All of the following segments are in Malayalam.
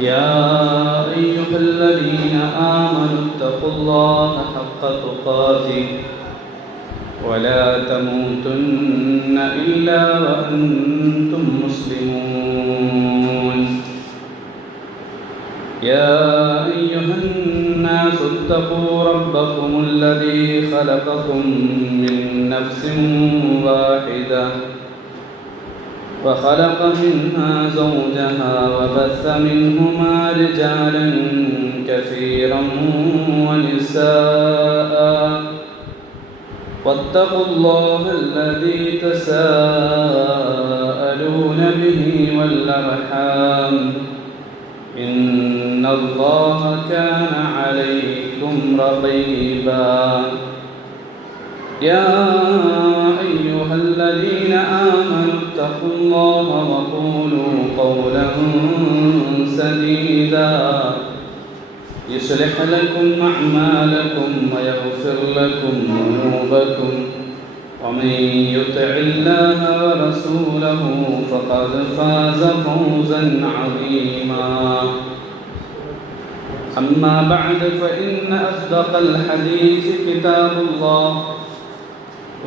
يا أيها الذين آمنوا اتقوا الله حق تقاته ولا تموتن إلا وأنتم مسلمون. يا أيها الناس اتقوا ربكم الذي خلقكم من نفس واحدة وخلق منها زوجها وبث منهما رجالا كثيرا ونساء واتقوا الله الذي تساءلون به والأرحام إن الله كان عليكم رقيبا. يا أيها الذين آمنوا اتقوا الله وقولوا قولا سديدا يصلح لكم أعمالكم ويغفر لكم ذنوبكم ومن يطع الله ورسوله فقد فاز فوزا عظيما. أما بعد فإن أصدق الحديث كتاب الله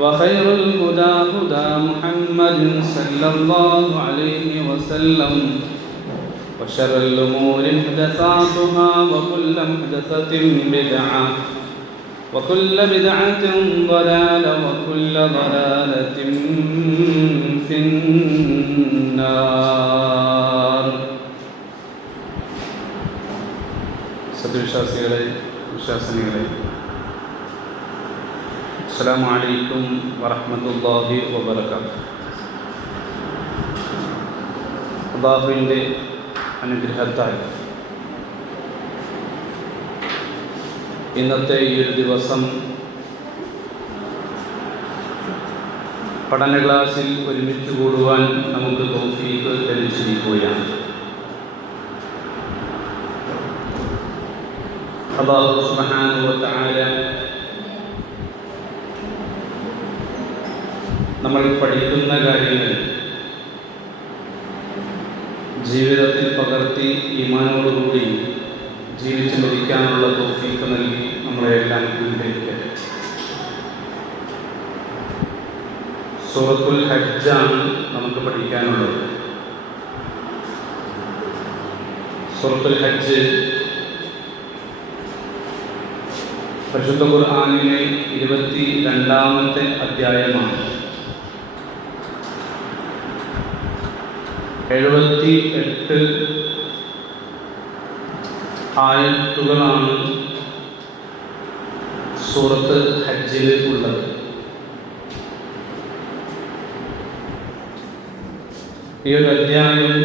وخير الهدى هدى محمد صلى الله عليه وسلم وشر الأمور محدثاتها وكل محدثة بدعة وكل بدعة ضلالة وكل ضلالة في النار. സത്യവിശ്വാസികളെ, വിശ്വാസിനികളെ, അസ്സലാമു അലൈക്കും വറഹ്മത്തുള്ളാഹി വബറകാതുഹു. അല്ലാഹുവിൻ്റെ അനുഗ്രഹത്താൽ ഇന്നത്തെ ഈ ഒരു ദിവസം പഠന ക്ലാസ്സിൽ ഒരുമിച്ച് കൂടുവാൻ നമുക്ക് തൗഫീഖ് ലഭിച്ചിരിക്കുകയാണ്. അല്ലാഹു സുബ്ഹാനഹു വ തആല നമ്മൾ പഠിക്കുന്ന കാര്യങ്ങൾ ജീവിതത്തിൽ പകർത്തി ഈമാനോടുകൂടി ജീവിച്ചു മരിക്കാനുള്ള തൗഫീഖ് നൽകി നമ്മളെല്ലാം അനുഗ്രഹിക്കട്ടെ. സൂറത്തുൽ ഹജ്ജാണ് നമുക്ക് പഠിക്കാനുള്ളത്. സൂറത്തുൽ ഹജ്ജ് പരിശുദ്ധ ഖുർആനിലെ 22-ാമത്തെ അധ്യായമാണ്. 78 ആയത്തുകളാണ് സൂറത്ത് ഹജ്ജിൽ ഉള്ളത്. ഈ ഒരു അധ്യായം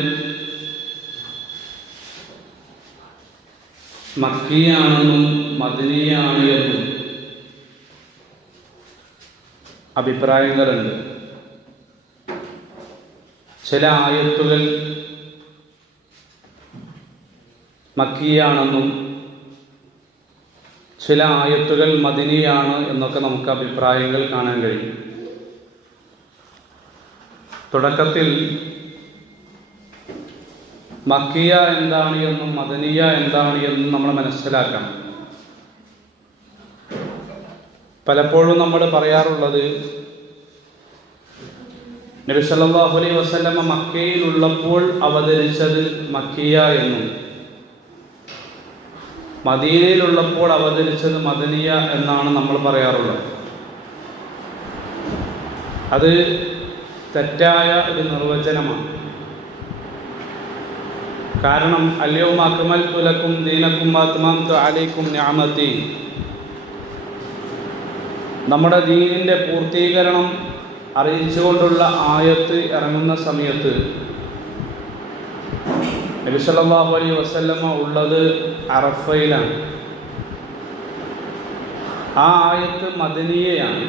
മക്കിയാണെന്നും മദനിയാണ് എന്നും അഭിപ്രായങ്ങളുണ്ട്. ചില ആയത്തുകൾ മക്കിയാണെന്നും ചില ആയത്തുകൾ മദനിയാണ് എന്നൊക്കെ നമുക്ക് അഭിപ്രായങ്ങൾ കാണാൻ കഴിയും. തുടക്കത്തിൽ മക്കിയ എന്താണ് എന്നും മദനിയ എന്താണ് എന്നും നമ്മൾ മനസ്സിലാക്കണം. പലപ്പോഴും നമ്മൾ പറയാറുള്ളത് നബി സല്ലല്ലാഹു അലൈഹി വസല്ലമ മക്കയിലുള്ളപ്പോൾ അവതരിച്ചത് മക്കിയ എന്നും മദീനയിലുള്ളപ്പോൾ അവതരിച്ചത് മദനിയ എന്നാണ് നമ്മൾ പറയാറുള്ളത്. അത് തെറ്റായ ഒരു നിർവചനമാണ്. കാരണം അൽയൗമ അക്മൽതു ലക്കും ദീനക്കും വഅത്മംതു അലൈക്കും നിഅമതി, നമ്മുടെ ദീനിൻ്റെ പൂർത്തീകരണം അറിയിച്ചുകൊണ്ടുള്ള ആയത്ത് ഇറങ്ങുന്ന സമയത്ത് നബി സല്ലല്ലാഹു അലൈഹി വസല്ലമ ഉള്ളത് അറഫയിലാണ്. ആ ആയത്ത് മദനിയയാണ്.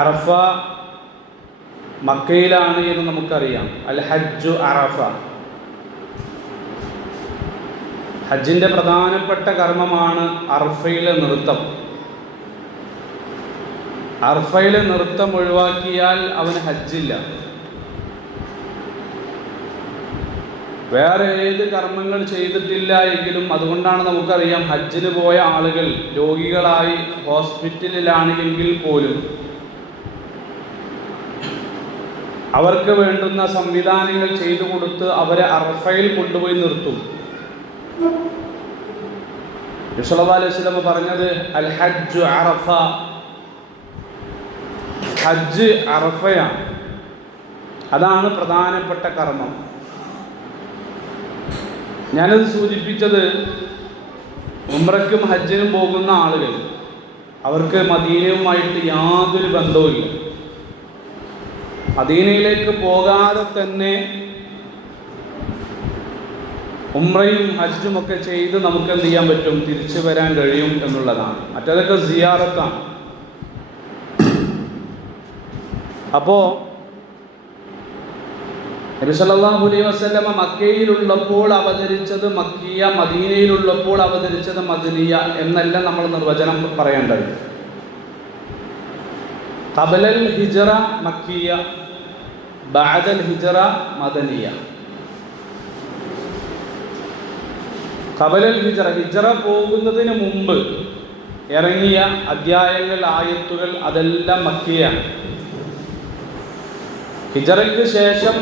അറഫ മക്കയിലാണ് എന്ന് നമുക്കറിയാം. അൽ ഹജ്ജു അറഫ, ഹജ്ജിൻ്റെ പ്രധാനപ്പെട്ട കർമ്മമാണ് അറഫയിലെ നൃത്തം. അറഫയിലെ നൃത്തം ഒഴിവാക്കിയാൽ അവന് ഹജ്ജില്ല. വേറെ ഏത് കർമ്മങ്ങൾ ചെയ്തിട്ടില്ല എങ്കിലും, അതുകൊണ്ടാണ് നമുക്കറിയാം ഹജ്ജിന് പോയ ആളുകൾ രോഗികളായി ഹോസ്പിറ്റലിലാണ് എങ്കിൽ പോലും അവർക്ക് വേണ്ടുന്ന സംവിധാനങ്ങൾ ചെയ്തു കൊടുത്ത് അവരെ അറഫയിൽ കൊണ്ടുപോയി നിർത്തും. നബി സല്ലല്ലാഹു അലൈഹി വസല്ലം പറഞ്ഞത് അൽ ഹജ്ജു അറഫ, ഹജ്ജ് അറഫയാണ്. അതാണ് പ്രധാനപ്പെട്ട കർമ്മം. ഞാനത് സൂചിപ്പിച്ചത്, ഉംറയ്ക്കും ഹജ്ജിനും പോകുന്ന ആളുകൾ അവർക്ക് മദീനയുമായിട്ട് യാതൊരു ബന്ധവുമില്ല. മദീനയിലേക്ക് പോകാതെ തന്നെ ഉംറയും ഹജ്ജും ഒക്കെ ചെയ്ത് നമുക്ക് എന്ത് ചെയ്യാൻ പറ്റും? തിരിച്ചു വരാൻ കഴിയും എന്നുള്ളതാണ്. മറ്റേതൊക്കെ സിയാറത്താണ്. അപ്പോൾ നബി സല്ലല്ലാഹു അലൈഹി വസല്ലമ മക്കയിലുള്ളപ്പോൾ അവതരിച്ചത് മക്കിയ, മദീനയിലുള്ളപ്പോൾ അവതരിച്ചത് മദനിയ എന്നല്ല നമ്മൾ നിർവചനം പറയേണ്ടത്. ഖബലൽ ഹിജ്റ മക്കിയ, ബഅദൽ ഹിജ്റ മദനിയ. ഖബലൽ ഹിജ്റ, ഹിജ്റ പോകുന്നതിന് മുമ്പ് ഇറങ്ങിയ അധ്യായങ്ങൾ, ആയത്തുകൾ അതെല്ലാം മക്കിയാണ്. ഹിജ്റയ്ക്ക് ശേഷം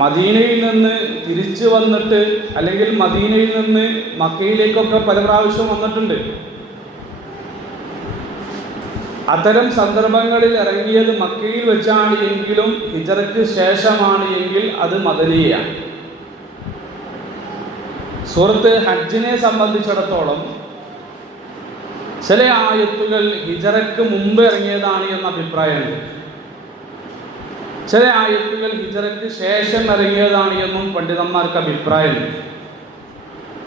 മദീനയിൽ നിന്ന് തിരിച്ചു വന്നിട്ട്, അല്ലെങ്കിൽ മദീനയിൽ നിന്ന് മക്കയിലേക്കൊക്കെ പല പ്രാവശ്യം വന്നിട്ടുണ്ട്. അത്തരം സന്ദർഭങ്ങളിൽ ഇറങ്ങിയത് മക്കയിൽ വെച്ചാണ് എങ്കിലും ഹിജ്റയ്ക്ക് ശേഷമാണ് എങ്കിൽ അത് മദനിയാണ്. സൂറത്ത് ഹജ്ജിനെ സംബന്ധിച്ചിടത്തോളം ചില ആയത്തുകൾ ഹിജ്റയ്ക്ക് മുമ്പ് ഇറങ്ങിയതാണ് എന്ന അഭിപ്രായമുണ്ട്. ചില ആയത്തുകൾ ഹിജ്റയ്ക്ക് ശേഷം ഇറങ്ങിയതാണ് എന്നും പണ്ഡിതന്മാർക്ക് അഭിപ്രായമുണ്ട്.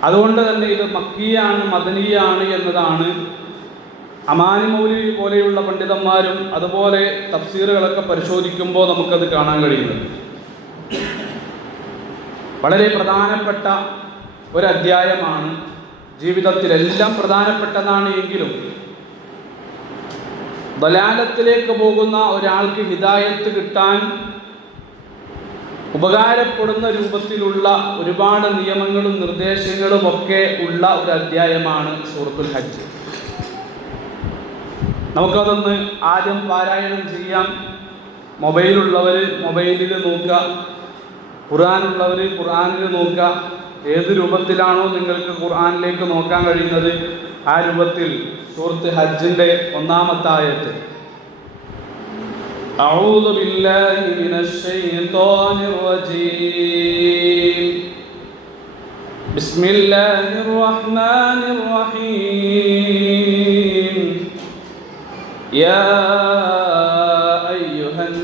അതുകൊണ്ട് തന്നെ ഇത് മക്കിയാണ് മദനിയാണ് എന്നതാണ് അമാനി മൗലവി പോലെയുള്ള പണ്ഡിതന്മാരും അതുപോലെ തഫ്സീറുകളൊക്കെ പരിശോധിക്കുമ്പോൾ നമുക്കത് കാണാൻ കഴിയുന്നത്. വളരെ പ്രധാനപ്പെട്ട ഒരധ്യായമാണ്. ജീവിതത്തിലെല്ലാം പ്രധാനപ്പെട്ടതാണ് എങ്കിലും ദലാലത്തിലേക്ക് പോകുന്ന ഒരാൾക്ക് ഹിദായത്ത് കിട്ടാൻ ഉപകാരപ്പെടുന്ന രൂപത്തിലുള്ള ഒരുപാട് നിയമങ്ങളും നിർദ്ദേശങ്ങളും ഒക്കെ ഉള്ള ഒരു അധ്യായമാണ് സൂറത്തുൽ ഹജ്ജ്. നമുക്കതൊന്ന് ആദ്യം പാരായണം ചെയ്യാം. മൊബൈലുള്ളവർ മൊബൈലിൽ നോക്കുക, ഖുർആനുള്ളവർ ഖുർആനിൽ നോക്കുക. ഏത് രൂപത്തിലാണോ നിങ്ങൾക്ക് ഖുർആനിലേക്ക് നോക്കാൻ കഴിയുന്നത് ആ രൂപത്തിൽ സൂറത്ത് ഹജ്ജിന്റെ ഒന്നാമത്തെ ആയത്ത്, അഊദു ബില്ലാഹി മിനശ് ശൈത്വാനിർ റജീം ബിസ്മില്ലാഹിർ റഹ്മാനിർ റഹീം യാ അയ്യുഹൻ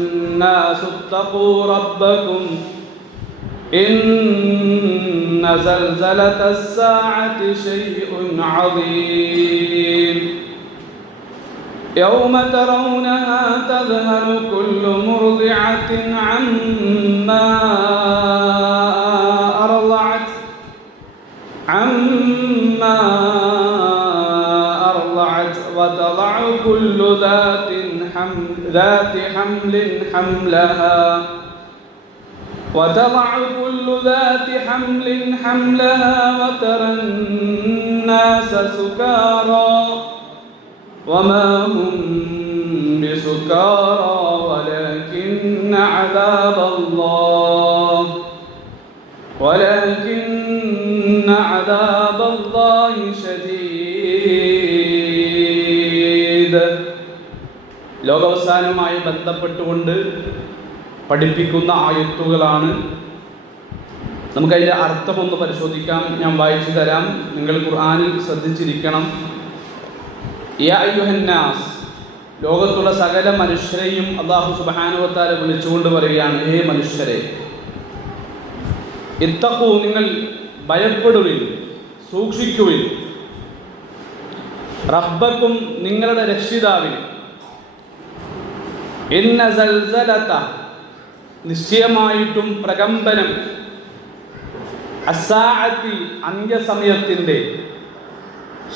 നാസു ഇത്തഖൂ റബ്ബക്കും إن زلزلة الساعة شيء عظيم يوم ترونها تذهل كل مرضعة عما أرضعت وتضع كل ذات حمل حملها وترى الناس سكارى وما هم بسكارى ولكن عذاب الله شديد. ലോകാവസാനവുമായി ബന്ധപ്പെട്ടുകൊണ്ട് പഠിപ്പിക്കുന്ന ആയത്തുകളാണ്. നമുക്കതിൻ്റെ അർത്ഥമൊന്ന് പരിശോധിക്കാം. ഞാൻ വായിച്ചു തരാം, നിങ്ങൾ ഖുർആനിൽ ശ്രദ്ധിച്ചിരിക്കണം. യാ അയ്യുഹന്നാസ്, ലോകത്തുള്ള സകല മനുഷ്യരെയും അല്ലാഹു സുബ്ഹാനഹു വ തആല വിളിച്ചുകൊണ്ട് പറയുകയാണ്, ഹേ മനുഷ്യരെ, ഇത്തഖൂ, നിങ്ങൾ ഭയപ്പെടുവിൻ, സൂക്ഷിക്കുവിൻ, റബ്ബക്കും, നിങ്ങളുടെ രക്ഷിതാവിന്, ഇന്ന സൽസലത, നിശ്ചയമായിട്ടും പ്രകമ്പനം, അസ്സാഅത്തി, അന്ത്യസമയത്തിൻ്റെ,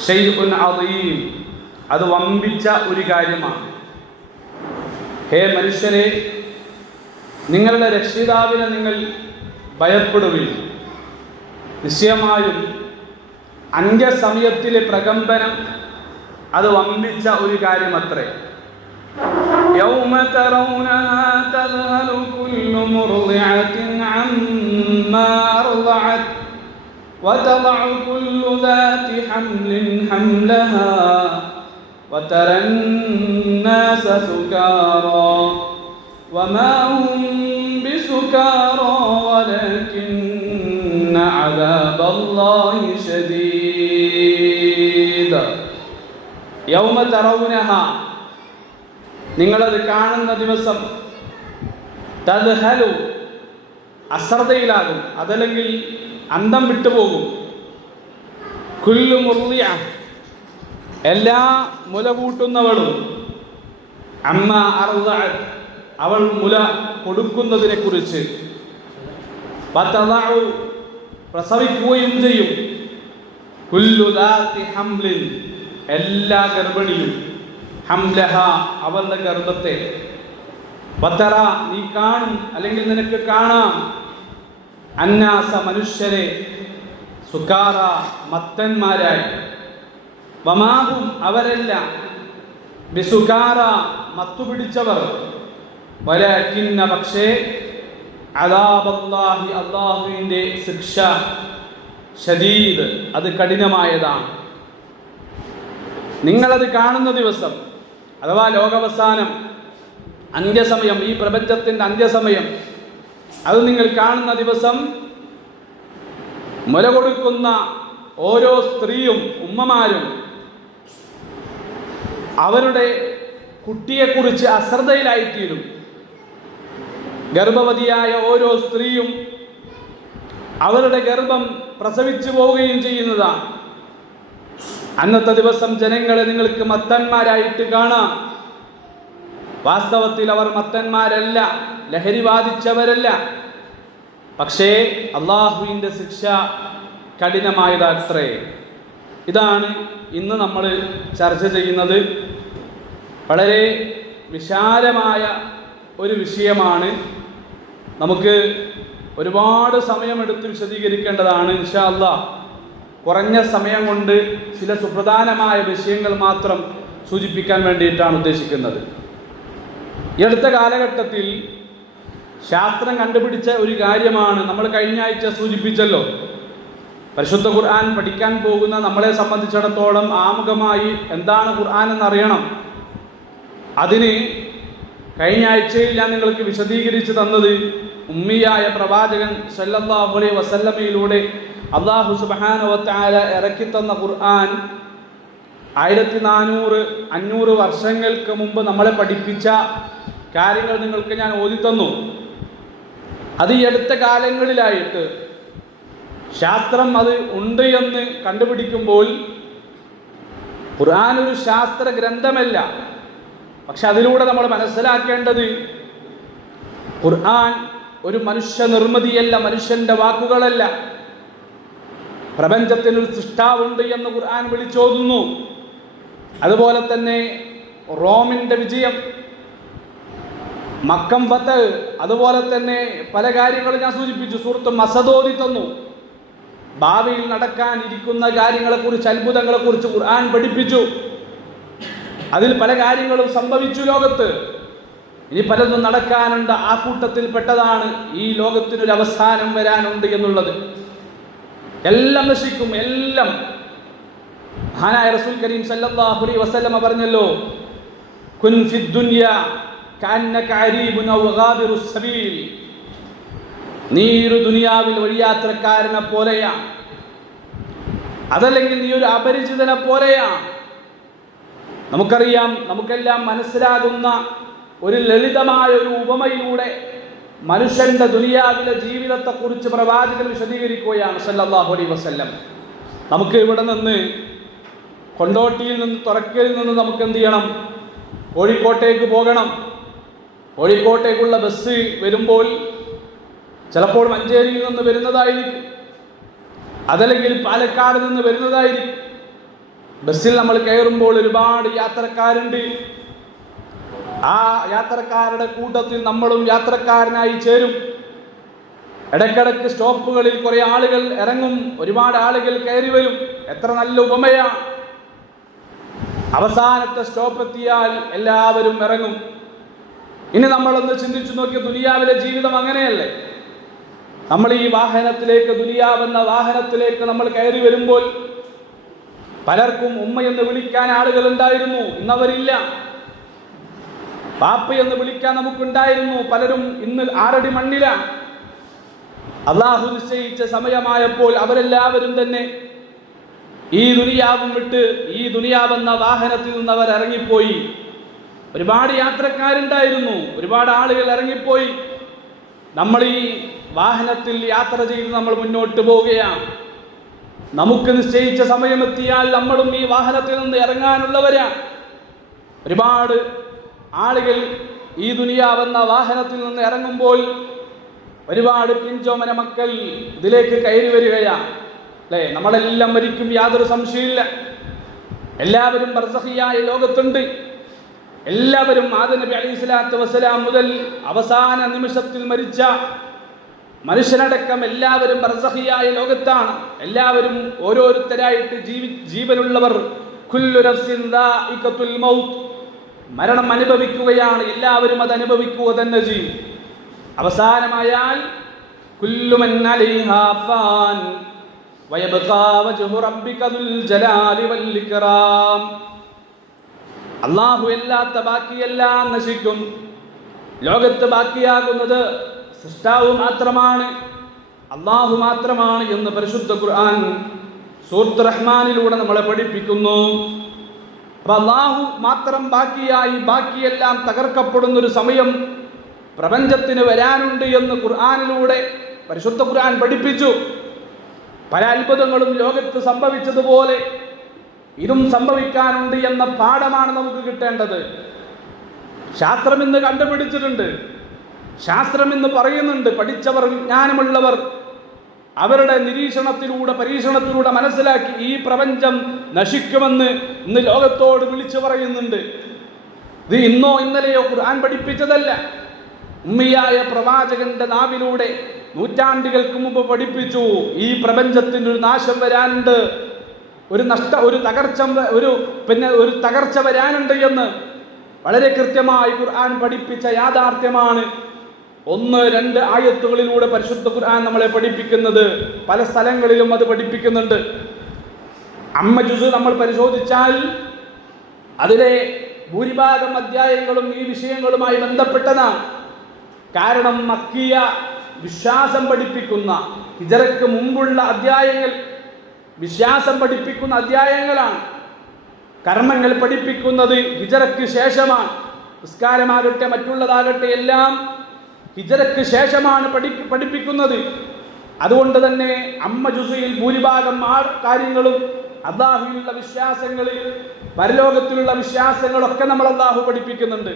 ശൈഉൻ അദീം, അത് വമ്പിച്ച ഒരു കാര്യമാണ്. ഹേ മനുഷ്യരെ, നിങ്ങളുടെ രക്ഷിതാവിനെ നിങ്ങൾ ഭയപ്പെടുകയും. നിശ്ചയമായും അന്ത്യസമയത്തിലെ പ്രകമ്പനം അത് വമ്പിച്ച ഒരു കാര്യമത്രേ. يوم ترونها تذهل كل مرضعة عما أرضعت وتضع كل ذات حمل حملها وترى الناس سكارى وما هم بسكارى ولكن عذاب الله شديد. يوم ترونها, നിങ്ങളത് കാണുന്ന ദിവസം, തദ്ഹലു, അശ്രദ്ധയിലാകും, അതല്ലെങ്കിൽ അന്തം വിട്ടുപോകും, കുല്ലു മുർളിഅ, എല്ലാ മുല കൂട്ടുന്നവളും, അമ്മ അർദഅത്, അവൾ മുല കൊടുക്കുന്നതിനെ കുറിച്ച്, വതദഉ, പ്രസവിക്കുകയും ചെയ്യും, കുല്ലു ദാതി ഹംലിൻ, എല്ലാ ഗർഭിണിയും, ഹംലഹ, അവളുടെ ഗർഭത്തെ, വതറ, നീ കാണും അല്ലെങ്കിൽ നിനക്ക് കാണാം, അന്നാസ, മനുഷ്യരെ, സുകാറ, മത്തന്മാരായി, വമാഹും, അവരല്ല, ബിസുകാറ, മത്തുപിടിച്ചവർ, വലകിന്ന, പക്ഷേ, അദാബല്ലാഹി, അല്ലാഹുവിന്റെ ശിക്ഷ, ശദീദ്, അത് കഠിനമായതാണ്. നിങ്ങളത് കാണുന്ന ദിവസം, അഥവാ ലോകാവസാനം, അന്ത്യസമയം, ഈ പ്രപഞ്ചത്തിന്റെ അന്ത്യസമയം, അത് നിങ്ങൾ കാണുന്ന ദിവസം, മുല കൊടുക്കുന്ന ഓരോ സ്ത്രീയും ഉമ്മമാരും അവരുടെ കുട്ടിയെക്കുറിച്ച് അശ്രദ്ധയിലായിത്തീരും. ഗർഭവതിയായ ഓരോ സ്ത്രീയും അവരുടെ ഗർഭം പ്രസവിച്ചു പോവുകയും ചെയ്യുന്നതാണ്. അന്നത്തെ ദിവസം ജനങ്ങളെ നിങ്ങൾക്ക് മത്തന്മാരായിട്ട് കാണാം. വാസ്തവത്തിൽ അവർ മത്തന്മാരല്ല, ലഹരി ബാധിച്ചവരല്ല. പക്ഷേ അള്ളാഹുവിൻ്റെ ശിക്ഷ കഠിനമായതത്രേ. ഇതാണ് ഇന്ന് നമ്മൾ ചർച്ച ചെയ്യുന്നത്. വളരെ വിശാലമായ ഒരു വിഷയമാണ്. നമുക്ക് ഒരുപാട് സമയമെടുത്ത് വിശദീകരിക്കേണ്ടതാണ്. ഇൻഷാ അല്ലാഹ് കുറഞ്ഞ സമയം കൊണ്ട് ചില സുപ്രധാനമായ വിഷയങ്ങൾ മാത്രം സൂചിപ്പിക്കാൻ വേണ്ടിയിട്ടാണ് ഉദ്ദേശിക്കുന്നത്. ഈ അടുത്ത കാലഘട്ടത്തിൽ ശാസ്ത്രം കണ്ടുപിടിച്ച ഒരു കാര്യമാണ്, നമ്മൾ കഴിഞ്ഞ ആഴ്ച സൂചിപ്പിച്ചല്ലോ. പരിശുദ്ധ ഖുർആൻ പഠിക്കാൻ പോകുന്ന നമ്മളെ സംബന്ധിച്ചിടത്തോളം ആമുഖമായി എന്താണ് ഖുർആൻ എന്നറിയണം. അതിന് കഴിഞ്ഞ ആഴ്ചയിൽ ഞാൻ നിങ്ങൾക്ക് വിശദീകരിച്ച് തന്നത്, ഉമ്മിയായ പ്രവാചകൻ സല്ലല്ലാഹു അലൈഹി വസല്ലമയിലൂടെ അല്ലാഹു സുബ്ഹാനഹു വ തആല ഇറക്കി തന്ന ഖുർആൻ 1400-500 വർഷങ്ങൾക്ക് മുമ്പ് നമ്മളെ പഠിപ്പിച്ച കാര്യങ്ങൾ നിങ്ങൾക്ക് ഞാൻ ഓതിത്തന്നു. അത് ഈ അടുത്ത കാലങ്ങളിലായിട്ട് ശാസ്ത്രം അത് ഉണ്ട് എന്ന് കണ്ടുപിടിക്കുമ്പോൾ, ഖുർആൻ ഒരു ശാസ്ത്ര ഗ്രന്ഥമല്ല, പക്ഷെ അതിലൂടെ നമ്മൾ മനസ്സിലാക്കേണ്ടത് ഖുർആൻ ഒരു മനുഷ്യ നിർമ്മിതിയല്ല, മനുഷ്യന്റെ വാക്കുകളല്ല. പ്രപഞ്ചത്തിനൊരു സൃഷ്ടാവുണ്ട് എന്ന് ഖുർആൻ വിളിച്ചോതുന്നു. അതുപോലെ തന്നെ റോമിന്റെ വിജയം, മക്കം ഫത്ത്, അതുപോലെ തന്നെ പല കാര്യങ്ങളും ഞാൻ സൂചിപ്പിച്ചു. സൂറത്ത് മസദ് ഓതി തന്നു. ഭാവിയിൽ നടക്കാനിരിക്കുന്ന കാര്യങ്ങളെക്കുറിച്ച്, അത്ഭുതങ്ങളെക്കുറിച്ച് ഖുർആൻ പഠിപ്പിച്ചു. അതിൽ പല കാര്യങ്ങളും സംഭവിച്ചു ലോകത്ത്. ഇനി പലതും നടക്കാനുണ്ട്. ആ കൂട്ടത്തിൽ പെട്ടതാണ് ഈ ലോകത്തിനൊരു അവസാനം വരാനുണ്ട് എന്നുള്ളത്. എല്ലാം നശിക്കും, എല്ലാം. മഹാനായ റസൂൽ കരീം സല്ലല്ലാഹു അലൈഹി വസല്ലമ പറഞ്ഞല്ലോ, കുൻ ഫിദ് ദുനിയ കഅന്നക അരീബുൻ ഔ ഗാബിറുസ് സബീൽ. നീ ഒരു ദുനിയാവിൽ വഴിയാത്രക്കാരനെ പോലെയാണ്, അതല്ലെങ്കിൽ നീ ഒരു അപരിചിതനെ പോലെയാണ്. നമുക്കറിയാം, നമുക്കെല്ലാം മനസ്സിലാകുന്ന ഒരു ലളിതമായ ഒരു ഉപമയിലൂടെ മനുഷ്യന്റെ ദുനിയാവിലെ ജീവിതത്തെക്കുറിച്ച് പ്രവാചകൻ വിശദീകരിക്കുകയാണ് സല്ലല്ലാഹു അലൈഹി വസല്ലം. നമുക്ക് ഇവിടെ നിന്ന്, കൊണ്ടോട്ടിയിൽ നിന്ന്, തുറക്കലിൽ നിന്ന് നമുക്ക് എന്ത് ചെയ്യണം? കോഴിക്കോട്ടേക്ക് പോകണം. കോഴിക്കോട്ടേക്കുള്ള ബസ് വരുമ്പോൾ ചിലപ്പോൾ മഞ്ചേരിയിൽ നിന്ന് വരുന്നതായിരിക്കും, അതല്ലെങ്കിൽ പാലക്കാട് നിന്ന് വരുന്നതായിരിക്കും. ബസ്സിൽ നമ്മൾ കയറുമ്പോൾ ഒരുപാട് യാത്രക്കാരുണ്ട്. ആ യാത്രക്കാരുടെ കൂട്ടത്തിൽ നമ്മളും യാത്രക്കാരനായി ചേരും. ഇടയ്ക്കിടയ്ക്ക് സ്റ്റോപ്പുകളിൽ കുറെ ആളുകൾ ഇറങ്ങും, ഒരുപാട് ആളുകൾ കയറി വരും. എത്ര നല്ല ഉപമയാണ്. അവസാനത്തെ സ്റ്റോപ്പ് എത്തിയാൽ എല്ലാവരും ഇറങ്ങും. ഇനി നമ്മളൊന്ന് ചിന്തിച്ചു നോക്കിയ ദുനിയാവിലെ ജീവിതം അങ്ങനെയല്ലേ? നമ്മൾ ഈ വാഹനത്തിലേക്ക്, ദുനിയാവെന്ന വാഹനത്തിലേക്ക് നമ്മൾ കയറി വരുമ്പോൾ പലർക്കും ഉമ്മയെന്ന് വിളിക്കാൻ ആളുകൾ ഉണ്ടായിരുന്നു, ഇന്നവരില്ല. പാപ്പ എന്ന് വിളിക്കാൻ നമുക്കുണ്ടായിരുന്നു, പലരും ഇന്ന് ആറടി മണ്ണിലാണ്. അള്ളാഹു നിശ്ചയിച്ച സമയമായപ്പോൾ അവരെല്ലാവരും തന്നെ ഈ ദുനിയാവും വിട്ട് ഈ ദുനിയാവെന്ന വാഹനത്തിൽ നിന്ന് അവർ ഇറങ്ങിപ്പോയി. ഒരുപാട് യാത്രക്കാരുണ്ടായിരുന്നു, ഒരുപാട് ആളുകൾ ഇറങ്ങിപ്പോയി. നമ്മൾ ഈ വാഹനത്തിൽ യാത്ര ചെയ്ത് നമ്മൾ മുന്നോട്ട് പോവുകയാണ്. നമുക്ക് നിശ്ചയിച്ച സമയമെത്തിയാൽ നമ്മളും ഈ വാഹനത്തിൽ നിന്ന് ഇറങ്ങാനുള്ളവരാണ്. ഒരുപാട് ആളുകൾ ഈ ദുനിയാവെന്ന വാഹനത്തിൽ നിന്ന് ഇറങ്ങുമ്പോൾ ഒരുപാട് പിഞ്ചോമന മക്കൾ ഇതിലേക്ക് കയറി വരികയാണ്, അല്ലേ? നമ്മളെല്ലാം മരിക്കും, യാതൊരു സംശയമില്ല. എല്ലാവരും ബർസഖിയായ ലോകത്തുണ്ട്. എല്ലാവരും ആദം നബി അലൈഹിസ്സലാത്തു വസ്സലാം മുതൽ അവസാന നിമിഷത്തിൽ മരിച്ച മനുഷ്യനടക്കം എല്ലാവരും ബർസഖിയായ ലോകത്താണ്. എല്ലാവരും ഓരോരുത്തരായിട്ട് ജീവനുള്ളവർ. കുല്ലു നഫ്സിൻ ദാഇഖത്തുൽ മൗത്ത്, മരണം അനുഭവിക്കുകയാണ്. എല്ലാവരും അത് അനുഭവിക്കുക തന്നെ ചെയ്യും. അവസാനമായാൽ കുല്ലു മൻ അലൈഹാ ഫാൻ വയബ്ഖാ വജ്ഹു റബ്ബിക ദുൽ ജലാലി വൽ ഇക്റാം. അല്ലാഹു അല്ലാത്ത ബാക്കിയെല്ലാം നശിക്കും. ലോകത്ത് ബാക്കിയാകുന്നത് സൃഷ്ടാവ് മാത്രമാണ്, അല്ലാഹു മാത്രമാണ് എന്ന് പരിശുദ്ധ ഖുർആൻ സൂറത്ത് റഹ്മാനിലൂടെ നമ്മളെ പഠിപ്പിക്കുന്നു. അപ്പൊ അല്ലാഹു മാത്രം ബാക്കിയായി ബാക്കിയെല്ലാം തകർക്കപ്പെടുന്ന ഒരു സമയം പ്രപഞ്ചത്തിന് വരാനുണ്ട് എന്ന് ഖുർആനിലൂടെ പരിശുദ്ധ ഖുർആൻ പഠിപ്പിച്ചു. പല അത്ഭുതങ്ങളും ലോകത്ത് സംഭവിച്ചതുപോലെ ഇതും സംഭവിക്കാനുണ്ട് എന്ന പാഠമാണ് നമുക്ക് കിട്ടേണ്ടത്. ശാസ്ത്രം ഇന്ന് കണ്ടുപിടിച്ചിട്ടുണ്ട്, ശാസ്ത്രം ഇന്ന് പറയുന്നുണ്ട്. പഠിച്ചവർ, വിജ്ഞാനമുള്ളവർ അവരുടെ നിരീക്ഷണത്തിലൂടെ, പരീക്ഷണത്തിലൂടെ മനസ്സിലാക്കി ഈ പ്രപഞ്ചം നശിക്കുമെന്ന് ഇന്ന് ലോകത്തോട് വിളിച്ചു പറയുന്നുണ്ട്. ഇത് ഇന്നോ ഇന്നലെയോ ഖുർആൻ പഠിപ്പിച്ചതല്ല. ഉമ്മിയായ പ്രവാചകന്റെ നാവിലൂടെ നൂറ്റാണ്ടുകൾക്ക് മുമ്പ് പഠിപ്പിച്ചു, ഈ പ്രപഞ്ചത്തിന് ഒരു നാശം വരാനുണ്ട്, ഒരു തകർച്ച വരാനുണ്ട് എന്ന് വളരെ കൃത്യമായി ഖുർആൻ പഠിപ്പിച്ച യാഥാർത്ഥ്യമാണ്. 1-2 ആയത്തുകളിലൂടെ പരിശുദ്ധ ഖുർആൻ നമ്മളെ പഠിപ്പിക്കുന്നത്. പല സ്ഥലങ്ങളിലും അത് പഠിപ്പിക്കുന്നുണ്ട്. അമ്മ ജുസ് നമ്മൾ പരിശോധിച്ചാൽ അതിലെ ഭൂരിഭാഗം അധ്യായങ്ങളും ഈ വിഷയങ്ങളുമായി ബന്ധപ്പെട്ടതാണ്. കാരണം മക്കിയ വിശ്വാസം പഠിപ്പിക്കുന്ന, ഹിജറയ്ക്ക് മുമ്പുള്ള അധ്യായങ്ങൾ വിശ്വാസം പഠിപ്പിക്കുന്ന അധ്യായങ്ങളാണ്. കർമ്മങ്ങൾ പഠിപ്പിക്കുന്നത് ഹിജറയ്ക്ക് ശേഷമാണ്. നിസ്കാരമാകട്ടെ മറ്റുള്ളതാകട്ടെ എല്ലാം ഹിജറയ്ക്ക് ശേഷമാണ് പഠിപ്പിക്കുന്നത്. അതുകൊണ്ട് തന്നെ അമ്മ ജുസയിൽ ഭൂരിഭാഗം കാര്യങ്ങളും അല്ലാഹുവിലുള്ള വിശ്വാസങ്ങളിൽ, പരലോകത്തിലുള്ള വിശ്വാസങ്ങളൊക്കെ നമ്മൾ അല്ലാഹു പഠിപ്പിക്കുന്നുണ്ട്.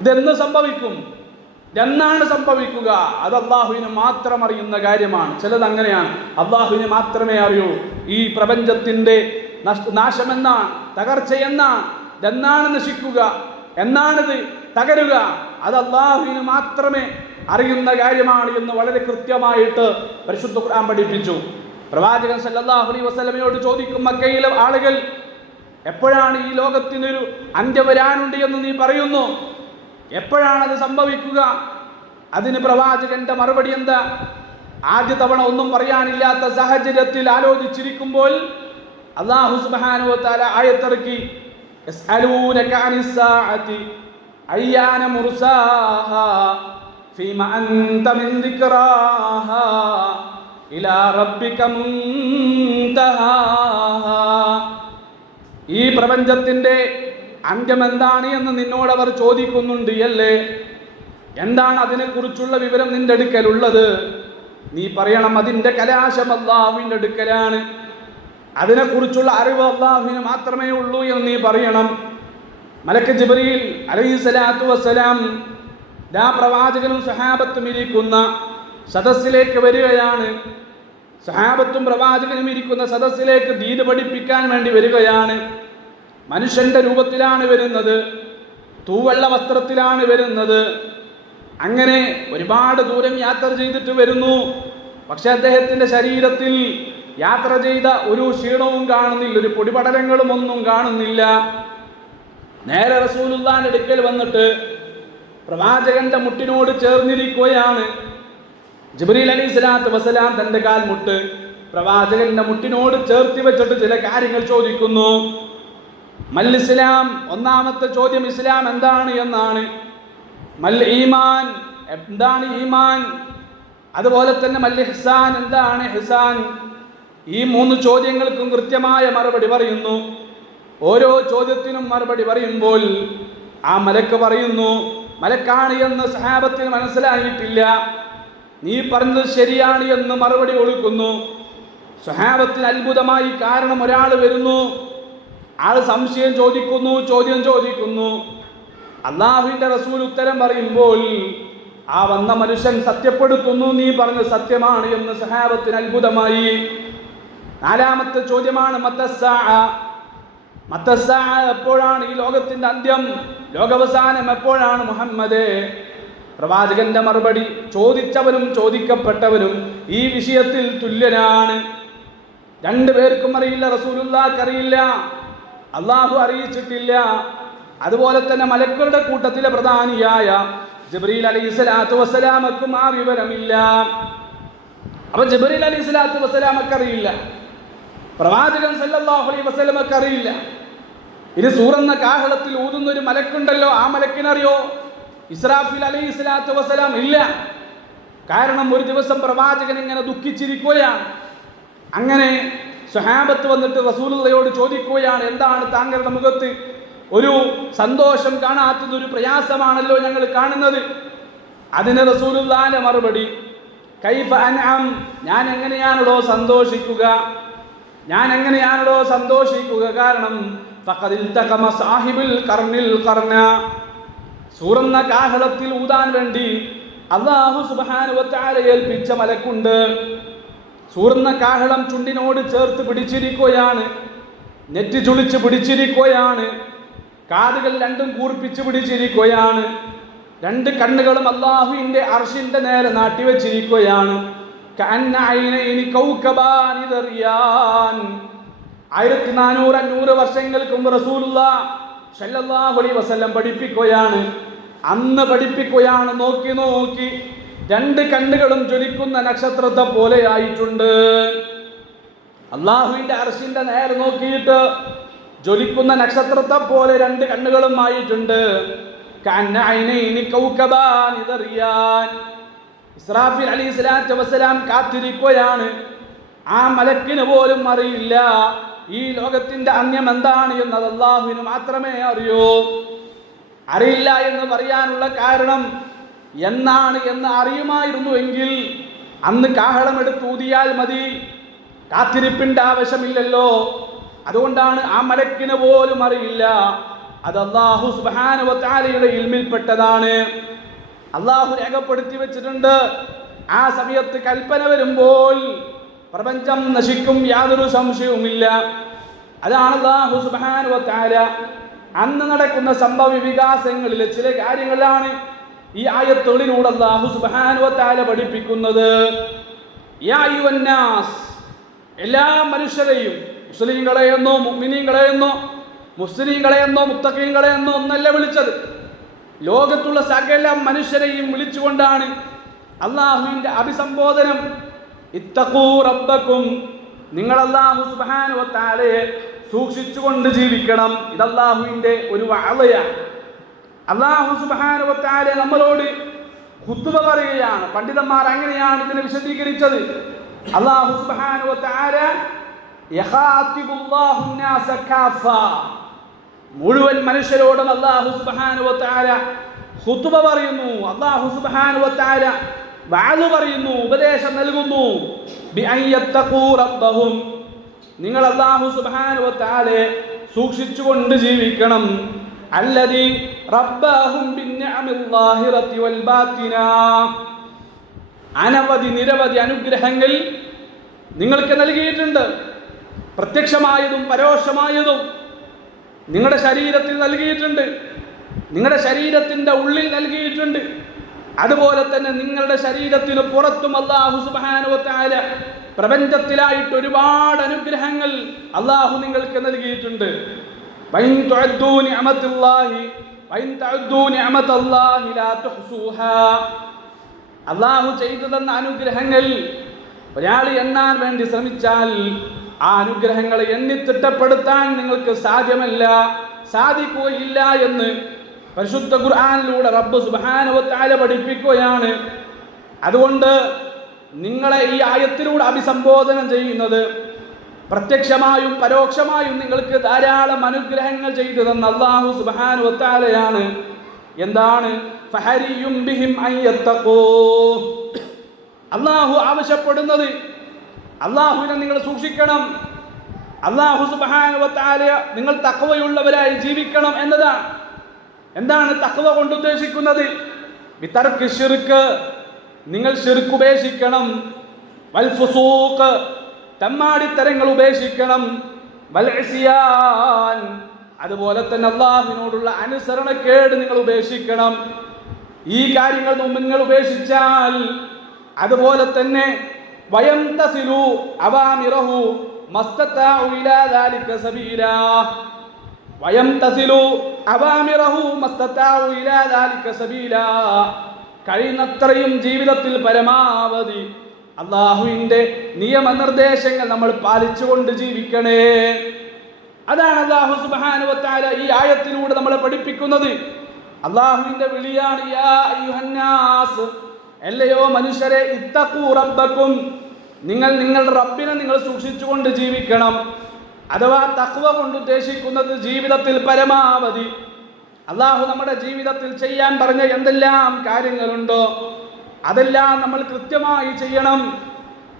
ഇതെന്ന് സംഭവിക്കും, എന്നാണ് സംഭവിക്കുക, അത് അല്ലാഹുവിന് മാത്രം അറിയുന്ന കാര്യമാണ്. ചിലത് അങ്ങനെയാണ്, അല്ലാഹുവിന് മാത്രമേ അറിയൂ. ഈ പ്രപഞ്ചത്തിന്റെ നാശമെന്നാണ്, തകർച്ചയെന്നാണ്, ഇതെന്നാണ് നശിക്കുക, എന്നാണിത് തകരുക, അത് അല്ലാഹുവിന് മാത്രമേ അറിയുന്ന കാര്യമാണ് എന്ന് വളരെ കൃത്യമായിട്ട് പരിശുദ്ധ ഖുർആൻ പഠിപ്പിച്ചു. പ്രവാചകൻ സല്ലല്ലാഹു അലൈഹി വസല്ലമയോട് ചോദിക്കും മക്കയിലെ ആളുകൾ, എപ്പോഴാണ് ഈ ലോകത്തിനൊരു അന്ത്യം വരാനുണ്ട് എന്ന് നീ പറയുന്നു, എപ്പോഴാണത് സംഭവിക്കുക? അതിന് പ്രവാചകന്റെ മറുപടി എന്താ? ആദ്യ തവണ ഒന്നും പറയാനില്ലാത്ത സാഹചര്യത്തിൽ ആലോചിച്ചിരിക്കുമ്പോൾ അല്ലാഹു സുബ്ഹാനഹു വ തആല ആയത്തിറക്കി, യസ്അലൂനക അനിസ്സാഅതി അയ്യാന മുർസാഹാ ഫീമ അൻത മിൻ ദിക്റാഹാ ഇലാ റബ്ബിക മുൻതഹാഹാ. ഈ പ്രപഞ്ചത്തിന്റെ അന്ത്യം എന്താണ് എന്ന് നിന്നോട് അവർ ചോദിക്കുന്നുണ്ട് അല്ലേ? എന്താണ് അതിനെക്കുറിച്ചുള്ള വിവരം നിന്റെ അടുക്കലുള്ളത്? നീ പറയണം, അതിന്റെ കലാശം അല്ലാഹുവിന്റെ അടുക്കലാണ്, അതിനെക്കുറിച്ചുള്ള അറിവ് അല്ലാഹുവിന് മാത്രമേ ഉള്ളൂ എന്ന് നീ പറയണം. മലക്ക് ജിബ്രീൽ അലൈഹിസ്സലാത്തു വസ്സലാം പ്രവാചകനും സഹാബത്തും ഇരിക്കുന്ന സദസ്സിലേക്ക് വരികയാണ്. സഹാബത്തും പ്രവാചകനും ഇരിക്കുന്ന സദസ്സിലേക്ക് ദീൻ പഠിപ്പിക്കാൻ വേണ്ടി വരികയാണ്. മനുഷ്യന്റെ രൂപത്തിലാണ് വരുന്നത്, തൂവെള്ള വസ്ത്രത്തിലാണ് വരുന്നത്. അങ്ങനെ ഒരുപാട് ദൂരം യാത്ര ചെയ്തിട്ട് വരുന്നു. പക്ഷെ അദ്ദേഹത്തിന്റെ ശരീരത്തിൽ യാത്ര ചെയ്ത ഒരു ക്ഷീണവും കാണുന്നില്ല, ഒരു പൊടിപടലങ്ങളും ഒന്നും കാണുന്നില്ല. നേരെ റസൂലുള്ളാഹിന്റെ അടുക്കൽ വന്നിട്ട് പ്രവാചകന്റെ മുട്ടിനോട് ചേർന്നിരിക്കുകയാണ്. ജിബ്രീൽ അലൈഹിസ്സലാത്തു വസ്സലാം തന്റെ കാൽമുട്ട് പ്രവാചകന്റെ മുട്ടിനോട് ചേർത്തി വെച്ചിട്ട് ചില കാര്യങ്ങൾ ചോദിക്കുന്നു. മൽ ഇസ്ലാം, ഒന്നാമത്തെ ചോദ്യം ഇസ്ലാം എന്താണ് എന്നാണ്. മൽ ഈമാൻ, എന്താണ് ഈമാൻ. അതുപോലെ തന്നെ മൽ ഇഹ്സാൻ, എന്താണ് ഇഹ്സാൻ. ഈ 3 ചോദ്യങ്ങൾക്കും കൃത്യമായ മറുപടി പറയുന്നു. ഓരോ ചോദ്യത്തിനും മറുപടി പറയുമ്പോൾ ആ മലക്ക് പറയുന്നു, മലക്കാണ് എന്ന് സഹാബത്തിന് മനസ്സിലായിട്ടില്ല, നീ പറഞ്ഞത് ശരിയാണ് എന്ന് മറുപടി കൊടുക്കുന്നു. സഹാബത്തിന് അത്ഭുതമായി. കാരണം ഒരാൾ വരുന്നു, ആൾ സംശയം ചോദിക്കുന്നു, ചോദ്യം ചോദിക്കുന്നു. അല്ലാഹുവിന്റെ റസൂൽ ഉത്തരം പറയുമ്പോൾ ആ വന്ന മനുഷ്യൻ സത്യപ്പെടുത്തുന്നു, നീ പറഞ്ഞത് സത്യമാണ് എന്ന് സഹാബത്തിന് അത്ഭുതമായി. 4ാമത്തെ ചോദ്യമാണ് മത്തസ്സാ, എപ്പോഴാണ് ഈ ലോകത്തിന്റെ അന്ത്യം, ലോകാവസാനം എപ്പോഴാണ് മുഹമ്മദേ. പ്രവാചകന്റെ മറുപടി ചോദിച്ചവനും ചോദിക്കപ്പെട്ടവനും ഈ വിഷയത്തിൽ തുല്യനാണ്. 2 പേർക്കും അറിയില്ല, റസൂലുള്ളാഹിക്ക് അറിയില്ല, അള്ളാഹു അറിയിച്ചിട്ടില്ല. അതുപോലെ തന്നെ മലക്കുകളുടെ കൂട്ടത്തിലെ പ്രധാനിയായ ജിബ്രീൽ അലൈഹിസ്സലാത്തു വസ്സലാമക്കും ആ വിവരമില്ല. അപ്പൊ ജിബ്രീൽ അലൈഹിസ്സലാത്തു വസ്സലാമക്ക് അറിയില്ല, പ്രവാചകൻ സല്ലല്ലാഹു അലൈഹി വസല്ലമക്ക് അറിയില്ല. ഇനി സൂറെന്ന കാഹളത്തിൽ ഊതുന്ന ഒരു മലക്കുണ്ടല്ലോ, ആ മലക്കിനറിയോ? ഇസ്രാഫീൽ അലൈഹിസ്സലാത്തു വസ്സലാം ഇല്ല. കാരണം ഒരു ദിവസം പ്രവാചകൻ ഇങ്ങനെ ദുഃഖിച്ചിരിക്കുകയാണ്. അങ്ങനെ സ്വഹാബത്ത് വന്നിട്ട് റസൂലുള്ളാഹിയോട് ചോദിക്കുകയാണ്, എന്താണ് താങ്കളുടെ മുഖത്ത് ഒരു സന്തോഷം കാണാത്തത്, ഒരു പ്രയാസമാണല്ലോ ഞങ്ങൾ കാണുന്നത്. അതിന് റസൂലുള്ളാഹിന്റെ മറുപടി, കൈഫ അൻഅം, ഞാൻ എങ്ങനെയാണല്ലോ സന്തോഷിക്കുക, ഞാൻ എങ്ങനെയാണല്ലോ സന്തോഷിക്കുക. കാരണം ഫഖദിൽ തഖമ സാഹിബുൽ ഖർനിൽ ഖർന, സൂറന്ന കാഹളത്തിൽ ഊതാൻ വേണ്ടി അല്ലാഹു സുബ്ഹാനഹു വ തആല ഏൽപ്പിച്ച മലക്കുണ്ട്. സൂറന്ന കാഹളം ചുണ്ടിനോട് ചേർത്ത് പിടിച്ചിരിക്കുകയാണ്, നെറ്റി ചുളിച്ച് പിടിച്ചിരിക്കുകയാണ്, കാതുകൾ 2ഉം കൂർപ്പിച്ച് പിടിച്ചിരിക്കുകയാണ്, 2 കണ്ണുകളും അല്ലാഹുവിന്റെ അർശിന്റെ നേരെ നാട്ടിവെച്ചിരിക്കുകയാണ്. 1400 വർഷങ്ങൾക്ക് മുമ്പ് റസൂലുള്ളാഹി സ്വല്ലല്ലാഹു അലൈഹി വസല്ലം പഠിപ്പിക്കുകയാണ്. അന്ന് പഠിപ്പിക്കുകയാണ്, നോക്കി നോക്കി 2 കണ്ണുകളും ജ്വലിക്കുന്ന നക്ഷത്രത്തെ പോലെ ആയിട്ടുണ്ട്. അല്ലാഹുവിന്റെ അർശിന്റെ നേരെ നോക്കിയിട്ട് ജ്വലിക്കുന്ന നക്ഷത്രത്തെ പോലെ 2 കണ്ണുകളും ആയിട്ടുണ്ട്. ഇസ്രാഫീൽ അലൈഹിസ്സലാത്തു വസ്സലാം കാത്തിരിക്കുകയാണ്. ആ മലക്കിന് പോലും അറിയില്ല ഈ ലോകത്തിന്റെ അന്ത്യം എന്താണ് എന്നത് അല്ലാഹുവിന് മാത്രമേ അറിയൂ. അറിയില്ല എന്ന് പറയാനുള്ള കാരണം എന്നാണ് എന്ന് അറിയുമായിരുന്നുവെങ്കിൽ അന്ന് കാഹളമെടുത്ത് ഊതിയാൽ മതി, കാത്തിരിപ്പിന്റെ ആവശ്യമില്ലല്ലോ. അതുകൊണ്ടാണ് ആ മലക്കിന് പോലും അറിയില്ല. അത് അല്ലാഹു സുബ്ഹാനഹു വ തആലയുടെ ഇൽമിൽപ്പെട്ടതാണ്, അല്ലാഹു രേഖപ്പെടുത്തി വെച്ചിട്ടുണ്ട്. ആ സമയത്ത് കൽപ്പന വരുമ്പോൾ പ്രപഞ്ചം നശിക്കും, യാതൊരു സംശയവുമില്ല. അതാണ് അല്ലാഹു സുബ്ഹാനഹു വ തആല അന്ന് നടക്കുന്ന സംഭവ വികാസങ്ങളിലെ ചില കാര്യങ്ങളാണ് ഈ ആയത്തുകളിലൂടെ അല്ലാഹു സുബ്ഹാനഹു വ തആല പഠിപ്പിക്കുന്നത്. യാ അയ്യുഹന്നാസ്, എല്ലാ മനുഷ്യരെയും, മുസ്ലിങ്ങളെയെന്നോ മുഅ്മിനീങ്ങളെയെന്നോ മുസ്ലിങ്ങളെയെന്നോ മുത്തഖീങ്ങളെയെന്നോ ഒന്നല്ല വിളിച്ചത്, ലോകത്തുള്ള സകല മനുഷ്യരെയും വിളിച്ചുകൊണ്ടാണ് അല്ലാഹുവിന്റെ അഭിസംബോധനം. ഇത്തഖൂ റബ്ബക്കും, നിങ്ങൾ അല്ലാഹു സുബ്ഹാനഹു വ തആലയെ സൂക്ഷിച്ചുകൊണ്ട് ജീവിക്കണം. ഇത് അല്ലാഹുവിന്റെ ഒരു വഅദയാണ്. അല്ലാഹു സുബ്ഹാനഹു വ തആല നമ്മളോട് ഖുത്ബ പറയുകയാണ്. പണ്ഡിതന്മാർ അങ്ങനെയാണ് ഇതിനെ വിശദീകരിച്ചത്. അല്ലാഹു സുബ്ഹാനഹു വ തആല യഖാതിബുല്ലാഹു الناس കാഫാ, മുഴുവൻ മനുഷ്യരോടും അല്ലാഹു സുബ്ഹാനഹു വ തആല ഖുത്ബ പറയുന്നു. അല്ലാഹു സുബ്ഹാനഹു വ തആല വഅദ് പറയുന്നു, ഉപദേശം നൽകുന്നു. ബിഅൻ യത്തഖൂ റബ്ബഹും, നിങ്ങൾ അല്ലാഹു സുബ്ഹാനഹു വ തആലയെ സൂക്ഷിച്ചുകൊണ്ട് ജീവിക്കണം. അല്ലദീ റബ്ബഹും ബിന്നിഅമിൽ ളാഹിറതി വൽ ബാത്തിന, അനവധി നിരവധി അനുഗ്രഹങ്ങൾ നിങ്ങൾക്ക് നൽകിയിട്ടുണ്ട്. പ്രത്യക്ഷമായതും പരോക്ഷമായതും നിങ്ങളുടെ ശരീരത്തിൽ നൽകിയിട്ടുണ്ട്, നിങ്ങളുടെ ശരീരത്തിന്റെ ഉള്ളിൽ നൽകിയിട്ടുണ്ട്. അതുപോലെ തന്നെ നിങ്ങളുടെ ശരീരത്തിന് പുറത്തും അല്ലാഹു സുബ്ഹാനഹു വ തആല പ്രപഞ്ചത്തിലായിട്ട് ഒരുപാട് അനുഗ്രഹങ്ങൾ അല്ലാഹു നിങ്ങൾക്ക് നൽകിയിട്ടുണ്ട്. വഇൻ തുഅദ്ദൂ നിഅമത്തുല്ലാഹി വഇൻ തഅദ്ദൂ നിഅമത്തല്ലാഹി ലാ തുഹ്സൂഹാ. അല്ലാഹു ചെയ്തു തന്ന അനുഗ്രഹങ്ങൾ ഒരാൾ എണ്ണാൻ വേണ്ടി ശ്രമിച്ചാൽ ആ അനുഗ്രഹങ്ങളെ എണ്ണിത്തിട്ടപ്പെടുത്താൻ നിങ്ങൾക്ക് സാധിക്കുകയില്ല എന്ന് പരിശുദ്ധ ഖുർആനിലൂടെ റബ്ബ് സുബ്ഹാനഹു വ തആല പഠിപ്പിക്കുകയാണ്. അതുകൊണ്ട് നിങ്ങളെ ഈ ആയത്തിലൂടെ അഭിസംബോധന ചെയ്യുന്നത് പ്രത്യക്ഷമായും പരോക്ഷമായും നിങ്ങൾക്ക് ധാരാളം അനുഗ്രഹങ്ങൾ ചെയ്തു തന്ന അല്ലാഹു സുബ്ഹാനഹു വ തആലയാണ്. എന്താണ്? ഫഹരിയും ബിഹിം അൻ യത്തഖൂ. അല്ലാഹു ആവശ്യപ്പെടുന്നത് അല്ലാഹുവിനെ നിങ്ങൾ സൂക്ഷിക്കണം, അല്ലാഹു സുബ്ഹാനഹു വ തആല നിങ്ങൾ തഖ്വയുള്ളവരായി ജീവിക്കണം എന്നതാണ്. എന്താണ് തഖ്വ കൊണ്ട് ഉദ്ദേശിക്കുന്നത്? ബിതർക്കി ശിർക്ക്, നിങ്ങൾ ശിർക്ക് ഉപേക്ഷിക്കണം. വൽ ഫുസൂഖ്, തമ്മാടിത്തരങ്ങൾ ഉപേക്ഷിക്കണം. വൽ ഇസ്യാൻ, അതുപോലെ തന്നെ അല്ലാഹുവിനോടുള്ള അനുസരണക്കേട് നിങ്ങൾ ഉപേക്ഷിക്കണം. ഈ കാര്യങ്ങൾ നിങ്ങൾ ഉപേക്ഷിച്ചാൽ, അതുപോലെ തന്നെ വയംതസിലു അവാമിറഹു മസ്തതാഉ ഇലാ ദാലിക സബീലാ. വയംതസിലു അവാമിറഹു മസ്തതാഉ ഇലാ ദാലിക സബീലാ. കഴിയുന്നത്രയും ജീവിതത്തിൽ പരമാവധി അല്ലാഹുവിന്റെ നിയമനിർദ്ദേശങ്ങൾ നമ്മൾ പാലിച്ചുകൊണ്ട് ജീവിക്കണേ. അതാണ് അല്ലാഹു സുബ്ഹാനഹു വ തആല ഈ ആയത്തിലൂടെ നമ്മളെ പഠിപ്പിക്കുന്നത്. അല്ലാഹുവിന്റെ വിളിയാണ്, യാ അയ്യുഹന്നാസ്, അല്ലയോ മനുഷ്യരെ, ഇത്തഖൂ റബ്ബക്കും, നിങ്ങൾ നിങ്ങളുടെ റബ്ബിനെ നിങ്ങൾ സൂക്ഷിച്ചുകൊണ്ട് ജീവിക്കണം. അഥവാ തഖ്വ കൊണ്ട് ഉദ്ദേശിക്കുന്നത് ജീവിതത്തിൽ പരമാവധി അല്ലാഹു നമ്മുടെ ജീവിതത്തിൽ ചെയ്യാൻ പറഞ്ഞ എന്തെല്ലാം കാര്യങ്ങളുണ്ടോ അതെല്ലാം നമ്മൾ കൃത്യമായി ചെയ്യണം.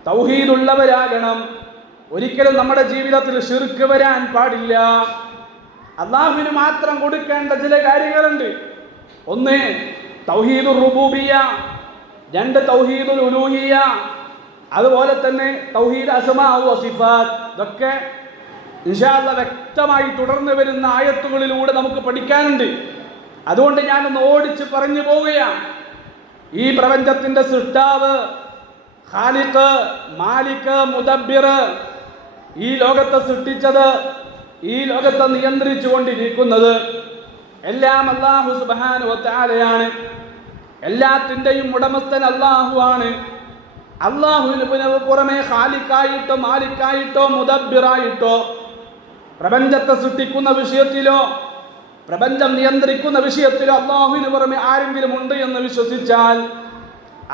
തൗഹീദുള്ളവരാകണം. ഒരിക്കലും നമ്മുടെ ജീവിതത്തിൽ ശിർക്ക് വരാൻ പാടില്ല. അല്ലാഹുവിന് മാത്രം കൊടുക്കേണ്ട ചില കാര്യങ്ങളുണ്ട്. ഒന്ന് തൗഹീദുർ റുബൂബിയ്യ, രണ്ട് തൗഹീദുൽ ഉലൂഹിയ്യ, അതുപോലെ തന്നെ തൗഹീദ് അസ്മാഉ വ സിഫാത്ത്. ഇതൊക്കെ ഇൻഷാ അല്ലാഹ് വ്യക്തമായി തുടർന്ന് വരുന്ന ആയത്തുകളിലൂടെ നമുക്ക് പഠിക്കാനുണ്ട്. അതുകൊണ്ട് ഞാനൊന്ന് ഓടിച്ച് പറഞ്ഞു പോവുകയാണ്. ഈ പ്രപഞ്ചത്തിന്റെ സൃഷ്ടാവ്, ഖാലിഖ്, മാലിക്, മുദബ്ബിർ, ഈ ലോകത്തെ സൃഷ്ടിച്ചത്, ഈ ലോകത്തെ നിയന്ത്രിച്ചു കൊണ്ടിരിക്കുന്നത് എല്ലാം അല്ലാഹു സുബ്ഹാനഹു വ തആലയാണ്. എല്ലാത്തിന്റെയും ഉടമസ്ഥൻ അല്ലാഹുവാണ്. അല്ലാഹുവിന് പുറമെ ഖാലിഖായിട്ടോ മാലിക്കായിട്ടോ മുദബ്ബിറായിട്ടോ പ്രപഞ്ചത്തെ സൃഷ്ടിക്കുന്ന വിഷയത്തിലോ പ്രപഞ്ചം നിയന്ത്രിക്കുന്ന വിഷയത്തിലോ അല്ലാഹുവിന് പുറമെ ആരെങ്കിലും ഉണ്ട് എന്ന് വിശ്വസിച്ചാൽ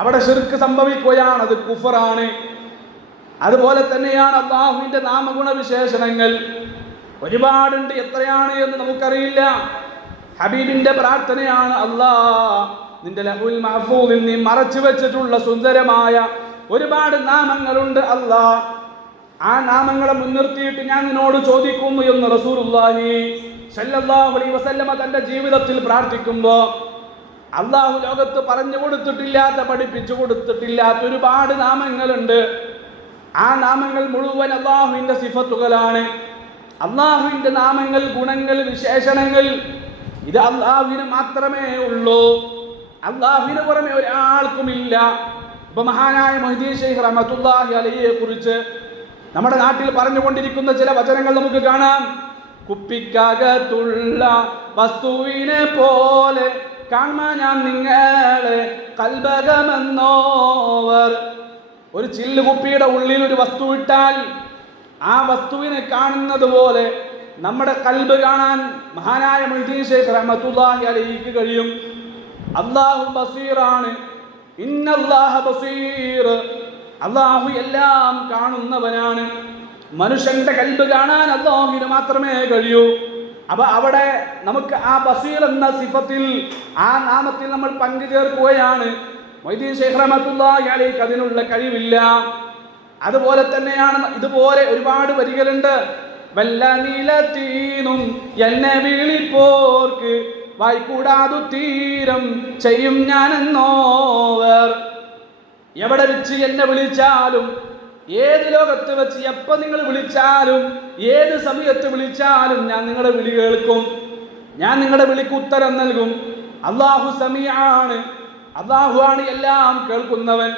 അവിടെ ശിർക്ക് സംഭവിക്കുകയാണ്. അത് കുഫറാണ്. അതുപോലെ തന്നെയാണ് അല്ലാഹുവിന്റെ നാമഗുണ വിശേഷണങ്ങൾ ഒരുപാടുണ്ട്. എത്രയാണ് എന്ന് നമുക്കറിയില്ല. ഹബീബിന്റെ പ്രാർത്ഥനയാണ്, അല്ലാഹ് നിന്റെ ലഹുൽ മഹ്ഫൂദിൽ നീ മറച്ചു വെച്ചിട്ടുള്ള സുന്ദരമായ ഒരുപാട് നാമങ്ങളുണ്ട് അല്ലാഹ്. ആ നാമങ്ങളെ മുൻനിർത്തിയിട്ട് ഞാൻ നിന്നോട് ചോദിക്കുന്നു എന്ന് റസൂലുള്ളാഹി സ്വല്ലല്ലാഹു അലൈഹി വസല്ലമ തന്റെ ജീവിതത്തിൽ പ്രാർത്ഥിക്കുമ്പോൾ അല്ലാഹു ലോകത്ത് പറഞ്ഞു കൊടുത്തിട്ടില്ലാത്ത, പഠിപ്പിച്ചു കൊടുത്തിട്ടില്ലാത്ത ഒരുപാട് നാമങ്ങളുണ്ട്. ആ നാമങ്ങൾ മുഴുവൻ അല്ലാഹുവിന്റെ സിഫത്തുകളാണ്. അല്ലാഹുവിന്റെ നാമങ്ങൾ, ഗുണങ്ങൾ, വിശേഷണങ്ങൾ ഇത് അല്ലാഹുവിന് മാത്രമേ ഉള്ളൂ. അല്ലാഹുവിന് പുറമെ ഒരാൾക്കുമില്ല. ഇപ്പൊ മഹാനായ മുഹ്യിദ്ദീൻ ശൈഖ് റഹ്മത്തുള്ളാഹി അലൈഹിയെ കുറിച്ച് നമ്മുടെ നാട്ടിൽ പറഞ്ഞുകൊണ്ടിരിക്കുന്ന ചില വചനങ്ങൾ നമുക്ക് കാണാം. കുപ്പിക്കകത്തുള്ള വസ്തുവിനെ പോലെ കാണാൻ ഞാൻ നിങ്ങളെ കൽബകമെന്നോവർ. ഒരു ചില്ല് കുപ്പിയുടെ ഉള്ളിൽ ഒരു വസ്തു ഇട്ടാൽ ആ വസ്തുവിനെ കാണുന്നത് പോലെ നമ്മുടെ കൽബ് കാണാൻ മഹാനായ മുഹ്യിദ്ദീൻ ശൈഖ് റഹ്മത്തുള്ളാഹി അലൈഹിക്ക് കഴിയും. അല്ലാഹു ബസീറാണ്. ഇന്നല്ലാഹ ബസീർ. അല്ലാഹു എല്ലാം കാണുന്നവനാണ്. മനുഷ്യന്റെ കൽബ് കാണാൻ അല്ലാഹുവിന് മാത്രമേ കഴിയൂ. അപ്പൊ അവിടെ നമുക്ക് ആ ബസീർ എന്ന സിഫത്തിൽ, ആ നാമത്തിൽ നമ്മൾ പങ്കുചേർക്കുകയാണ്. മുഹ്യിദ്ദീൻ ശൈഖ് റഹ്മത്തുള്ളാഹി അലൈഹി അതിനുള്ള കഴിവില്ല. അതുപോലെ തന്നെയാണ് ഇതുപോലെ ഒരുപാട് വരികളുണ്ട്. വല്ല നീലത്തീനും എന്നെ വിളിപ്പോർക്ക് വായിക്കൂടാതു തീരം ചെയ്യും ഞാനെന്നോവർ. എവിടെ വെച്ച് എന്നെ വിളിച്ചാലും, ഏത് ലോകത്ത് വെച്ച് എപ്പോ നിങ്ങൾ വിളിച്ചാലും, ഏത് സമയത്ത് വിളിച്ചാലും ഞാൻ നിങ്ങളുടെ വിളി കേൾക്കും, ഞാൻ നിങ്ങളുടെ വിളിക്ക് ഉത്തരം നൽകും. അല്ലാഹു സമീആണ്. അല്ലാഹുവാണ് എല്ലാം കേൾക്കുന്നവൻ.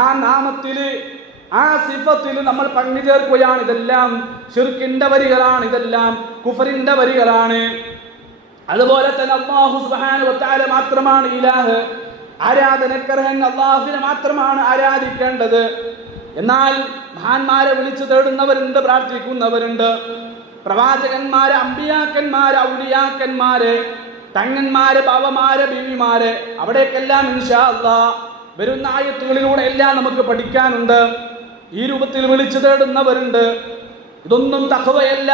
ആ നാമത്തില്, ആ സിഫത്തിൽ നമ്മൾ പങ്കു ചേർക്കുകയാണ്. ഇതെല്ലാം ശിർക്കിന്റെ വരികളാണ്, ഇതെല്ലാം കുഫറിന്റെ വരികളാണ്. അതുപോലെ തന്നെ അല്ലാഹു സുബ്ഹാനഹു വ തആല മാത്രമാണ് ഇലാഹ്, ആരാധനക്കർഹൻ അല്ലാഹുവിനെ മാത്രമാണ് ആരാധിക്കേണ്ടത്. എന്നാൽ മഹാന്മാരെ വിളിച്ചു തേടുന്നവരുണ്ട്, പ്രാർത്ഥിക്കുന്നവരുണ്ട്. പ്രവാചകന്മാരെ, അമ്പിയാക്കന്മാരെ, ഔലിയാക്കന്മാരെ, തങ്ങന്മാരെ, ബാവമാരെ, ബീവിമാരെ, അവിടേക്കെല്ലാം ഇൻഷാ അല്ലാഹ് വരുന്ന ആയത്തുകളിലൂടെ എല്ലാം നമുക്ക് പഠിക്കാനുണ്ട്. ഈ രൂപത്തിൽ വിളിച്ചു തേടുന്നവരുണ്ട്. ഇതൊന്നും തഖ്വയല്ല,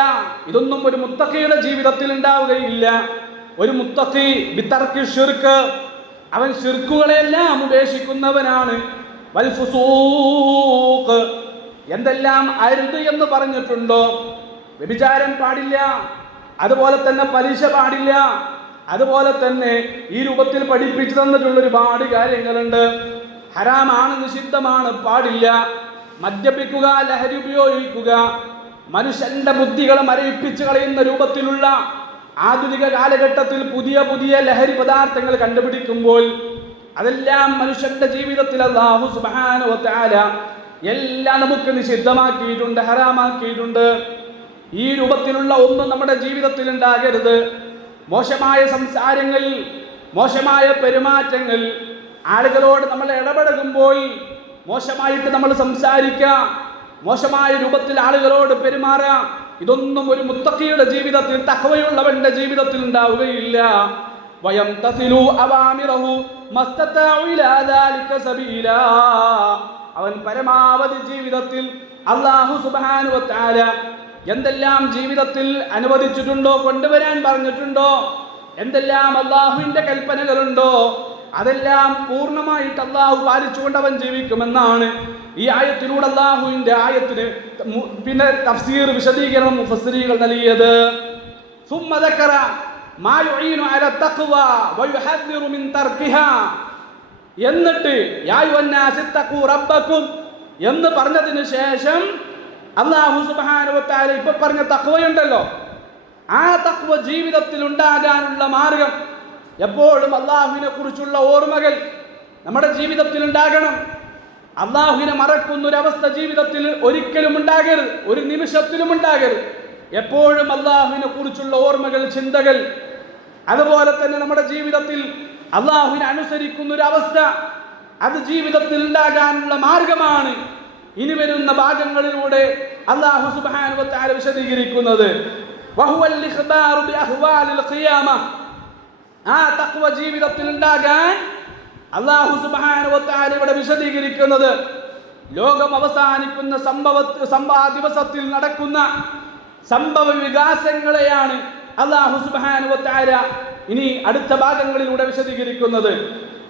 ഇതൊന്നും ഒരു മുത്തഖിയുടെ ജീവിതത്തിൽ ഉണ്ടാവുകയില്ല. ഒരു മുത്തഖി ബിതർക്കി ശിർക്ക്, അവൻ ശിർക്കുകളെല്ലാം ഉപേക്ഷിക്കുന്നവനാണ്. വൽ ഫുസൂഖ്, എന്തെല്ലാം അരുത് എന്ന് പറഞ്ഞിട്ടുണ്ടോ, വ്യഭിചാരം പാടില്ല, അതുപോലെ തന്നെ പലിശ പാടില്ല, അതുപോലെ തന്നെ ഈ രൂപത്തിൽ പഠിപ്പിച്ചു തന്നിട്ടുള്ള ഒരുപാട് കാര്യങ്ങളുണ്ട്. ഹറാമാണ്, നിഷിദ്ധമാണ്, പാടില്ല. മദ്യപിക്കുക, ലഹരി ഉപയോഗിക്കുക, മനുഷ്യന്റെ ബുദ്ധികളെ മരവിപ്പിച്ചു കളയുന്ന രൂപത്തിലുള്ള ആധുനിക കാലഘട്ടത്തിൽ പുതിയ പുതിയ ലഹരി പദാർത്ഥങ്ങൾ കണ്ടുപിടിക്കുമ്പോൾ അതെല്ലാം മനുഷ്യന്റെ ജീവിതത്തിൽ അല്ലാഹു സുബ്ഹാനഹു വ തആല എല്ലാം നമുക്ക് നിഷിദ്ധമാക്കിയിട്ടുണ്ട്, ഹറാമാക്കിയിട്ടുണ്ട്. ഈ രൂപത്തിലുള്ള ഒന്നും നമ്മുടെ ജീവിതത്തിൽ ഉണ്ടാകരുത്. മോശമായ സംസാരങ്ങൾ, മോശമായ പെരുമാറ്റങ്ങൾ, ആളുകളോട് നമ്മൾ ഇടപഴകുമ്പോൾ മോശമായിട്ട് നമ്മൾ സംസാരിക്കുക, മോശമായ രൂപത്തിൽ ആളുകളോട് പെരുമാറുക, ഇതൊന്നും ഒരു മുത്തഖിയുടെ ജീവിതത്തിൽ, തഖ്വയുള്ളവന്റെ ജീവിതത്തിൽ ഉണ്ടാവുകയില്ല. വയംതസിലു അവാമിറഹു മസ്തതഉ ഇലാ ദാലിക സബീലാ, അവൻ പരമാവധി ജീവിതത്തിൽ അല്ലാഹു സുബ്ഹാനഹു വ തആല എന്തെല്ലാം ജീവിതത്തിൽ അനുവദിച്ചിട്ടുണ്ടോ, കൊണ്ടുവരാൻ പറഞ്ഞിട്ടുണ്ടോ, എന്തെല്ലാം അല്ലാഹുവിന്റെ കൽപ്പനകളുണ്ടോ, അതെല്ലാം പൂർണ്ണമായിട്ട് അല്ലാഹു പാലിച്ചുകൊണ്ട് അവൻ ജീവിക്കുമെന്നാണ് ഈ ആയത്തിലൂടെ അല്ലാഹുവിന്റെ ആയത്തിന് പിന്നെ തഫ്സീർ, വിശദീകരണം മുഫസ്സിരീകൾ നൽകിയത്. ثم ذكر ما يعين على التقوى ويحذر من تركها, എന്നിട്ട് യാ അയ്യുഹന്നാസ് ഇത്തഖൂ റബ്ബക്കും എന്ന് പറഞ്ഞതിന് ശേഷം അല്ലാഹു സുബ്ഹാനഹു വ തആല ഇപ്പൊ പറഞ്ഞ തഖ്വയുണ്ടല്ലോ, ആ തഖ്വ ജീവിതത്തിൽ ഉണ്ടാകാനുള്ള മാർഗം, എപ്പോഴും അല്ലാഹുവിനെ കുറിച്ചുള്ള ഓർമ്മകൾ നമ്മുടെ ജീവിതത്തിൽ ഉണ്ടാകണം. അല്ലാഹുവിനെ മറക്കുന്ന ഒരു അവസ്ഥ ജീവിതത്തിൽ ഒരിക്കലും ഉണ്ടാകരുത്, ഒരു നിമിഷത്തിലും ഉണ്ടാകരുത്. എപ്പോഴും അല്ലാഹുവിനെ കുറിച്ചുള്ള ഓർമ്മകൾ, ചിന്തകൾ, അതുപോലെ തന്നെ നമ്മുടെ ജീവിതത്തിൽ അല്ലാഹുവിനെ അനുസരിക്കുന്ന ഒരു അവസ്ഥ, അത് ജീവിതത്തിൽ ഉണ്ടാകാനുള്ള മാർഗമാണ് ഇനി വരുന്ന ഭാഗങ്ങളിലൂടെ അല്ലാഹു സുബ്ഹാനഹു വ തആല വിശദീകരിക്കുന്നത്. വഹുവൽ ഇഖ്ബാറു ബിഅഹ്വാലിൽ ഖിയാമ, ആ തഖ്വ ജീവിതത്തിൽ ഉണ്ടാകാൻ അല്ലാഹു സുബ്ഹാനഹു വ തആല ഇവിടെ വിശദീകരിക്കുന്നത് ലോകം അവസാനിക്കുന്ന ദിവസത്തിൽ നടക്കുന്ന സംഭവ വികാസങ്ങളെയാണ് അല്ലാഹു സുബ്ഹാനഹു വ തആല ഇനി അടുത്ത ഭാഗങ്ങളിലൂടെ വിശദീകരിക്കുന്നത്.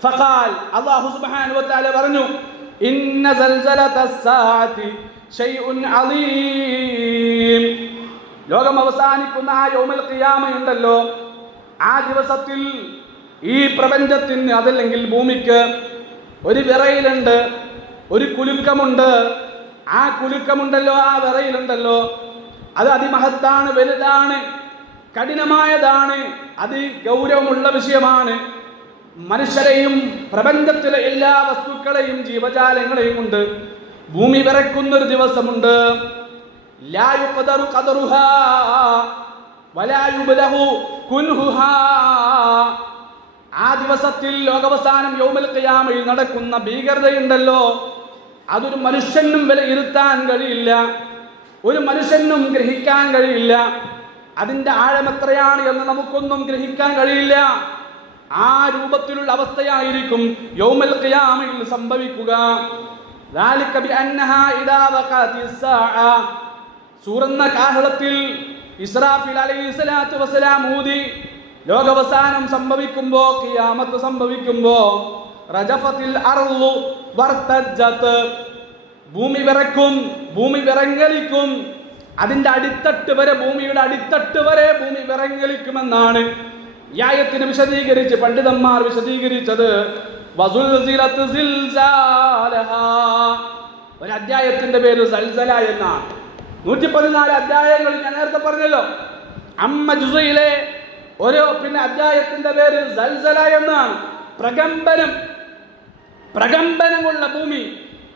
ഫഖാൽ, അല്ലാഹു സുബ്ഹാനഹു വ തആല പറഞ്ഞു, ഇന്ന സൽസലതസ്സാഅതി ശൈഉൻ അളീം, ലോകം അവസാനിക്കുന്ന ആ യൗമുൽ ഖിയാമയുണ്ടല്ലോ, ആ ദിവസത്തിൽ ഈ പ്രപഞ്ചത്തിന്, അതല്ലെങ്കിൽ ഭൂമിക്ക് ഒരു വിറയിലുണ്ട്, ഒരു കുലുക്കമുണ്ട്. ആ കുലുക്കമുണ്ടല്ലോ, ആ വിറയിലുണ്ടല്ലോ, അത് അതിമഹത്താണ്, വലുതാണ്, കഠിനമായതാണ്, അതിഗൗരവമുള്ള വിഷയമാണ്. മനുഷ്യരെയും പ്രപഞ്ചത്തിലെ എല്ലാ വസ്തുക്കളെയും ജീവജാലങ്ങളെയും കൊണ്ട് ഭൂമി വിറയ്ക്കുന്നൊരു ദിവസമുണ്ട്. ലാ യുഖ്ദറു ഖദറുഹാ വലാ യുബ്ലഹു കുൻഹുഹാ, ആ ദിവസത്തിൽ ലോകാവസാനം യൗമുൽ ഖിയാമയിൽ നടക്കുന്ന ഭീകരതയുണ്ടല്ലോ, അതൊരു മനുഷ്യനും വിലയിരുത്താൻ കഴിയില്ല, ഒരു മനുഷ്യനും ഗ്രഹിക്കാൻ കഴിയില്ല. അതിന്റെ ആഴം എത്രയാണ് എന്ന് നമുക്കൊന്നും ഗ്രഹിക്കാൻ കഴിയില്ല. ആ രൂപത്തിലുള്ള അവസ്ഥയായിരിക്കും യൗമുൽ ഖിയാമയിൽ സംഭവിക്കുക. ذلك بأنها إذا وقعت الساعة, സൂറന്ന കാഹളത്തിൽ ഇസ്രാഫീൽ അലൈഹിസ്സലാത്തു വസ്സലാം ഊതി ലോകാവസാനം സംഭവിക്കുമ്പോ, ഖിയാമത്ത് സംഭവിക്കുമ്പോ, റജഫത്തിൽ അർളു വർതജ്ജത്, ഭൂമി വിറക്കും, ഭൂമി വിറങ്ങലിക്കും, അതിന്റെ അടിത്തട്ട് വരെ, ഭൂമിയുടെ അടിത്തട്ട് വരെ ഭൂമി വിറങ്ങലിക്കുമെന്നാണ് ഈ ആയത്തിനെ വിശദീകരിച്ച് പണ്ഡിതന്മാർ വിശദീകരിച്ചത്. വസുൽസിലത്ത് സിൽസാലഹാ, ഒരു അധ്യായത്തിന്റെ പേര് സൽസല എന്നാണ്. 114 അധ്യായങ്ങൾ ഞാൻ നേരത്തെ പറഞ്ഞല്ലോ. അമ്മ ജുസയിലെ ഒരു അധ്യായത്തിന്റെ പേര് സൽസല എന്നാണ്. പ്രകമ്പനമുള്ള ഭൂമി.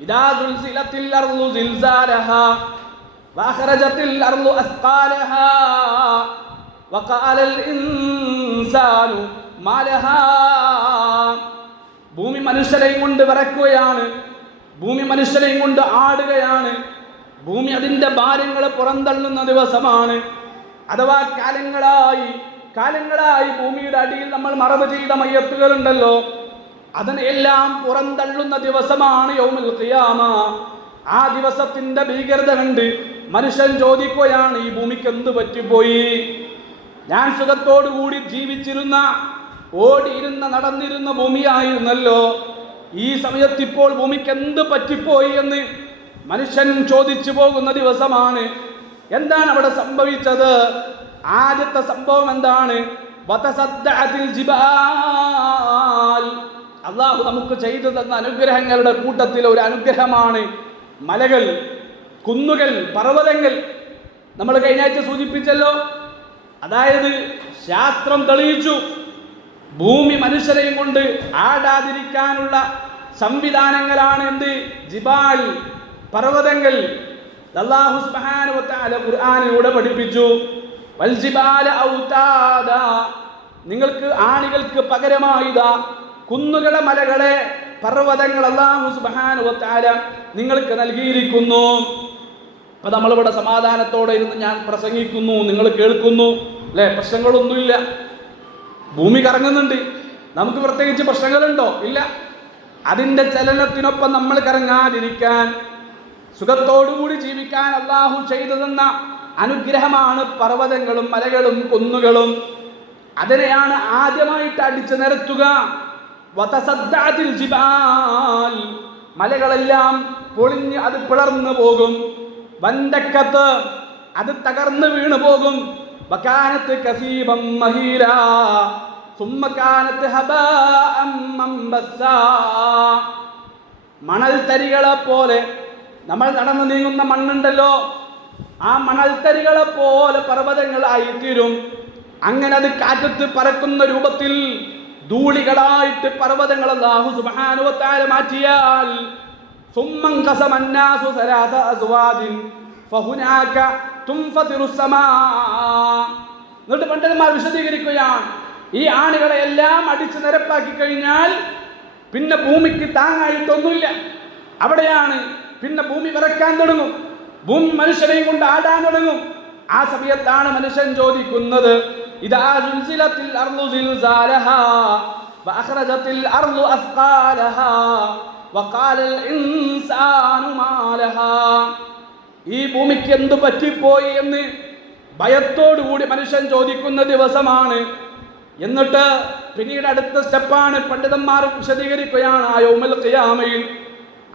ഇദാ സുൽസിലത്തിൽ അർളു സിൽസാലഹാ വഅഖറജത്തിൽ അർളു അസ്ഖാലഹാ വഖാലൽ ഇൻസാനു മാ ലഹാ. ഭൂമി മനുഷ്യരെയും കൊണ്ട് വിറക്കുകയാണ്, ഭൂമി മനുഷ്യരെയും കൊണ്ട് ആടുകയാണ്, ഭൂമി അതിന്റെ ഭാരങ്ങളെ പുറന്തള്ളുന്ന ദിവസമാണ്. അഥവാ കാലങ്ങളായി ഭൂമിയുടെ അടിയിൽ നമ്മൾ മറവ് ചെയ്ത മയ്യത്തുകളുണ്ടല്ലോ, അതിനെല്ലാം പുറന്തള്ളുന്ന ദിവസമാണ് യൗമുൽ ഖിയാമ. ആ ദിവസത്തിന്റെ ഭീകരത കണ്ട് മനുഷ്യൻ ചോദിക്കുകയാണ്, ഈ ഭൂമിക്ക് എന്ത് പറ്റിപ്പോയി? ഞാൻ സുഖത്തോടുകൂടി ജീവിച്ചിരുന്ന, ഓടിയിരുന്ന, നടന്നിരുന്ന ഭൂമിയായിരുന്നല്ലോ, ഈ സമയത്ത് ഇപ്പോൾ ഭൂമിക്ക് എന്ത് പറ്റിപ്പോയി എന്ന് മനുഷ്യൻ ചോദിച്ചു പോകുന്ന ദിവസമാണ്. എന്താണ് അവിടെ സംഭവിച്ചത്? ആദ്യത്തെ സംഭവം എന്താണ്? വതസദ്ദഅതിൽ ജിബാൽ. അല്ലാഹു നമുക്ക് ചെയ്തു തന്ന അനുഗ്രഹങ്ങളുടെ കൂട്ടത്തിൽ ഒരു അനുഗ്രഹമാണ് മലകൾ, കുന്നുകൾ, പർവ്വതങ്ങൾ. നമ്മൾ കഴിഞ്ഞ ആഴ്ച സൂചിപ്പിച്ചല്ലോ. അതായത് ശാസ്ത്രം തെളിയിച്ചു, ഭൂമി മനുഷ്യരെയും കൊണ്ട് ആടാതിരിക്കാനുള്ള സംവിധാനങ്ങളാണ് എന്ത്? ജിബാൽ, പർവ്വതങ്ങൾ. അല്ലാഹു സുബ്ഹാനഹു വ തആല ഖുർആനിലൂടെ പഠിപ്പിച്ചു, വൽ ജിബാല ഔതാദാ, നിങ്ങൾക്ക് ആണികൾക്ക് പകരമായി കുന്നുകളെ, മലകളെ, പർവ്വതങ്ങൾ അല്ലാഹു സുബ്ഹാനഹു വ തആല നിങ്ങൾക്ക് നൽകിയിരിക്കുന്നു. അപ്പൊ നമ്മളിവിടെ സമാധാനത്തോടെ ഇരുന്ന് ഞാൻ പ്രസംഗിക്കുന്നു, നിങ്ങൾ കേൾക്കുന്നു, അല്ലെ? പ്രശ്നങ്ങളൊന്നുമില്ല. ഭൂമി കറങ്ങുന്നുണ്ട്, നമുക്ക് പ്രത്യേകിച്ച് പ്രശ്നങ്ങളുണ്ടോ? ഇല്ല. അതിന്റെ ചലനത്തിനൊപ്പം നമ്മൾ കറങ്ങാതിരിക്കാൻ, സുഖത്തോടുകൂടി ജീവിക്കാൻ അല്ലാഹു ചെയ്തു തന്ന അനുഗ്രഹമാണ് പർവ്വതങ്ങളും മലകളും കുന്നുകളും. അതിനെയാണ് ആദ്യമായിട്ട് അടിച്ചു നിരത്തുക. വതസദ്ദഅതിൽ ജിബാൽ, മലകളെല്ലാം പൊളിഞ്ഞ് അത് പിളർന്നു പോകും. വൻതക്കത്ത്, അത് തകർന്നു വീണു പോകും. വകാനത്ത് കസീബം മഹീരാ സുമ്മ കാനത്ത് ഹബാഅം മംബസ്സാ. മണൽത്തരികളെ പോലെ, നമ്മൾ നടന്നു നീങ്ങുന്ന മണ്ണുണ്ടല്ലോ, ആ മണൽത്തരികളെ പോലെ പർവ്വതങ്ങളായിത്തീരും. അങ്ങനെ അത് കാറ്റത്ത് പറക്കുന്ന രൂപത്തിൽ ധൂളികളായിട്ട് പർവ്വതങ്ങൾ അല്ലാഹു സുബ്ഹാനഹു വ തആല മാറ്റിയാൽ, സുമ്മൻ ഖസമന്നാസു സലാസ അസ്വാദിൻ ഫഹുനാക തുൻഫതിറു സമാ. എന്നിട്ട് പണ്ഡിതന്മാർ വിശദീകരിക്കുകയാണ്, ഈ ആണികളെ എല്ലാം അടിച്ചു നിരപ്പാക്കി കഴിഞ്ഞാൽ പിന്നെ ഭൂമിക്ക് താങ്ങായിട്ടൊന്നുമില്ല. അവിടെയാണ് പിന്നെ ഭൂമി വിറക്കാൻ തുടങ്ങും, ഭൂമി മനുഷ്യരെയും കൊണ്ട് ആടാൻ തുടങ്ങും. ആ സമയത്താണ് മനുഷ്യൻ ചോദിക്കുന്നത്, ഇദാ സുൽസിലത്തിൽ അർളു സിൽസാലഹാ വഅഖറജത്തിൽ അർളു അസ്ഖാലഹാ വഖാലൽ ഇൻസാനു മാ ലഹാ. ഈ ഭൂമിക്ക് എന്ത് പറ്റിപ്പോയി എന്ന് ഭയത്തോടുകൂടി മനുഷ്യൻ ചോദിക്കുന്ന ദിവസമാണ്. എന്നിട്ട് പിന്നീട് അടുത്ത സ്റ്റെപ്പാണ് പണ്ഡിതന്മാർ വിശദീകരിക്കുകയാണ്, ആ യൗമുൽ ഖിയാമയിൽ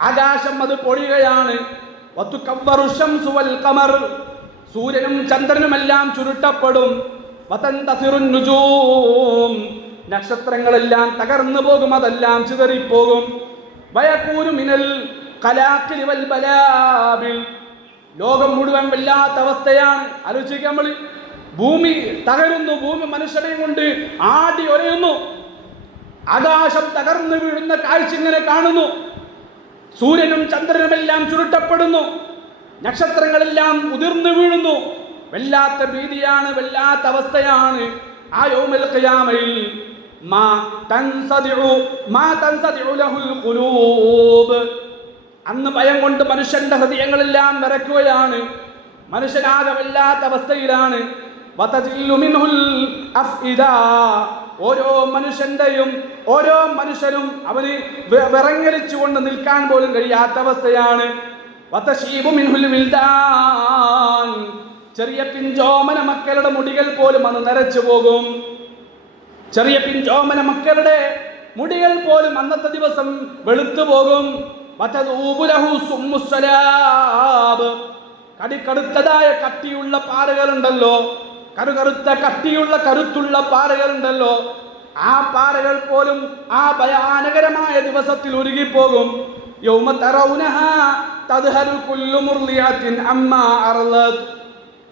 ആകാശം അത് പൊഴിയുകയാണ്. വതുകവ്വറു ശംസു വൽ ഖമർ, സൂര്യനും ചന്ദ്രനുമെല്ലാം ചുരുട്ടപ്പെടും. വതന്തസിറുൻ നുജൂം, നക്ഷത്രങ്ങളെല്ലാം തകർന്നു പോകും, അതെല്ലാം ചിതറിപ്പോകും. വയകൂനു മിനൽ ഖലാഖിൽ വൽ ബലാബിൽ, ലോകം മുഴുവൻ വല്ലാത്ത അവസ്ഥയാണ്. ആലോചിക്കുക, നമ്മൾ ഭൂമി തകരുന്നു, ഭൂമി മനുഷ്യനെ കൊണ്ട് ആടി ഒരയുന്നു, ആകാശം തകർന്നു വീഴുന്ന കാഴ്ച ഇങ്ങനെ കാണുന്നു. സൂര്യനും ചന്ദ്രനുമെല്ലാം ചുരുട്ടപ്പെടുന്നു, നക്ഷത്രങ്ങളെല്ലാം ഉതിർന്നു വീഴുന്നു. വല്ലാത്ത ഭീതിയാണ്, വല്ലാത്ത അവസ്ഥയാണ് ആ യൗമുൽ ഖിയാമയിൽ. മാ തൻസദിഉ ലഹുൽ ഖുലൂബ്, അന്ന് ഭയം കൊണ്ട് മനുഷ്യന്റെ ഹൃദയങ്ങളെല്ലാം വിറയ്ക്കുകയാണ്, മനുഷ്യനാകെ വല്ലാത്ത അവസ്ഥയിലാണ്. വതജില്ലു മിൻഹുൽ അഫ്ഇദാ, ഓരോ മനുഷ്യനും അവന് വിറങ്ങലിച്ചുകൊണ്ട് നിൽക്കാൻ പോലും കഴിയാത്ത അവസ്ഥയാണ്. വതശീബു മിൻഹുൽ വിൽദാൻ, ചെറിയ പിഞ്ചോമന മക്കളുടെ മുടികൾ പോലും അന്ന് നരച്ചു പോകും. ചെറിയ പിഞ്ചോമന മക്കളുടെ മുടികൾ പോലും അന്നത്തെ ദിവസം വെളുത്തു പോകും. കടുത്തതായ കട്ടിയുള്ള പാറകളുണ്ടല്ലോ, കരുത്തുള്ള പാറകളുണ്ടല്ലോ, ആ പാറകൾ പോലും ആ ഭയാനകരമായ ദിവസത്തിൽ ഉരുകിപ്പോകും. യൗമ തറൗനഹാ തദ്ഹറു കുല്ലു മുർളിയത്തിൻ അമ്മാ അർളത്.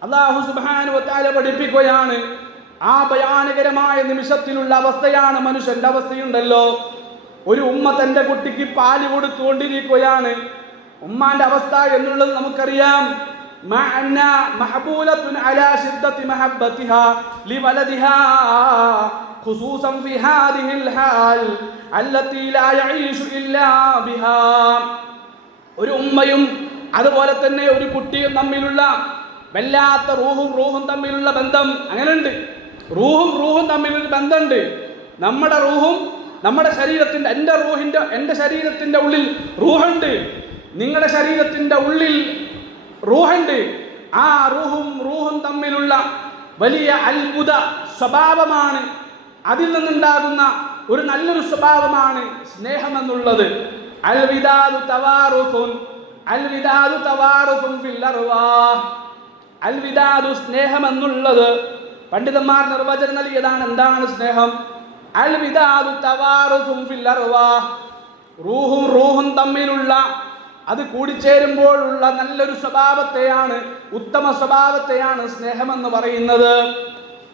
അല്ലാഹു സുബ്ഹാനഹു വ തആല പഠിപ്പിക്കുകയാണ്, ആ ഭയാനകരമായ നിമിഷത്തിലുള്ള അവസ്ഥയാണ് മനുഷ്യന്റെ അവസ്ഥയുണ്ടല്ലോ. ഒരു ഉമ്മ തന്റെ കുട്ടിക്ക് പാല് കൊടുത്തുകൊണ്ടിരിക്കുകയാണ്. ഉമ്മാന്റെ അവസ്ഥ എന്നുള്ളത് നമുക്കറിയാം. മഹബൂലത്തുൻ അലാ ശിദ്ദത്തി മഹബ്ബതിഹാ ലിവലദിഹാ ഖുസൂസൻ ഫി ഹാദിഹിൽ ഹാൽ അല്ലതി ലാ യഈശു ഇല്ലാ ബിഹാ. ഒരു ഉമ്മയും അതുപോലെ തന്നെ ഒരു കുട്ടിയും തമ്മിലുള്ള വല്ലാത്ത റൂഹും തമ്മിലുള്ള ബന്ധം അങ്ങനെയുണ്ട്. റൂഹും തമ്മിലൊരു ബന്ധമുണ്ട്. നമ്മുടെ റൂഹും നമ്മുടെ ശരീരത്തിന്റെ എൻ്റെ ശരീരത്തിന്റെ ഉള്ളിൽ റൂഹുണ്ട്, നിങ്ങളുടെ ശരീരത്തിന്റെ ഉള്ളിൽ റൂഹുണ്ട്. ആ റൂഹും തമ്മിലുള്ള വലിയ അത്ഭുത സ്വഭാവമാണ്, അതിൽ നിന്നുണ്ടാകുന്ന ഒരു നല്ലൊരു സ്വഭാവമാണ് സ്നേഹം എന്നുള്ളത്. അൽവിദാദു തവാറുസുൻ ഫിൽ അർവാഹ്. അൽവിദാദു സ്നേഹം എന്നുള്ളത് പണ്ഡിതന്മാർ നിർവചനം നൽകിയതാണ്. എന്താണ് സ്നേഹം? അൽവിദാദു തവാറുസുൻ ഫിൽ അർവാഹ്. റൂഹും തമ്മിലുള്ള അത് കൂടിച്ചേരുമ്പോഴുള്ള നല്ലൊരു സ്വഭാവത്തെയാണ്, ഉത്തമ സ്വഭാവത്തെയാണ് സ്നേഹമെന്ന് പറയുന്നത്.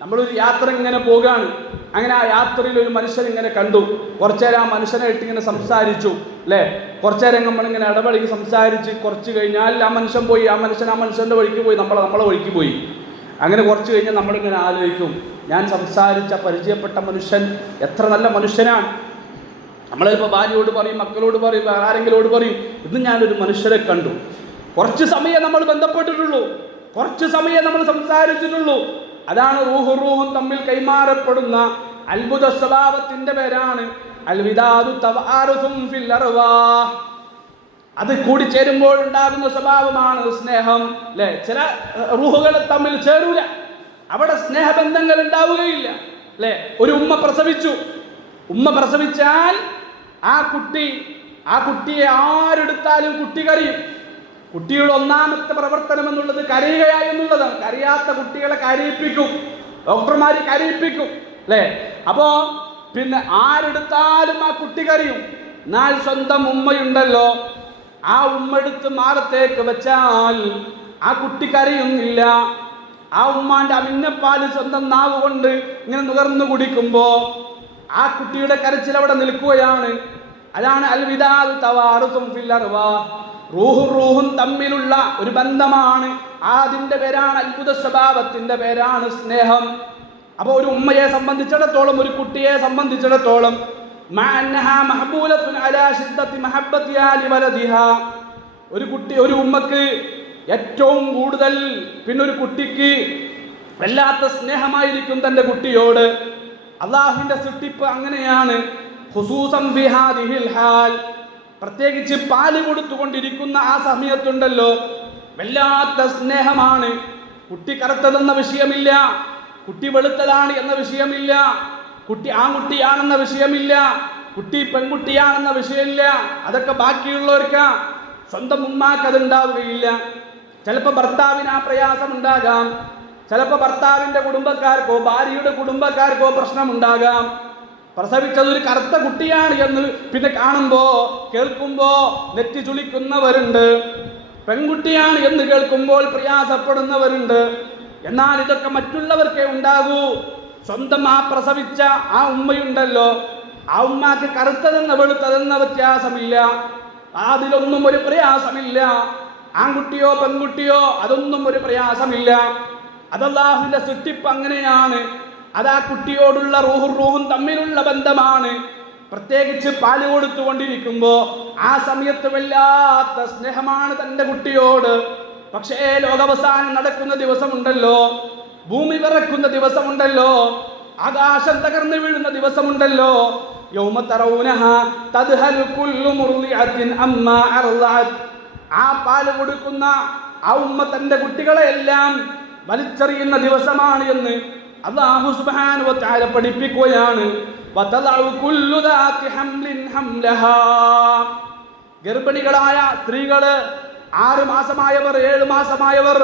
നമ്മളൊരു യാത്ര ഇങ്ങനെ പോകാണ്. അങ്ങനെ ആ യാത്രയിൽ ഒരു മനുഷ്യൻ ഇങ്ങനെ കണ്ടു. കുറച്ചേരം ആ മനുഷ്യനായിട്ട് ഇങ്ങനെ സംസാരിച്ചു, അല്ലേ? കുറച്ചേരം നമ്മളിങ്ങനെ ഇടപഴകി സംസാരിച്ച് കുറച്ച് കഴിഞ്ഞാൽ ആ മനുഷ്യൻ പോയി, ആ മനുഷ്യൻ്റെ വഴിക്ക് പോയി, നമ്മളെ വഴിക്ക് പോയി. അങ്ങനെ കുറച്ച് കഴിഞ്ഞാൽ നമ്മളിങ്ങനെ ആലോചിക്കും, ഞാൻ സംസാരിച്ച പരിചയപ്പെട്ട മനുഷ്യൻ എത്ര നല്ല മനുഷ്യനാണ്. നമ്മളിപ്പോൾ ഭാര്യയോട് പറയും, മക്കളോട് പറയും, ആരെങ്കിലോട് പറയും, ഇന്ന് ഞാനൊരു മനുഷ്യരെ കണ്ടു. കുറച്ച് സമയം നമ്മൾ ബന്ധപ്പെട്ടിട്ടുള്ളൂ, കുറച്ച് സമയം നമ്മൾ സംസാരിച്ചിട്ടുള്ളൂ. അതാണ് റൂഹും തമ്മിൽ കൈമാറപ്പെടുന്ന അത്ഭുത സ്വഭാവത്തിന്റെ പേരാണ് അൽവിദാദു തവാറുസുൻ ഫിൽ അർവാഹ്. അത് കൂടിച്ചേരുമ്പോൾ ഉണ്ടാകുന്ന സ്വഭാവമാണ് സ്നേഹം, അല്ലെ? ചില റൂഹുകൾ തമ്മിൽ ചേരൂല, അവിടെ സ്നേഹബന്ധങ്ങൾ ഉണ്ടാവുകയില്ല, അല്ലെ? ഒരു ഉമ്മ പ്രസവിച്ചാൽ ആ കുട്ടിയെ ആരെടുത്താലും കുട്ടി കരയും. കുട്ടിയുടെ ഒന്നാമത്തെ പ്രവർത്തനം എന്നുള്ളത് കരയുക എന്നുള്ളതാണ്. കരയാത്ത കുട്ടികളെ കരയിപ്പിക്കും, ഡോക്ടർമാർ കരയിപ്പിക്കും, അല്ലേ? അപ്പോ പിന്നെ ആരെടുത്താലും ആ കുട്ടി കരയും. എന്നാൽ സ്വന്തം ഉമ്മയുണ്ടല്ലോ, ആ ഉമ്മ എടുത്ത് മാറത്തേക്ക് വെച്ചാൽ ആ കുട്ടി കരയുന്നില്ല. ആ ഉമ്മാന്റെ അമിഞ്ഞപ്പാല് സ്വന്തം നാവ് കൊണ്ട് ഇങ്ങനെ നുകർന്നു കുടിക്കുമ്പോ ആ കുട്ടിയുടെ കരച്ചിൽ അവിടെ നിൽക്കുകയാണ്. അതാണ് അൽവിദാദു തവാറുസുൻ ഫിൽ അർവാഹ്. റൂഹും തമ്മിലുള്ള ഒരു ബന്ധമാണ്. അതിന്റെ പേരാണ് അത്ഭുത സ്വഭാവത്തിന്റെ പേരാണ് സ്നേഹം. അപ്പൊ ഒരു ഉമ്മയെ സംബന്ധിച്ചിടത്തോളം, ഒരു കുട്ടിയെ സംബന്ധിച്ചിടത്തോളം ഒരു ഉമ്മക്ക് ഏറ്റവും കൂടുതൽ ഒരു കുട്ടിക്ക് വല്ലാത്ത സ്നേഹമായിരിക്കും തന്റെ കുട്ടിയോട്. അള്ളാഹുവിന്റെ സൃഷ്ടിപ്പ് അങ്ങനെയാണ്. ഖുസൂസൻ ഫി ഹാദിഹിൽ ഹാൽ. പ്രത്യേകിച്ച് പാല് കൊടുത്തുകൊണ്ടിരിക്കുന്ന ആ സമയത്തുണ്ടല്ലോ, വല്ലാത്ത സ്നേഹമാണ്. കുട്ടി കറുത്തതെന്ന വിഷയമില്ല, കുട്ടി വെളുത്തതാണ് എന്ന വിഷയമില്ല, കുട്ടി ആൺകുട്ടിയാണെന്ന വിഷയമില്ല, കുട്ടി പെൺകുട്ടിയാണെന്ന വിഷയമില്ല. അതൊക്കെ ബാക്കിയുള്ളവർക്കാ, സ്വന്തം ഉമ്മാക്ക് അതുണ്ടാവുകയില്ല. ചിലപ്പോൾ ഭർത്താവിന് ആ പ്രയാസം ഉണ്ടാകാം, ചിലപ്പോൾ ഭർത്താവിന്റെ കുടുംബക്കാർക്കോ ഭാര്യയുടെ കുടുംബക്കാർക്കോ പ്രശ്നമുണ്ടാകാം. പ്രസവിച്ചതൊരു കറുത്ത കുട്ടിയാണ് എന്ന് പിന്നെ കാണുമ്പോ കേൾക്കുമ്പോ നെറ്റി ചുളിക്കുന്നവരുണ്ട്, പെൺകുട്ടിയാണ് എന്ന് കേൾക്കുമ്പോൾ പ്രയാസപ്പെടുന്നവരുണ്ട്. എന്നാൽ ഇതൊക്കെ മറ്റുള്ളവർക്കേ ഉണ്ടാകൂ. സ്വന്തം ആ പ്രസവിച്ച ആ ഉമ്മയുണ്ടല്ലോ, ആ ഉമ്മാക്ക് കറുത്തതെന്ന വെളുത്തതെന്ന വ്യത്യാസമില്ല, അതിലൊന്നും ഒരു പ്രയാസമില്ല. ആൺകുട്ടിയോ പെൺകുട്ടിയോ അതൊന്നും ഒരു പ്രയാസമില്ല. അതല്ലാഹുവിന്റെ സൃഷ്ടിപ്പ് അങ്ങനെയാണ്. അത് ആ കുട്ടിയോടുള്ള റൂഹും തമ്മിലുള്ള ബന്ധമാണ്. പ്രത്യേകിച്ച് പാല് കൊടുത്തുകൊണ്ടിരിക്കുമ്പോ ആ സമയത്ത് വല്ലാത്ത സ്നേഹമാണ് തന്റെ കുട്ടിയോട്. പക്ഷേ ലോകാവസാനം നടക്കുന്ന ദിവസമുണ്ടല്ലോ, ഭൂമി വിറക്കുന്ന ദിവസമുണ്ടല്ലോ, ആകാശം തകർന്നു വീഴുന്ന ദിവസമുണ്ടല്ലോ, യൗമ തറൗനഹാ തദ്ഹലു കുല്ലു മുർളിഅത്തിൻ അമ്മാ അർളഅത്. ആ പാല് കൊടുക്കുന്ന ആ ഉമ്മ തന്റെ കുട്ടികളെ എല്ലാം വലിച്ചെറിയുന്ന ദിവസമാണ് എന്ന് അല്ലാഹു സുബ്ഹാനഹു വ തആല പഠിപ്പിക്കുകയാണ്. വതലഉ കുല്ലു ദാതി ഹംലിൻ ഹംലഹാ. ഗർഭിണികളായ സ്ത്രീകള്, 6 മാസമായവർ, 7 മാസമായവർ,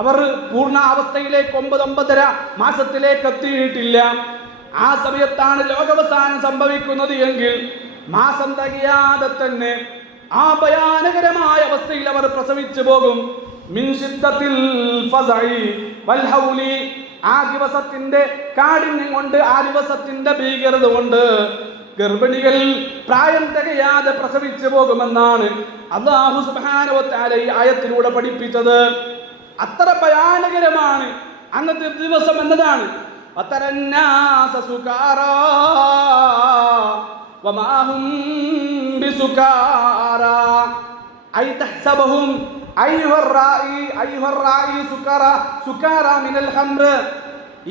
അവർ പൂർണ്ണ അവസ്ഥയിലേക്ക് 9-9.5 മാസത്തിലേക്ക് എത്തിയിട്ടില്ല. ആ സമയത്താണ് ലോകാവസാനം സംഭവിക്കുന്നത് എങ്കിൽ മാസം തികയാതെ തന്നെ ആ ഭയാനകരമായ അവസ്ഥയിൽ അവർ പ്രസവിച്ചു പോകും. മിൻ ശിദ്ദത്തിൽ ഫസഇ വൽ ഹൗലി. ആ ദിവസത്തിന്റെ കാഠിന്യം കൊണ്ട്, ആ ദിവസത്തിന്റെ ഭീകരത കൊണ്ട് ഗർഭിണികൾ പ്രായം തികയാതെ പ്രസവിച്ചു പോകുമെന്നാണ് അല്ലാഹു സുബ്ഹാനഹു വ തആല ഈ ആയത്തിലൂടെ പഠിപ്പിച്ചത്. അത്ര ഭയാനകരമാണ് അന്നത്തെ ദിവസം എന്നതാണ്. വതറന്നാസ സുകാറാ വമാ ഹും ബിസുകാറാ ഐ തഹ്സബഹും അയ്യുഹർ സുകാറാ മിനൽ ഖംർ.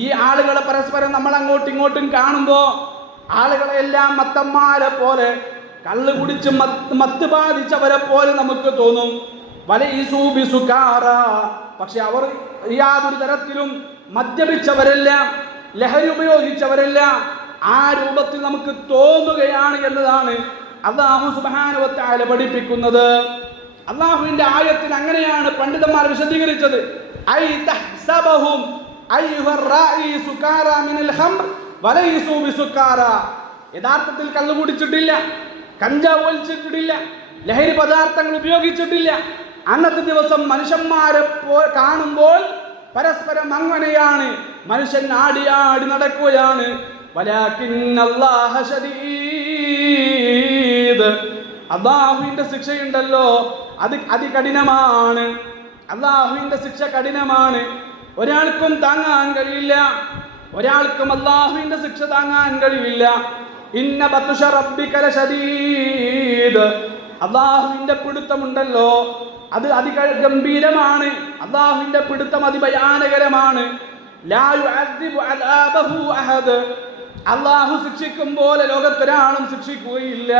ഈ ആളുകളെ പരസ്പരം നമ്മൾ അങ്ങോട്ടും ഇങ്ങോട്ടും കാണുമ്പോ ആളുകളെ എല്ലാം മത്തന്മാരെ പോലെ, കള്ള് കുടിച്ച് മത്ത് ബാധിച്ചവരെ പോലെ നമുക്ക് തോന്നും. വലൈസൂ ബിസുകാറാ, പക്ഷെ അവർ യാതൊരു തരത്തിലും മദ്യപിച്ചവരല്ല, ലഹരി ഉപയോഗിച്ചവരല്ല. ആ രൂപത്തിൽ നമുക്ക് തോന്നുകയാണ് എന്നതാണ് അല്ലാഹു സുബ്ഹാനഹു വ തആല പഠിപ്പിക്കുന്നത്. അല്ലാഹുവിന്റെ ആയത്തിൽ അങ്ങനെയാണ് പണ്ഡിതന്മാർ വിശദീകരിച്ചത്. ഐ തഹ്സബഹും അയ്യുഹർ റാഇ സുകാറാ മിനൽ ഖംർ വലൈസൂ ബിസുകാറാ. യഥാർത്ഥത്തിൽ കള്ളു കുടിച്ചിട്ടില്ല, കഞ്ചാവ് വലിച്ചിട്ടില്ല, ലഹരി പദാർത്ഥങ്ങൾ ഉപയോഗിച്ചിട്ടില്ല. അന്നത്തെ ദിവസം മനുഷ്യന്മാരെ കാണുമ്പോൾ പരസ്പരം അങ്ങനെയാണ്, മനുഷ്യൻ ആടിയാടി നടക്കുകയാണ്. വലാകിന്നല്ലാഹ ശദീദ്, അല്ലാഹുവിന്റെ ശിക്ഷയുണ്ടല്ലോ അത് അതികഠിനമാണ്. അല്ലാഹുവിന്റെ ശിക്ഷ കഠിനമാണ്, ഒരാൾക്കും താങ്ങാൻ കഴിയില്ല. ഒരാൾക്കും അല്ലാഹുവിന്റെ ശിക്ഷ താങ്ങാൻ കഴിയില്ല. ഇന്ന ബത്ഷ റബ്ബിക ലശദീദ്, അല്ലാഹുവിന്റെ പിടുത്തമുണ്ടല്ലോ അത് അതിഗംഭീരമാണ്. അല്ലാഹുവിന്റെ പിടുത്തം അതിഭയാനകരമാണ്. ലാ യുഅദ്ദിബു അദാബഹു അഹദ്, അല്ലാഹു ശിക്ഷിക്കും പോലെ ലോകത്തൊരാളും ശിക്ഷിക്കുകയില്ല.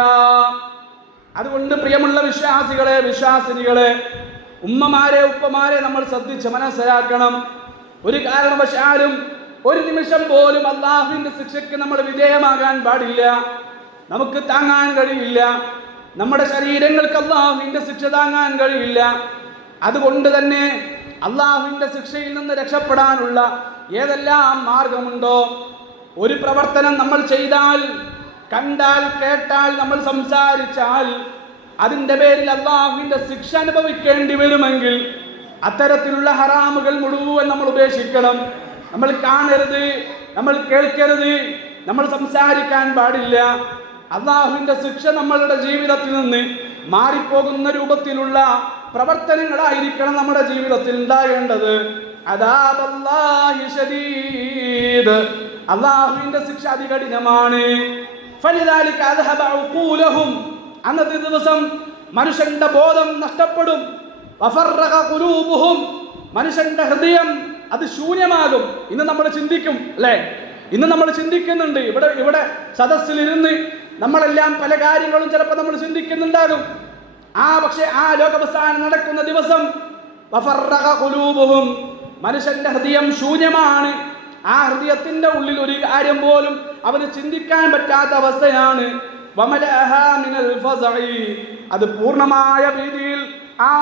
അതുകൊണ്ട് പ്രിയമുള്ള വിശ്വാസികളെ, വിശ്വാസിനികളെ, ഉമ്മമാരെ, ഉപ്പമാരെ നമ്മൾ ശ്രദ്ധിച്ച് മനസ്സിലാക്കണം. ഒരു കാരണവശാലും ഒരു നിമിഷം പോലും അല്ലാഹുവിന്റെ ശിക്ഷയ്ക്ക് നമ്മൾ വിധേയമാകാൻ പാടില്ല. നമുക്ക് താങ്ങാൻ കഴിയില്ല. നമ്മുടെ ശരീരങ്ങൾക്ക് അല്ലാഹുവിന്റെ ശിക്ഷ താങ്ങാൻ കഴിയില്ല. അതുകൊണ്ട് തന്നെ അല്ലാഹുവിന്റെ ശിക്ഷയിൽ നിന്ന് രക്ഷപ്പെടാനുള്ള ഏതെല്ലാം മാർഗമുണ്ടോ, ഒരു പ്രവർത്തനം നമ്മൾ ചെയ്താൽ, കണ്ടാൽ, കേട്ടാൽ, നമ്മൾ സംസാരിച്ചാൽ അതിന്റെ പേരിൽ അല്ലാഹുവിന്റെ ശിക്ഷ അനുഭവിക്കേണ്ടി വരുമെങ്കിൽ അത്തരത്തിലുള്ള ഹറാമുകൾ മുഴുവൻ നമ്മൾ ഉപേക്ഷിക്കണം. നമ്മൾ കാണരുത്, നമ്മൾ കേൾക്കരുത്, നമ്മൾ സംസാരിക്കാൻ പാടില്ല. അല്ലാഹുവിന്റെ ശിക്ഷ നമ്മളുടെ ജീവിതത്തിൽ നിന്ന് മാറിപ്പോകുന്ന രൂപത്തിലുള്ള പ്രവർത്തനങ്ങളായിരിക്കണം നമ്മുടെ ജീവിതത്തിൽ ഉണ്ടാകേണ്ടത്. അദാബല്ലാഹി ശദീദ്, അല്ലാഹുവിന്റെ ശിക്ഷ അതികഠിനമാണ്. ഫലിദാലിക അദ്ഹബ ഉഖൂലഹും, അന്നത്തെ ദിവസം മനുഷ്യന്റെ ബോധം നഷ്ടപ്പെടും. വഫറഖ ഖുലൂബുഹും, മനുഷ്യന്റെ ഹൃദയം അത് ശൂന്യമാകും. ഇന്ന് നമ്മൾ ചിന്തിക്കും അല്ലേ, ഇന്ന് നമ്മൾ ചിന്തിക്കുന്നുണ്ട്. ഇവിടെ സദസ്സിലിരുന്ന് നമ്മളെല്ലാം പല കാര്യങ്ങളും ചിലപ്പോൾ നമ്മൾ ചിന്തിക്കുന്നുണ്ടാകും. പക്ഷേ ആ ലോകാവസാനം നടക്കുന്ന ദിവസം വഫറഖ ഖുലൂബുഹും, മനുഷ്യന്റെ ഹൃദയം ശൂന്യമാണ്. ആ ഹൃദയത്തിന്റെ ഉള്ളിൽ ഒരു കാര്യം പോലും അവന് ചിന്തിക്കാൻ പറ്റാത്ത അവസ്ഥയാണ്. വമലഅഹാ മിനൽ ഫസഇ, അത് പൂർണ്ണമായ രീതിയിൽ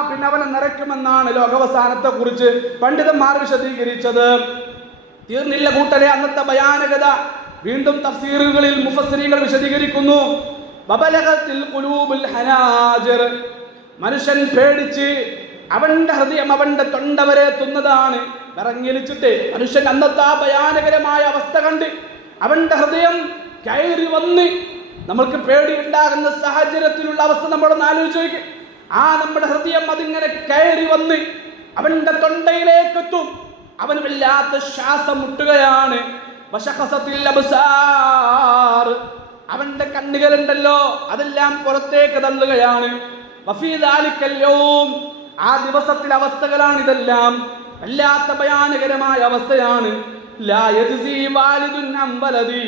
പിന്നെ അവനെ നിറയ്ക്കുമെന്നാണ് ലോകാവസാനത്തെ കുറിച്ച് പണ്ഡിതന്മാർ വിശദീകരിച്ചത്. തീർന്നില്ല കൂട്ടരെ അന്നത്തെ ഭയാനകത. വീണ്ടും തഫ്സീറുകളിൽ മുഫസ്സിരീകൾ വിശദീകരിക്കുന്നു. ബബലഗത്തിൽ ഖുലൂബുൽ ഹനാജിർ, മനുഷ്യൻ പേടിച്ച് അവന്റെ ഹൃദയം അവന്റെ തൊണ്ട വരെ എത്തുന്നതാണ്. വിറങ്ങിലിച്ചിട്ട് മനുഷ്യൻ അന്നത്തെ ആ ഭയാനകരമായ അവസ്ഥ കണ്ട് അവന്റെ ഹൃദയം കയറി വന്ന്, നമ്മൾക്ക് പേടി ഉണ്ടാകുന്ന സാഹചര്യത്തിലുള്ള അവസ്ഥ നമ്മളൊന്ന് ആലോചിച്ച് നോക്ക്. നമ്മുടെ ഹൃദയം അതിങ്ങനെ കയറി വന്ന് അവന്റെ തൊണ്ടയിലേക്ക് എത്തും. അവന് വല്ലാത്ത ശ്വാസം മുട്ടുകയാണ്. വശഖസത്തിൽ അബ്സാർ, അവന്റെ കണ്ണുകളുണ്ടല്ലോ അതെല്ലാം പുറത്തേക്ക് തള്ളുകയാണ്. വഫീ ദാലിക്കൽ യൗം, ആ ദിവസത്തിലെ അവസ്ഥകളാണ് ഇതെല്ലാം. വല്ലാത്ത ഭയാനകരമായ അവസ്ഥയാണ്. ലാ യജ്സി വാലിദുൻ അൻ വലദി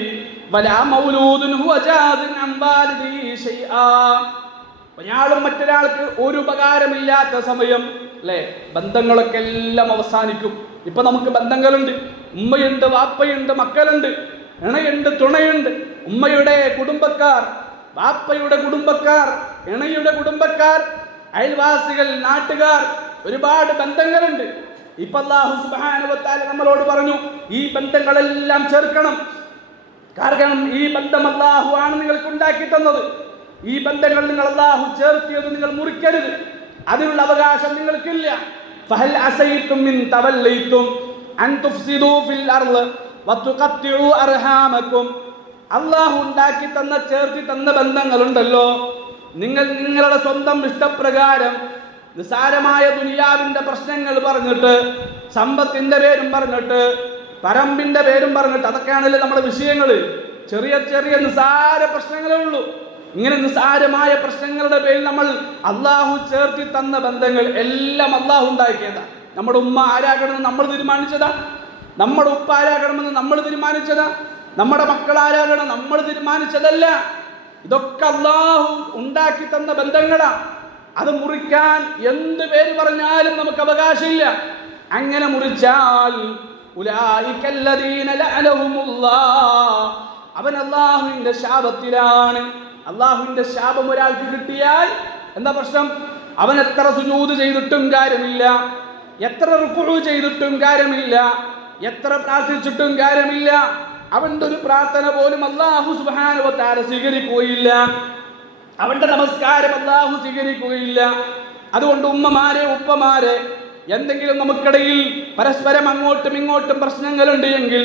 വലാ മൗലൂദുൻ ഹുവ ജാസിൻ അൻ വാലിദി ശൈആ. ഒരാളും മറ്റൊരാൾക്ക് ഒരു ഉപകാരമില്ലാത്ത സമയം അല്ലേ. ബന്ധങ്ങളൊക്കെ എല്ലാം അവസാനിക്കും. ഇപ്പൊ നമുക്ക് ബന്ധങ്ങളുണ്ട്, ഉമ്മയുണ്ട്, വാപ്പയുണ്ട്, മക്കളുണ്ട്, ഇണയുണ്ട്, തുണയുണ്ട്. ഉമ്മയുടെ കുടുംബക്കാർ, വാപ്പയുടെ കുടുംബക്കാർ, ഇണയുടെ കുടുംബക്കാർ, അയൽവാസികൾ, നാട്ടുകാർ, ഒരുപാട് ബന്ധങ്ങളുണ്ട്. ഇപ്പൊ അല്ലാഹു സുബ്ഹാനഹു വ തആല നമ്മളോട് പറഞ്ഞു, ഈ ബന്ധങ്ങളെല്ലാം ചേർക്കണം. കാരണം ഈ ബന്ധം അല്ലാഹു ആണ് നിങ്ങൾക്ക് ഉണ്ടാക്കി തന്നത്. ഈ ബന്ധങ്ങൾ നിങ്ങൾ അല്ലാഹു ചേർത്തിയത് നിങ്ങൾ മുറിക്കരുത്. അതിനുള്ള അവകാശം നിങ്ങൾക്കില്ല. ഫഹൽ അസൈതും മിൻ തവല്ലൈതും അൻ തുഫ്സിദൂ ഫിൽ അർള് വതുഖത്തിഉ അർഹാമക്കും. അല്ലാഹു ഉണ്ടാക്കി തന്ന ചേർത്തി തന്ന ബന്ധങ്ങളുണ്ടല്ലോ, നിങ്ങൾ നിങ്ങളുടെ സ്വന്തം ഇഷ്ടപ്രകാരം നിസാരമായ ദുനിയാവിന്റെ പ്രശ്നങ്ങൾ പറഞ്ഞിട്ട്, സമ്പത്തിന്റെ പേരും പറഞ്ഞിട്ട്, പറമ്പിന്റെ പേരും പറഞ്ഞിട്ട്, അതൊക്കെയാണല്ലോ നമ്മുടെ വിഷയങ്ങൾ. ചെറിയ ചെറിയ നിസാര പ്രശ്നങ്ങളേ ഉള്ളൂ. ഇങ്ങനെ നിസാരമായ പ്രശ്നങ്ങളുടെ പേരിൽ നമ്മൾ അള്ളാഹു ചേർത്തി തന്ന ബന്ധങ്ങൾ എല്ലാം അള്ളാഹു ഉണ്ടാക്കിയതാ. നമ്മുടെ ഉമ്മ ആരാകണമെന്ന് നമ്മൾ തീരുമാനിച്ചതാ, നമ്മുടെ ഉപ്പ ആരാകണമെന്ന് നമ്മൾ തീരുമാനിച്ചതാ, നമ്മുടെ മക്കൾ ആരാകണം നമ്മൾ തീരുമാനിച്ചതല്ല. ഇതൊക്കെ അള്ളാഹു ഉണ്ടാക്കി തന്ന ബന്ധങ്ങളാ. അത് മുറിക്കാൻ എന്ത് പേര് പറഞ്ഞാലും നമുക്ക് അവകാശമില്ല. അങ്ങനെ മുറിച്ചാൽ ഉലൈകല്ലദീന ലഅനഹുമുല്ലാഹ്, അവൻ അള്ളാഹുവിന്റെ ശാപത്തിലാണ്. അള്ളാഹുവിന്റെ ശാപം ഒരാൾക്ക് കിട്ടിയാൽ എന്താ പ്രശ്നം? അവൻ എത്ര സുജൂദ് ചെയ്തിട്ടും കാര്യമില്ല, എത്ര റുക്ഉ ചെയ്തിട്ടും കാര്യമില്ല, എത്ര പ്രാർത്ഥിച്ചിട്ടും കാര്യമില്ല. അവന്റെ ഒരു പ്രാർത്ഥന പോലും അല്ലാഹു സുബ്ഹാനഹു വ തആല സ്വീകരിക്കുകയില്ല. അവന്റെ നമസ്കാരം അല്ലാഹു സ്വീകരിക്കുകയില്ല. അതുകൊണ്ട് ഉമ്മമാരെ, ഉപ്പമാരെ, എന്തെങ്കിലും നമുക്കിടയിൽ പരസ്പരം അങ്ങോട്ടും ഇങ്ങോട്ടും പ്രശ്നങ്ങളുണ്ട് എങ്കിൽ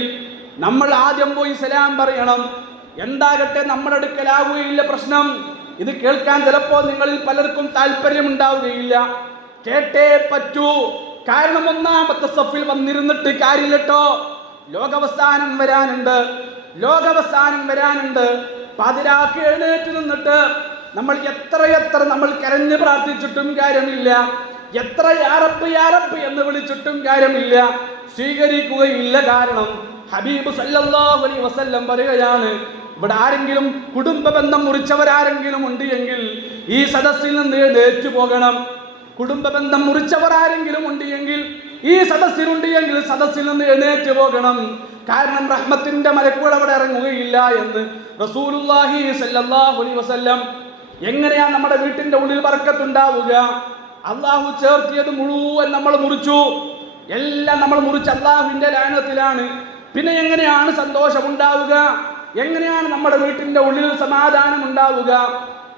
നമ്മൾ ആദ്യം പോയി സലാം പറയണം. എന്താകട്ടെ, നമ്മുടെ അടുക്കലാവുകയില്ല പ്രശ്നം. ഇത് കേൾക്കാൻ ചിലപ്പോൾ നിങ്ങളിൽ പലർക്കും താല്പര്യം ഉണ്ടാവുകയില്ല, കേട്ടേ പറ്റൂ. കാരണം ഒന്നാമത്തെ സഫിൽ വന്നിരുന്നിട്ട് കാര്യമില്ലട്ടോ. ലോകാവസാനം വരാനുണ്ട്, ലോകാവസാനം വരാനുണ്ട്. പാതിരാക്ക് എഴുന്നേറ്റ് നിന്നിട്ട് നമ്മൾ എത്ര നമ്മൾ കരഞ്ഞ് പ്രാർത്ഥിച്ചിട്ടും കാര്യമില്ല, എത്ര യാറപ്പ് യാറപ്പ് എന്ന് വിളിച്ചിട്ടും കാര്യമില്ല, സ്വീകരിക്കുകയില്ല. കാരണം ഹബീബ് സല്ലല്ലാഹു അലൈഹി വസല്ലം പറയുകയാണ്, ഇവിടെ ആരെങ്കിലും കുടുംബ ബന്ധം മുറിച്ചവരാരെങ്കിലും ഉണ്ട് എങ്കിൽ ഈ സദസ്സിൽ നിന്ന് എഴുന്നേറ്റ് പോകണം. കുടുംബ ബന്ധം മുറിച്ചവർ ആരെങ്കിലും ഉണ്ട് എങ്കിൽ, ഈ സദസ്സിലുണ്ട് എങ്കിൽ സദസ്സിൽ നിന്ന് എഴുന്നേറ്റ് പോകണം. കാരണം റഹ്മത്തിന്റെ മലക്കുകൾ അവിടെ ഇറങ്ങുകയില്ല എന്ന് റസൂലുള്ളാഹി സല്ലല്ലാഹു അലൈഹി വസല്ലം. എങ്ങനെയാണ് നമ്മുടെ വീട്ടിന്റെ ഉള്ളിൽ ബർക്കത്തുണ്ടാവുക? അള്ളാഹു ചേർത്തിയത് മുഴുവൻ നമ്മൾ മുറിച്ചു, എല്ലാം നമ്മൾ മുറിച്ച് അള്ളാഹുവിന്റെ ലഅനത്തിലാണ്. പിന്നെ എങ്ങനെയാണ് സന്തോഷം ഉണ്ടാവുക? എങ്ങനെയാണ് നമ്മുടെ വീട്ടിന്റെ ഉള്ളിൽ സമാധാനം ഉണ്ടാവുക?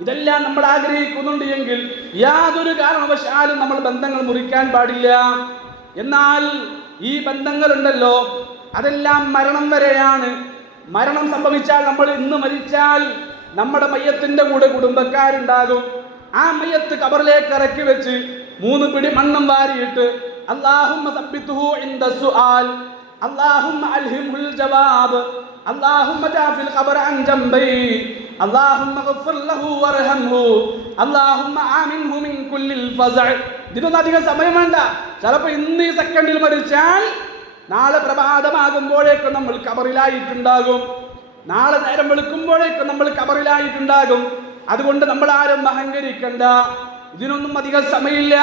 ഇതെല്ലാം നമ്മൾ ആഗ്രഹിക്കുന്നുണ്ട് എങ്കിൽ യാതൊരു കാരണവശാലും നമ്മൾ ബന്ധങ്ങൾ മുറിക്കാൻ പാടില്ല. എന്നാൽ ഈ ബന്ധങ്ങളുണ്ടല്ലോ, അതെല്ലാം മരണം വരെയാണ്. മരണം സംഭവിച്ചാൽ, നമ്മൾ ഇന്ന് മരിച്ചാൽ നമ്മുടെ മയ്യത്തിന്റെ കൂടെ കുടുംബക്കാരുണ്ടാകും. ആ മയ്യത്ത് ഖബറിലേക്ക് ഇറക്കി വെച്ച് 3 പിടി മണ്ണും വാരിയിട്ട് അല്ലാഹുമ്മ സബ്ബിത്ഹു ഇൻദ സുആൽ, അല്ലാഹുമ്മ അൽഹിംഹുൽ ജവാബ്, അല്ലാഹുമ്മ ജാഫിൽ ഖബറ അൻ ജംബൈ, അല്ലാഹുമ്മ ഗഫിർ ലഹു വർഹംഹു, അല്ലാഹുമ്മ ആമിൻഹു മിൻ കുല്ലിൽ ഫസഅ. ഇതിനൊന്നും അധികം സമയം വേണ്ട. ചിലപ്പോൾ ഇന്ന് ഈ സെക്കൻഡിൽ മരിച്ചാൽ നാളെ പ്രഭാതമാകുമ്പോഴേക്കും നമ്മൾ ഖബറിലായിട്ടുണ്ടാകും, നാളെ നേരം വെളുക്കുമ്പോഴേക്കും നമ്മൾ ഖബറിലായിട്ടുണ്ടാകും. അതുകൊണ്ട് നമ്മൾ ആരും അഹങ്കരിക്കണ്ട. ഇതിനൊന്നും അധികം സമയമില്ല.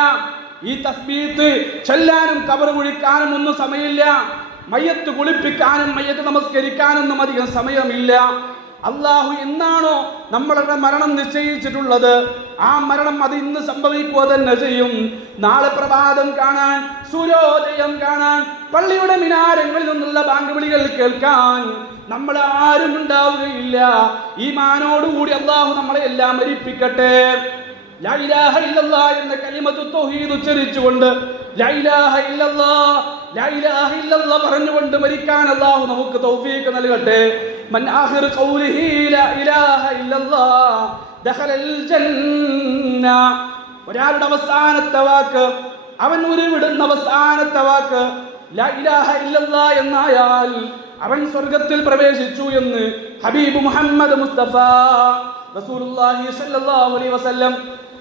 ഈ തസ്ബീത്ത് ചൊല്ലാനും ഖബർ കുഴിക്കാനും ഒന്നും സമയമില്ല. മയ്യത്ത് കുളിപ്പിക്കാനും മയ്യത്ത് നമസ്കരിക്കാനൊന്നും അധികം സമയമില്ല. അള്ളാഹു എന്നാണോ നമ്മളുടെ മരണം നിശ്ചയിച്ചിട്ടുള്ളത്, ആ മരണം അത് ഇന്ന് സംഭവിക്കുക തന്നെ ചെയ്യും. നാളെ പ്രഭാതം കാണാൻ, സൂര്യോദയം കാണാൻ, പള്ളിയുടെ മിനാരങ്ങളിൽ നിന്നുള്ള ബാങ്ക് വിളികൾ കേൾക്കാൻ നമ്മൾ ആരും ഉണ്ടാവുകയില്ല. ഈമാനോടുകൂടി അള്ളാഹു നമ്മളെ എല്ലാം മരിപ്പിക്കട്ടെ. ലാ ഇലാഹ ഇല്ലല്ലാഹ് എന്ന കലിമത്തു തൗഹീദ് ഉച്ചരിച്ചുകൊണ്ട് ലാ ഇലാഹ ഇല്ലല്ലാഹ്, ലാ ഇലാഹ ഇല്ലല്ലാഹ് പറഞ്ഞുകൊണ്ട് മരിക്കാൻ അള്ളാഹു നമുക്ക് തൗഫീഖ് നൽകട്ടെ. മൻ ആഖിറു ഖൗലിഹി ലാ ഇലാഹ ഇല്ലല്ലാഹ് ദഖലൽ ജന്ന. ഒരാളുടെ അവസാനത്തെ വാക്ക്, അവൻ ഉരുവിടുന്ന അവസാനത്തെ വാക്ക് ലാ ഇലാഹ ഇല്ലല്ലാഹ് എന്നായാൽ അവൻ സ്വർഗത്തിൽ പ്രവേശിച്ചു എന്ന് ഹബീബ് മുഹമ്മദ് മുസ്തഫ റസൂലുള്ളാഹി സ്വല്ലല്ലാഹു അലൈഹി വസല്ലം.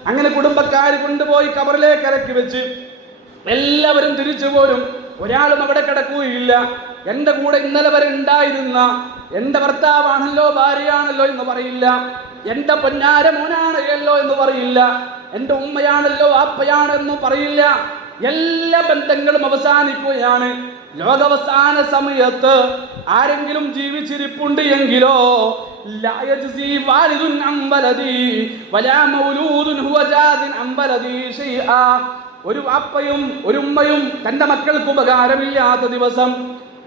അങ്ങനെ കുടുംബക്കാർ കൊണ്ടുപോയി ഖബറിലേക്ക് ഇറക്കി വെച്ച് എല്ലാവരും തിരിച്ചു പോരും. ഒരാളും അവിടെ കിടക്കുകയില്ല. എൻ്റെ കൂടെ ഇന്നലെ വരെ ഉണ്ടായിരുന്ന എൻ്റെ ഭർത്താവാണല്ലോ, ഭാര്യയാണല്ലോ എന്ന് പറയില്ല. എൻ്റെ പൊന്നാര മോനാണല്ലോ എന്ന് പറയില്ല. എൻ്റെ ഉമ്മയാണല്ലോ, ആപ്പയാണെന്നും പറയില്ല. എല്ലാ ബന്ധങ്ങളും അവസാനിക്കുകയാണ്. ലോകാവസാന സമയത്ത് ആരെങ്കിലും ജീവിച്ചിരിപ്പുണ്ട് എങ്കിലോ ലാ യജ്സി വാലിദുൻ അൻ വലദി വലാ മൗലൂദുൻ ഹുവ ജാസിൻ അൻ വലദി ശൈആ. ഒരു വാപ്പയും ഒരു ഉമ്മയും തന്റെ മക്കൾക്ക് ഉപകാരമില്ലാത്ത ദിവസം,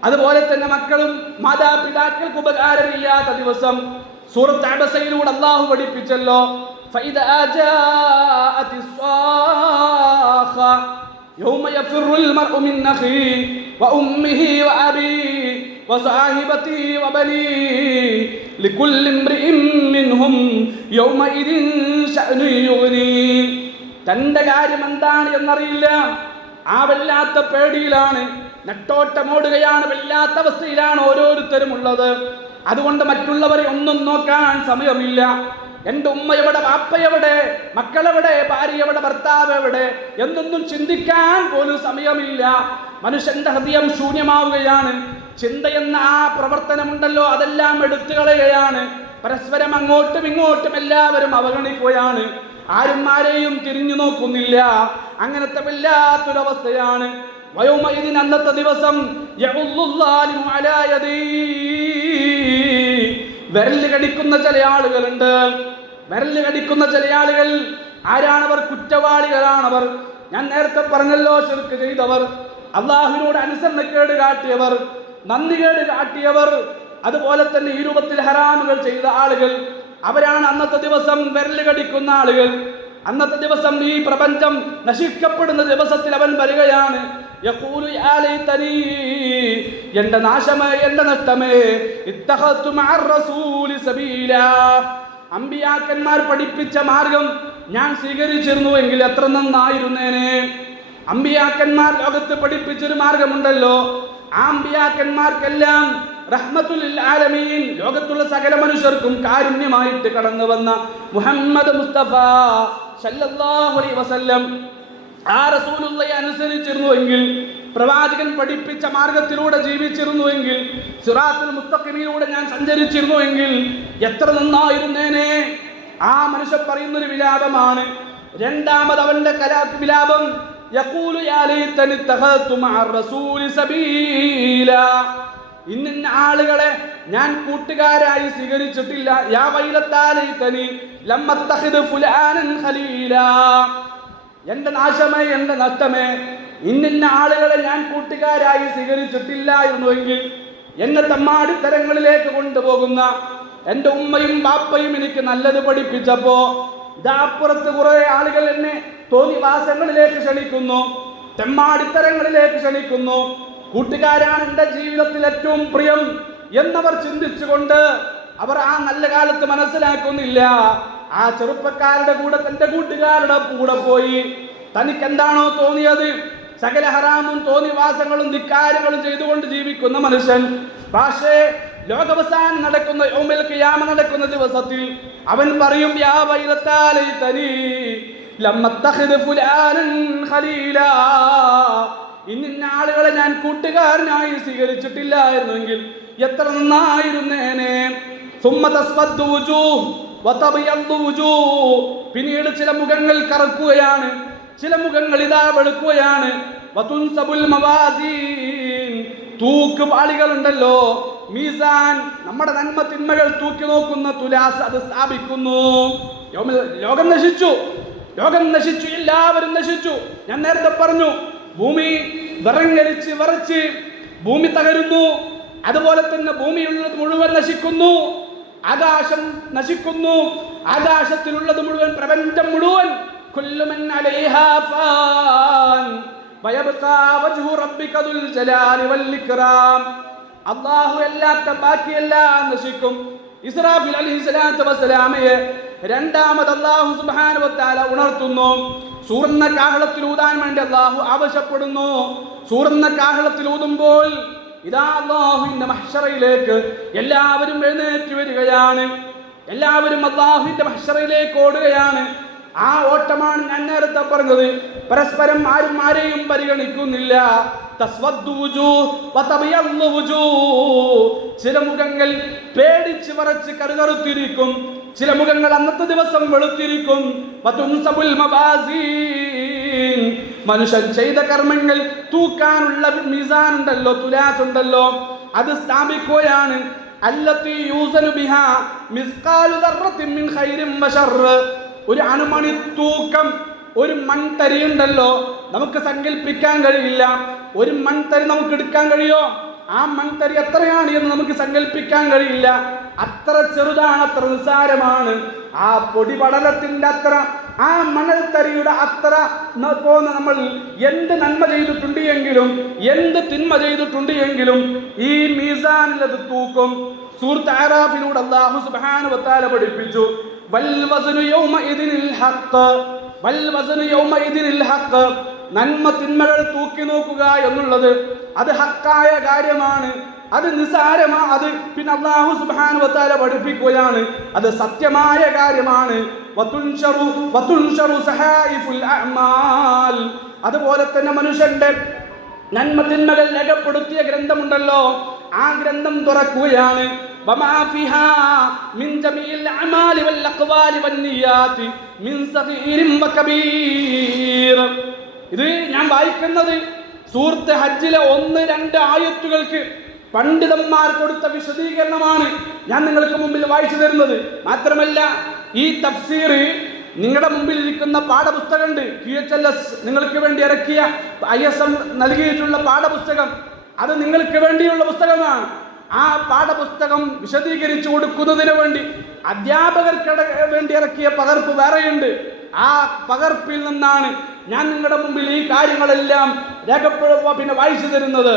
അതുപോലെ തന്നെ മക്കളും മാതാപിതാക്കൾക്ക് ഉപകാരമില്ലാത്ത ദിവസം സൂറത്ത് അബസയിലൂടെ അല്ലാഹു പഠിപ്പിച്ചല്ലോ. ഫഇദാ ജാഅതിസ് സ്വാഖ യൗമ യഫിറുൽ മർഉ മിൻ അഖീ വഉമ്മിഹി വഅബീ വസാഹിബതി വബനി ലികുല്ലി ഇംറിഇൻ മിൻഹും യൗമഇദിൻ ശഅനു യുഗ്നി. തന്റെ കാര്യം എന്താണ് എന്നറിയില്ല, ആ വല്ലാത്ത പേടിയിലാണ്, നെട്ടോട്ടമോടുകയാണ്, വല്ലാത്ത അവസ്ഥയിലാണ് ഓരോരുത്തരും ഉള്ളത്. അതുകൊണ്ട് മറ്റുള്ളവരെ ഒന്നും നോക്കാൻ സമയമില്ല. എൻ്റെ ഉമ്മ എവിടെ, വാപ്പ എവിടെ, മക്കളെവിടെ, ഭാര്യ എവിടെ, ഭർത്താവ് എവിടെ എന്നൊന്നും ചിന്തിക്കാൻ പോലും സമയമില്ല. മനുഷ്യന്റെ ഹൃദയം ശൂന്യമാവുകയാണ്. ചിന്തയെന്ന ആ പ്രവർത്തനമുണ്ടല്ലോ, അതെല്ലാം എടുത്തു കളയുകയാണ്. പരസ്പരം അങ്ങോട്ടും ഇങ്ങോട്ടും എല്ലാവരും അവഗണിക്കുകയാണ്. ആരും ആരെയും തിരിഞ്ഞു നോക്കുന്നില്ല. അങ്ങനത്തെ വല്ലാത്തൊരവസ്ഥയാണ്. വയൗമഇദിൻ, അന്നത്തെ ദിവസം, യഉല്ലാലിമു അലാ യദൈഹി, വിരല് കടിക്കുന്ന ചില ആളുകളുണ്ട്. വിരല് കടിക്കുന്ന ചില ആളുകൾ ആരാണവർ? കുറ്റവാളികളാണവർ. ഞാൻ നേരത്തെ പറഞ്ഞല്ലോ, ശിർക്ക് ചെയ്തവർ, അള്ളാഹുവിനോട് അനുസരണക്കേട് കാട്ടിയവർ, നന്ദികേട് കാട്ടിയവർ, അതുപോലെ തന്നെ ഈ രൂപത്തിൽ ഹറാമുകൾ ചെയ്ത ആളുകൾ, അവരാണ് അന്നത്തെ ദിവസം വിരല് കടിക്കുന്ന ആളുകൾ. അന്നത്തെ ദിവസം ഈ പ്രപഞ്ചം നശിക്കപ്പെടുന്ന ദിവസത്തിൽ അവൻ വരികയാണ്. യഖൂലു യാ ലൈതനി, എന്റെ നാശമേ, എന്റെ നഷ്ടമേ, ഇത്തഖത്തു മഅർ റസൂലി സബീലാ, അമ്പിയാക്കന്മാർ പഠിപ്പിച്ച മാർഗം ഞാൻ സ്വീകരിച്ചിരുന്നുവെങ്കിൽ എത്ര നന്നായിരുന്നേനെ. അമ്പിയാക്കന്മാർ ലോകത്ത് പഠിപ്പിച്ചൊരു മാർഗമുണ്ടല്ലോ, ആ അമ്പിയാക്കന്മാർക്കെല്ലാം റഹ്മത്തുൽ ലിൽ ആലമീൻ, ലോകത്തുള്ള സകല മനുഷ്യർക്കും കാരുണ്യമായിട്ട് കടന്നു വന്ന മുഹമ്മദ് മുസ്തഫ സല്ലല്ലാഹു അലൈഹി വസല്ലം, ആ റസൂലുള്ളയെ അനുസരിച്ചിരുന്നുവെങ്കിൽ, പ്രവാചകൻ പഠിപ്പിച്ച മാർഗത്തിലൂടെ ജീവിച്ചിരുന്നുവെങ്കിൽ, സിറാത്തുൽ മുസ്തഖീമിലൂടെ ഞാൻ സഞ്ചരിച്ചിരുന്നുവെങ്കിൽ എത്ര നന്നായിരുന്നേനെ. ആ മനുഷ്യൻ പറയുന്നൊരു വിലാപമാണ്. രണ്ടാമത് അവന്റെ വിലാപം, യഖൂലു യാ ലൈതനി തഖത്തു മഅർ റസൂലി സബീലാ, ഇന്ന ആളുകളെ ഞാൻ കൂട്ടുകാരായി സ്വീകരിച്ചിട്ടില്ല. യാ വൈലത്താ ലൈതനി ലം അത്തഖിദ് ഫുലാനൻ ഖലീലാ, എന്റെ നാശമേ, എന്റെ നഷ്ടമേ, ഇന്ന ആളുകളെ ഞാൻ കൂട്ടുകാരായി സ്വീകരിച്ചിട്ടില്ലായിരുന്നുവെങ്കിൽ, എന്നെ തമ്മാടിത്തരങ്ങളിലേക്ക് കൊണ്ടുപോകുന്ന എൻ്റെ ഉമ്മയും ബാപ്പയും എനിക്ക് നല്ലത് പഠിപ്പിച്ചപ്പോ ഇതാപ്പുറത്ത് കുറെ ആളുകൾ എന്നെ തോന്നിവാസങ്ങളിലേക്ക് ക്ഷണിക്കുന്നു, തെമ്മാടിത്തരങ്ങളിലേക്ക് ക്ഷണിക്കുന്നു. കൂട്ടുകാരാണ് എൻ്റെ ജീവിതത്തിൽ ഏറ്റവും പ്രിയം എന്നവർ ചിന്തിച്ചുകൊണ്ട് അവർ ആ നല്ല കാലത്ത് മനസ്സിലാക്കുന്നില്ല. ആ ചെറുപ്പക്കാരുടെ കൂടെ, തന്റെ കൂട്ടുകാരുടെ കൂടെ പോയി തനിക്ക് എന്താണോ തോന്നിയത്, സകല ഹറാമും തോന്നിവാസങ്ങളും ധിക്കാരങ്ങളും ചെയ്തുകൊണ്ട് ജീവിക്കുന്ന മനുഷ്യൻ, പക്ഷേ ലോകാവസാനം നടക്കുന്ന യൗമുൽ ഖിയാമ നടക്കുന്ന ദിവസത്തിൽ അവൻ പറയും, യാ വൈലത്താ ലൈതനി ലം അത്തഖിദ് ഫുലാനൻ ഖലീലാ, ഇന്ന ആളുകളെ ഞാൻ കൂട്ടുകാരനായി സ്വീകരിച്ചിട്ടില്ലായിരുന്നെങ്കിൽ എത്ര നന്നായിരുന്നേനെ. സുമ്മ തസ്വദ്ദു വുജൂഹ് വതബയദ്ദു വുജൂഹ്, പിന്നീട് ചില മുഖങ്ങൾ കറുക്കുകയാണ്, ചില മുഖങ്ങൾ ഇതാ വെളുക്കുകയാണ്. വതുൻസബുൽ മവാസീൻ, തൂക്കുപാളികളുണ്ടല്ലോ, മീസാൻ, നമ്മുടെ നന്മ തിന്മകൾ തൂക്കി നോക്കുന്ന തുലാസ്, അത് സ്ഥാപിക്കുന്നു. ലോകം നശിച്ചു, ലോകം നശിച്ചു, എല്ലാവരും നശിച്ചു. ഞാൻ നേരത്തെ പറഞ്ഞു, ഭൂമി വിറങ്ങലിച്ച് വിറച്ച് ഭൂമി തകരുന്നു. അതുപോലെ തന്നെ ഭൂമിയുള്ളത് മുഴുവൻ നശിക്കുന്നു, ആകാശം നശിക്കുന്നു, ആകാശത്തിലുള്ളത് മുഴുവൻ, പ്രപഞ്ചം മുഴുവൻ. കുല്ലു മൻ അലൈഹാ ഫാൻ വയബ്ഖാ വജ്ഹു റബ്ബിക ദുൽ ജലാലി വൽ ഇക്റാം, അല്ലാഹു അല്ലാത്ത ബാക്കിയെല്ലാം നശിക്കും. ഇസ്രാഫീൽ അലൈഹിസ്സലാത്തു വസ്സലാമയെ രണ്ടാമത് അല്ലാഹു സുബ്ഹാനഹു വ തആല ഉണർത്തുന്നു. സൂറന്ന കാഹളത്തിൽ ഊതാൻ വേണ്ടി അല്ലാഹു ആവശ്യപ്പെടുന്നു. സൂറന്ന കാഹളത്തിൽ ഊതുമ്പോൾ ഇതാ അല്ലാഹുവിന്റെ മഹ്ശറയിലേക്ക് എല്ലാവരും എഴുന്നേറ്റ് വരികയാണ്. എല്ലാവരും അല്ലാഹുവിന്റെ മഹ്ശറയിലേക്ക് ഓടുകയാണ്. ആ ഓട്ടമാണ് ഞാൻ നേരത്തെ പറഞ്ഞത്. പരസ്പരം ആരും ആരെയും പരിഗണിക്കുന്നില്ല. തസ്വദ്ദു വുജൂഹ് വതബയദ്ദു വുജൂഹ്, ചില മുഖങ്ങൾ പേടിച്ച് വരച്ച് കറുകറുത്തിരിക്കും, ചില മുഖങ്ങൾ അന്നത്തെ ദിവസം വെളുത്തിരിക്കും. വതുൻസബുൽ മവാസീൻ, മനുഷ്യൻ ചെയ്ത കർമ്മങ്ങൾ തൂക്കാനുള്ള മീസാൻ ഉണ്ടല്ലോ, തുലാസ് ഉണ്ടല്ലോ, അത് സ്ഥാപിക്കുകയാണ്. അല്ലത്തി യൂസനു ബിഹാ മിസ്കാലു ദർറത്തിൻ മിൻ ഖൈരിൻ വശർറ്, ഒരു അണുമണി തൂക്കം, ഒരു മൺതരി ഉണ്ടല്ലോ, നമുക്ക് സങ്കല്പിക്കാൻ കഴിയില്ല. ഒരു മൺതരി നമുക്ക് എടുക്കാൻ കഴിയോ? ആ മൺതരി എത്രയാണ് എന്ന് നമുക്ക് സങ്കല്പിക്കാൻ കഴിയില്ല. അത്ര ചെറുതാണ്, അത്ര നിസ്സാരമാണ്. ആ പൊടിപടലത്തിന്റെ അത്ര ആ മണൽത്തരിയുടെ അത്ര പോന്ന നമ്മൾ എന്ത് നന്മ ചെയ്തിട്ടുണ്ട് എങ്കിലും എന്ത് തിന്മ ചെയ്തിട്ടുണ്ട് എങ്കിലും ഈ മീസാനിൽ അത് തൂക്കും. സൂറത്ത് അറാഫിലൂടെ അല്ലാഹു സുബ്ഹാനഹു വ തആല പഠിപ്പിച്ചു, വൽ വസ്നു യൗമഇദിനിൽ ഹഖ്, വൽ വസ്നു യൗമഇദിനിൽ ഹഖ്. നന്മ തിന്മകൾ തൂക്കി നോക്കുക എന്നുള്ളത് അത് ഹക്കായ കാര്യമാണ്, അത് നിസാരമാ, അത് പിന്നെ അല്ലാഹു സുബ്ഹാനഹു വ തആല പഠിപ്പിക്കുകയാണ്, അത് സത്യമായ കാര്യമാണ്. വതുൻശറു സഹായിഫുൽ അഅമാൽ. അതുപോലെ തന്നെ മനുഷ്യന്റെ നന്മ തിന്മകൾ രേഖപ്പെടുത്തിയ ഗ്രന്ഥമുണ്ടല്ലോ, ആ ഗ്രന്ഥം തുറക്കുകയാണ്. വമാ ഫിഹാ മിൻ ജമീഇൽ അഅമാലി വൽ അഖ്വാലി വൻ നിയ്യാതി മിൻ സഗീരിൻ വകബീർ. ഇത് ഞാൻ വായിക്കുന്നത് സൂറത്ത് ഹജ്ജിലെ 1-2 ആയത്തുകൾക്ക് പണ്ഡിതന്മാർ കൊടുത്ത വിശദീകരണമാണ് ഞാൻ നിങ്ങൾക്ക് മുമ്പിൽ വായിച്ചു തരുന്നത്. മാത്രമല്ല ഈ തഫ്സീർ നിങ്ങളുടെ മുമ്പിൽ ഇരിക്കുന്ന പാഠപുസ്തകമുണ്ട്, QHLS നിങ്ങൾക്ക് വേണ്ടി ഇറക്കിയ ISM നൽകിയിട്ടുള്ള പാഠപുസ്തകം, അത് നിങ്ങൾക്ക് വേണ്ടിയുള്ള പുസ്തകമാണ്. ആ പാഠപുസ്തകം വിശദീകരിച്ചു കൊടുക്കുന്നതിന് വേണ്ടി അധ്യാപകർക്ക് വേണ്ടി ഇറക്കിയ പകർപ്പ് വേറെയുണ്ട്. ആ പകർപ്പിൽ നിന്നാണ് ഞാൻ നിങ്ങളുടെ മുമ്പിൽ ഈ കാര്യങ്ങളെല്ലാം പിന്നെ വായിച്ചു തരുന്നത്.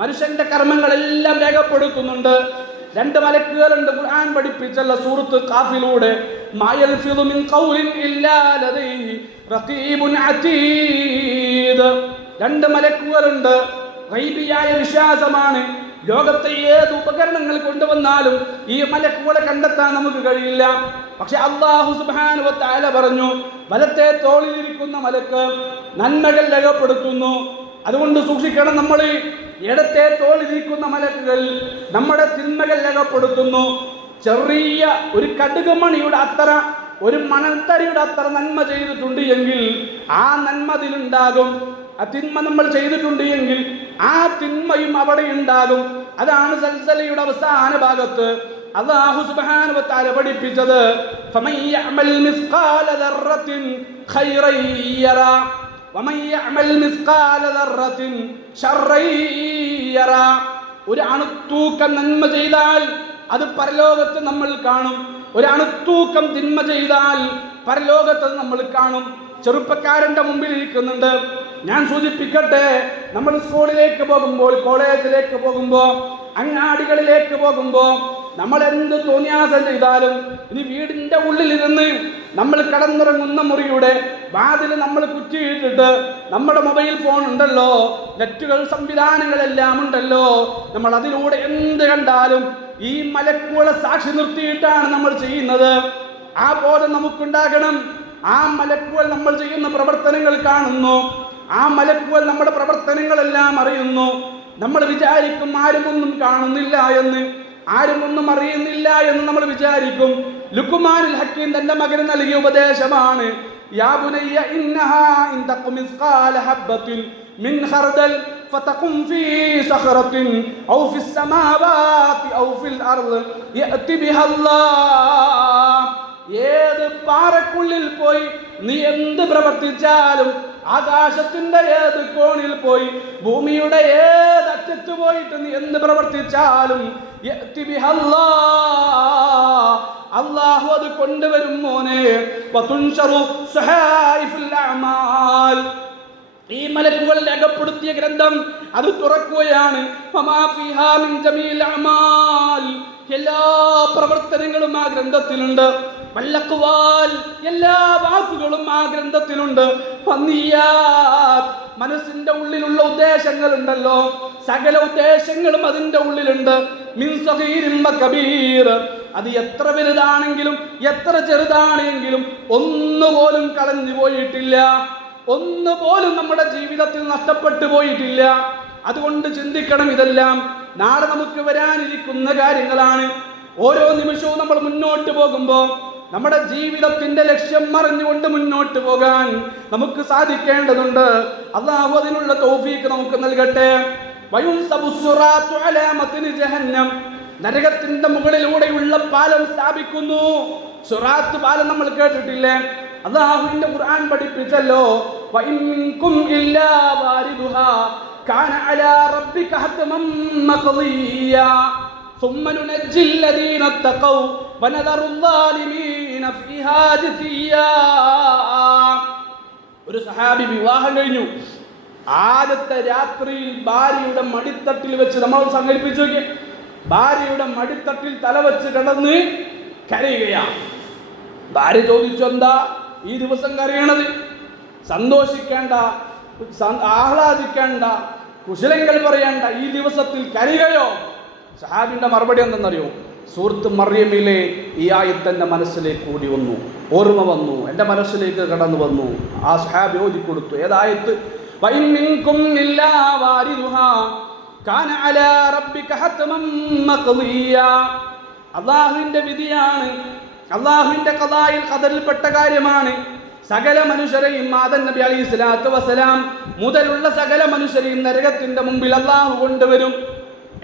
മനുഷ്യന്റെ കർമ്മങ്ങളെല്ലാം രേഖപ്പെടുത്തുന്നുണ്ട്. 2 മലക്കുകളുണ്ട്. ഖുർആൻ പഠിപ്പിച്ചല്ല സൂറത്ത് ഖാഫിലൂടെ, മാ യൽഫിദു മിൻ ഖൗലിൻ ഇല്ലാ ലദൈഹി റഖീബുൻ അതീദ്. 2 മലക്കുകളുണ്ട്. ഗൈബിയായ വിശ്വാസമാണ്. ലോകത്തെ ഏത് ഉപകരണങ്ങൾ കൊണ്ടുവന്നാലും ഈ മലക്കുകളെ കണ്ടെത്താൻ നമുക്ക് കഴിയില്ല. പക്ഷെ അല്ലാഹു സുബ്ഹാനഹു വ തആല പറഞ്ഞു, വലത്തെ തോളിലിരിക്കുന്ന മലക്ക് നന്മകൾ രേഖപ്പെടുത്തുന്നു. അതുകൊണ്ട് സൂക്ഷിക്കണം. നമ്മൾ ഇടത്തെ തോളിലിരിക്കുന്ന മലക്കുകൾ നമ്മുടെ തിന്മകൾ രേഖപ്പെടുത്തുന്നു. ചെറിയ ഒരു കടുകുമണിയുടെ അത്ര, ഒരു മണൽത്തരിയുടെ അത്ര നന്മ ചെയ്തിട്ടുണ്ട് എങ്കിൽ ആ നന്മ അതിലുണ്ടാകും. ആ തിന്മ നമ്മൾ ചെയ്തിട്ടുണ്ട് എങ്കിൽ ആ തിന്മയും അവിടെ ഉണ്ടാകും. അതാണ് സൽസലയുടെ അവസാന ഭാഗത്ത് അല്ലാഹു സുബ്ഹാനഹു വ തആല പഠിപ്പിച്ചത്, ഫമൻ യഅമൽ മിസ്ഖാല ദർറത്തിൻ ഖൈറൻ യറാ വമൻ യഅമൽ മിസ്ഖാല ദർറത്തിൻ ശർറൻ യറാ. ഒരു അണുത്തൂക്കം നന്മ ചെയ്താൽ അത് പരലോകത്ത് നമ്മൾ കാണും. ഒരു അണുത്തൂക്കം തിന്മ ചെയ്താൽ പരലോകത്ത് നമ്മൾ കാണും. ചെറുപ്പക്കാരന്റെ മുമ്പിൽ ഇരിക്കുന്നുണ്ട്. ഞാൻ സൂചിപ്പിക്കട്ടെ, നമ്മൾ സ്കൂളിലേക്ക് പോകുമ്പോൾ, കോളേജിലേക്ക് പോകുമ്പോൾ, അങ്ങാടികളിലേക്ക് പോകുമ്പോൾ നമ്മൾ എന്ത് തോന്നിയാസം ചെയ്താലും, ഇനി വീടിന്റെ ഉള്ളിലിരുന്ന് നമ്മൾ കടന്നിറങ്ങുന്ന മുറിയുടെ വാതിൽ നമ്മൾ കുറ്റിയിട്ടിട്ട് നമ്മുടെ മൊബൈൽ ഫോൺ ഉണ്ടല്ലോ, നെറ്റുകൾ സംവിധാനങ്ങളെല്ലാം ഉണ്ടല്ലോ, നമ്മൾ അതിലൂടെ എന്ത് കണ്ടാലും ഈ മലക്കുകളെ സാക്ഷി നിർത്തിയിട്ടാണ് നമ്മൾ ചെയ്യുന്നത്. ആ ബോധം നമുക്കുണ്ടാകണം. ആ മലക്കുകൾ നമ്മൾ ചെയ്യുന്ന പ്രവർത്തനങ്ങൾ കാണുന്നു. ആ മലക്കുകൾ നമ്മുടെ പ്രവർത്തനങ്ങളെല്ലാം അറിയുന്നു. നമ്മൾ വിചാരിക്കും ആരുമൊന്നും കാണുന്നില്ല എന്ന്, ആരുമൊന്നും അറിയുന്നില്ല എന്ന് നമ്മൾ വിചാരിക്കും. ലുഖ്മാനുൽ ഹക്കീം തന്റെ മകന് നൽകിയ ഉപദേശമാണ്, യാ ബുനയ്യ ഇന്നഹാ ഇൻ തഖു മിസ്ഖാല ഹബ്ബത്തിൻ മിൻ ഖർദൽ ഫതഖും ഫീ സഖറത്തിൻ ഔ ഫിസ് സമാവാതി ഔ ഫിൽ അർദ് യഅതി ബിഹല്ലാഹ്. ഏത് പാറക്കുള്ളിൽ പോയി നീ എന്ത് പ്രവർത്തിച്ചാലും, ആകാശത്തിന്റെ ഏത് കോണിൽ പോയി, ഭൂമിയുടെ ഏത് അറ്റത്ത് പോയിട്ട് നീ എന്ത് പ്രവർത്തിച്ചാലും അല്ലാഹു അത് കൊണ്ടുവരും മോനെ. ഈ മലക്കുകൾ രേഖപ്പെടുത്തിയ ഗ്രന്ഥം അത് തുറക്കുകയാണ്. എല്ലാ പ്രവർത്തനങ്ങളും ആ ഗ്രന്ഥത്തിലുണ്ട്. വല്ലഖ്വാൽ, എല്ലാ വാക്കുകളും ആ ഗ്രന്ഥത്തിലുണ്ട്. മനസ്സിന്റെ ഉള്ളിലുള്ള ഉദ്ദേശങ്ങൾ ഉണ്ടല്ലോ, സകല ഉദ്ദേശങ്ങളും അതിന്റെ ഉള്ളിലുണ്ട്. മിൻ സഗീരിൻ വകബീർ. അത് എത്ര വലുതാണെങ്കിലും എത്ര ചെറുതാണെങ്കിലും ഒന്നുപോലും കളഞ്ഞു പോയിട്ടില്ല, ഒന്നുപോലും നമ്മുടെ ജീവിതത്തിൽ നഷ്ടപ്പെട്ടു പോയിട്ടില്ല. അതുകൊണ്ട് ചിന്തിക്കണം, ഇതെല്ലാം നാളെ നമുക്ക് വരാനിരിക്കുന്ന കാര്യങ്ങളാണ്. ഓരോ നിമിഷവും നമ്മൾ മുന്നോട്ട് പോകുമ്പോൾ നമ്മുടെ ജീവിതത്തിന്റെ ലക്ഷ്യം മറിഞ്ഞുകൊണ്ട് മുന്നോട്ട് പോകാൻ നമുക്ക് സാധിക്കേണ്ടതുണ്ട്. അല്ലാഹു അതിനുള്ള തൗഫീഖ് നമുക്ക് നൽകട്ടെ. നരകത്തിന്റെ മുകളിലൂടെയുള്ള പാലം സ്ഥാപിക്കുന്നു. സിറാത്ത് പാലം നമ്മൾ കേട്ടിട്ടില്ലേ? അല്ലാഹുവിന്റെ ഖുർആൻ പഠിപ്പിച്ചല്ലോ, വഇൻകും ഇല്ലാ വാരിദുഹാ കാന അലാ റബ്ബിക ഹത്മൻ മഖ്ദിയ ثم ننجي الذين اتقوا ونذر الظالمين فيها جثيا. ഒരു സഹാബി വിവാഹം കഴിഞ്ഞു. ആദ്യത്തെ രാത്രിയിൽ ഭാര്യയുടെ മടിത്തട്ടിൽ വെച്ച്, നമ്മൾ സങ്കല്പിച്ചു നോക്കിയേ, ഭാര്യയുടെ മടിത്തട്ടിൽ തല വെച്ച് കിടന്ന് കരയുകയാണ്. ഭാര്യ ചോദിച്ചു, എന്താ ഈ ദിവസം കരയണത്? സന്തോഷിക്കേണ്ട, ആഹ്ലാദിക്കേണ്ട, കുശലങ്ങൾ പറയേണ്ട, ഈ ദിവസത്തിൽ കരയുകയോ? സഹാബിന്റെ മറുപടി എന്തെന്നറിയോ? സൂറത്ത് മറിയമിലെ ഈ ആയത്ത് എൻ്റെ മനസ്സിലേക്ക് കൂടി വന്നു, ഓർമ്മ വന്നു, എൻ്റെ മനസ്സിലേക്ക് കടന്നു വന്നു. ആ സഹാബി ഓതി കൊടുത്തു. ഏതായത്ത്? വഇൻ മിൻകും ഇല്ലാ വാരിദുഹാ കാന അലാ റബ്ബിക ഹത്മൻ മഖ്ദിയാ. അല്ലാഹുവിന്റെ വിധിയാണ്, അല്ലാഹുവിന്റെ ഖദായിൽ ഖദറിൽപ്പെട്ട കാര്യമാണ്. സകല മനുഷ്യരെയും ആദം നബി അലൈഹി സ്വലാത്തു വസ്സലാം മുതലുള്ള സകല മനുഷ്യരെയും നരകത്തിന്റെ മുമ്പിൽ അല്ലാഹു കൊണ്ടുവരും.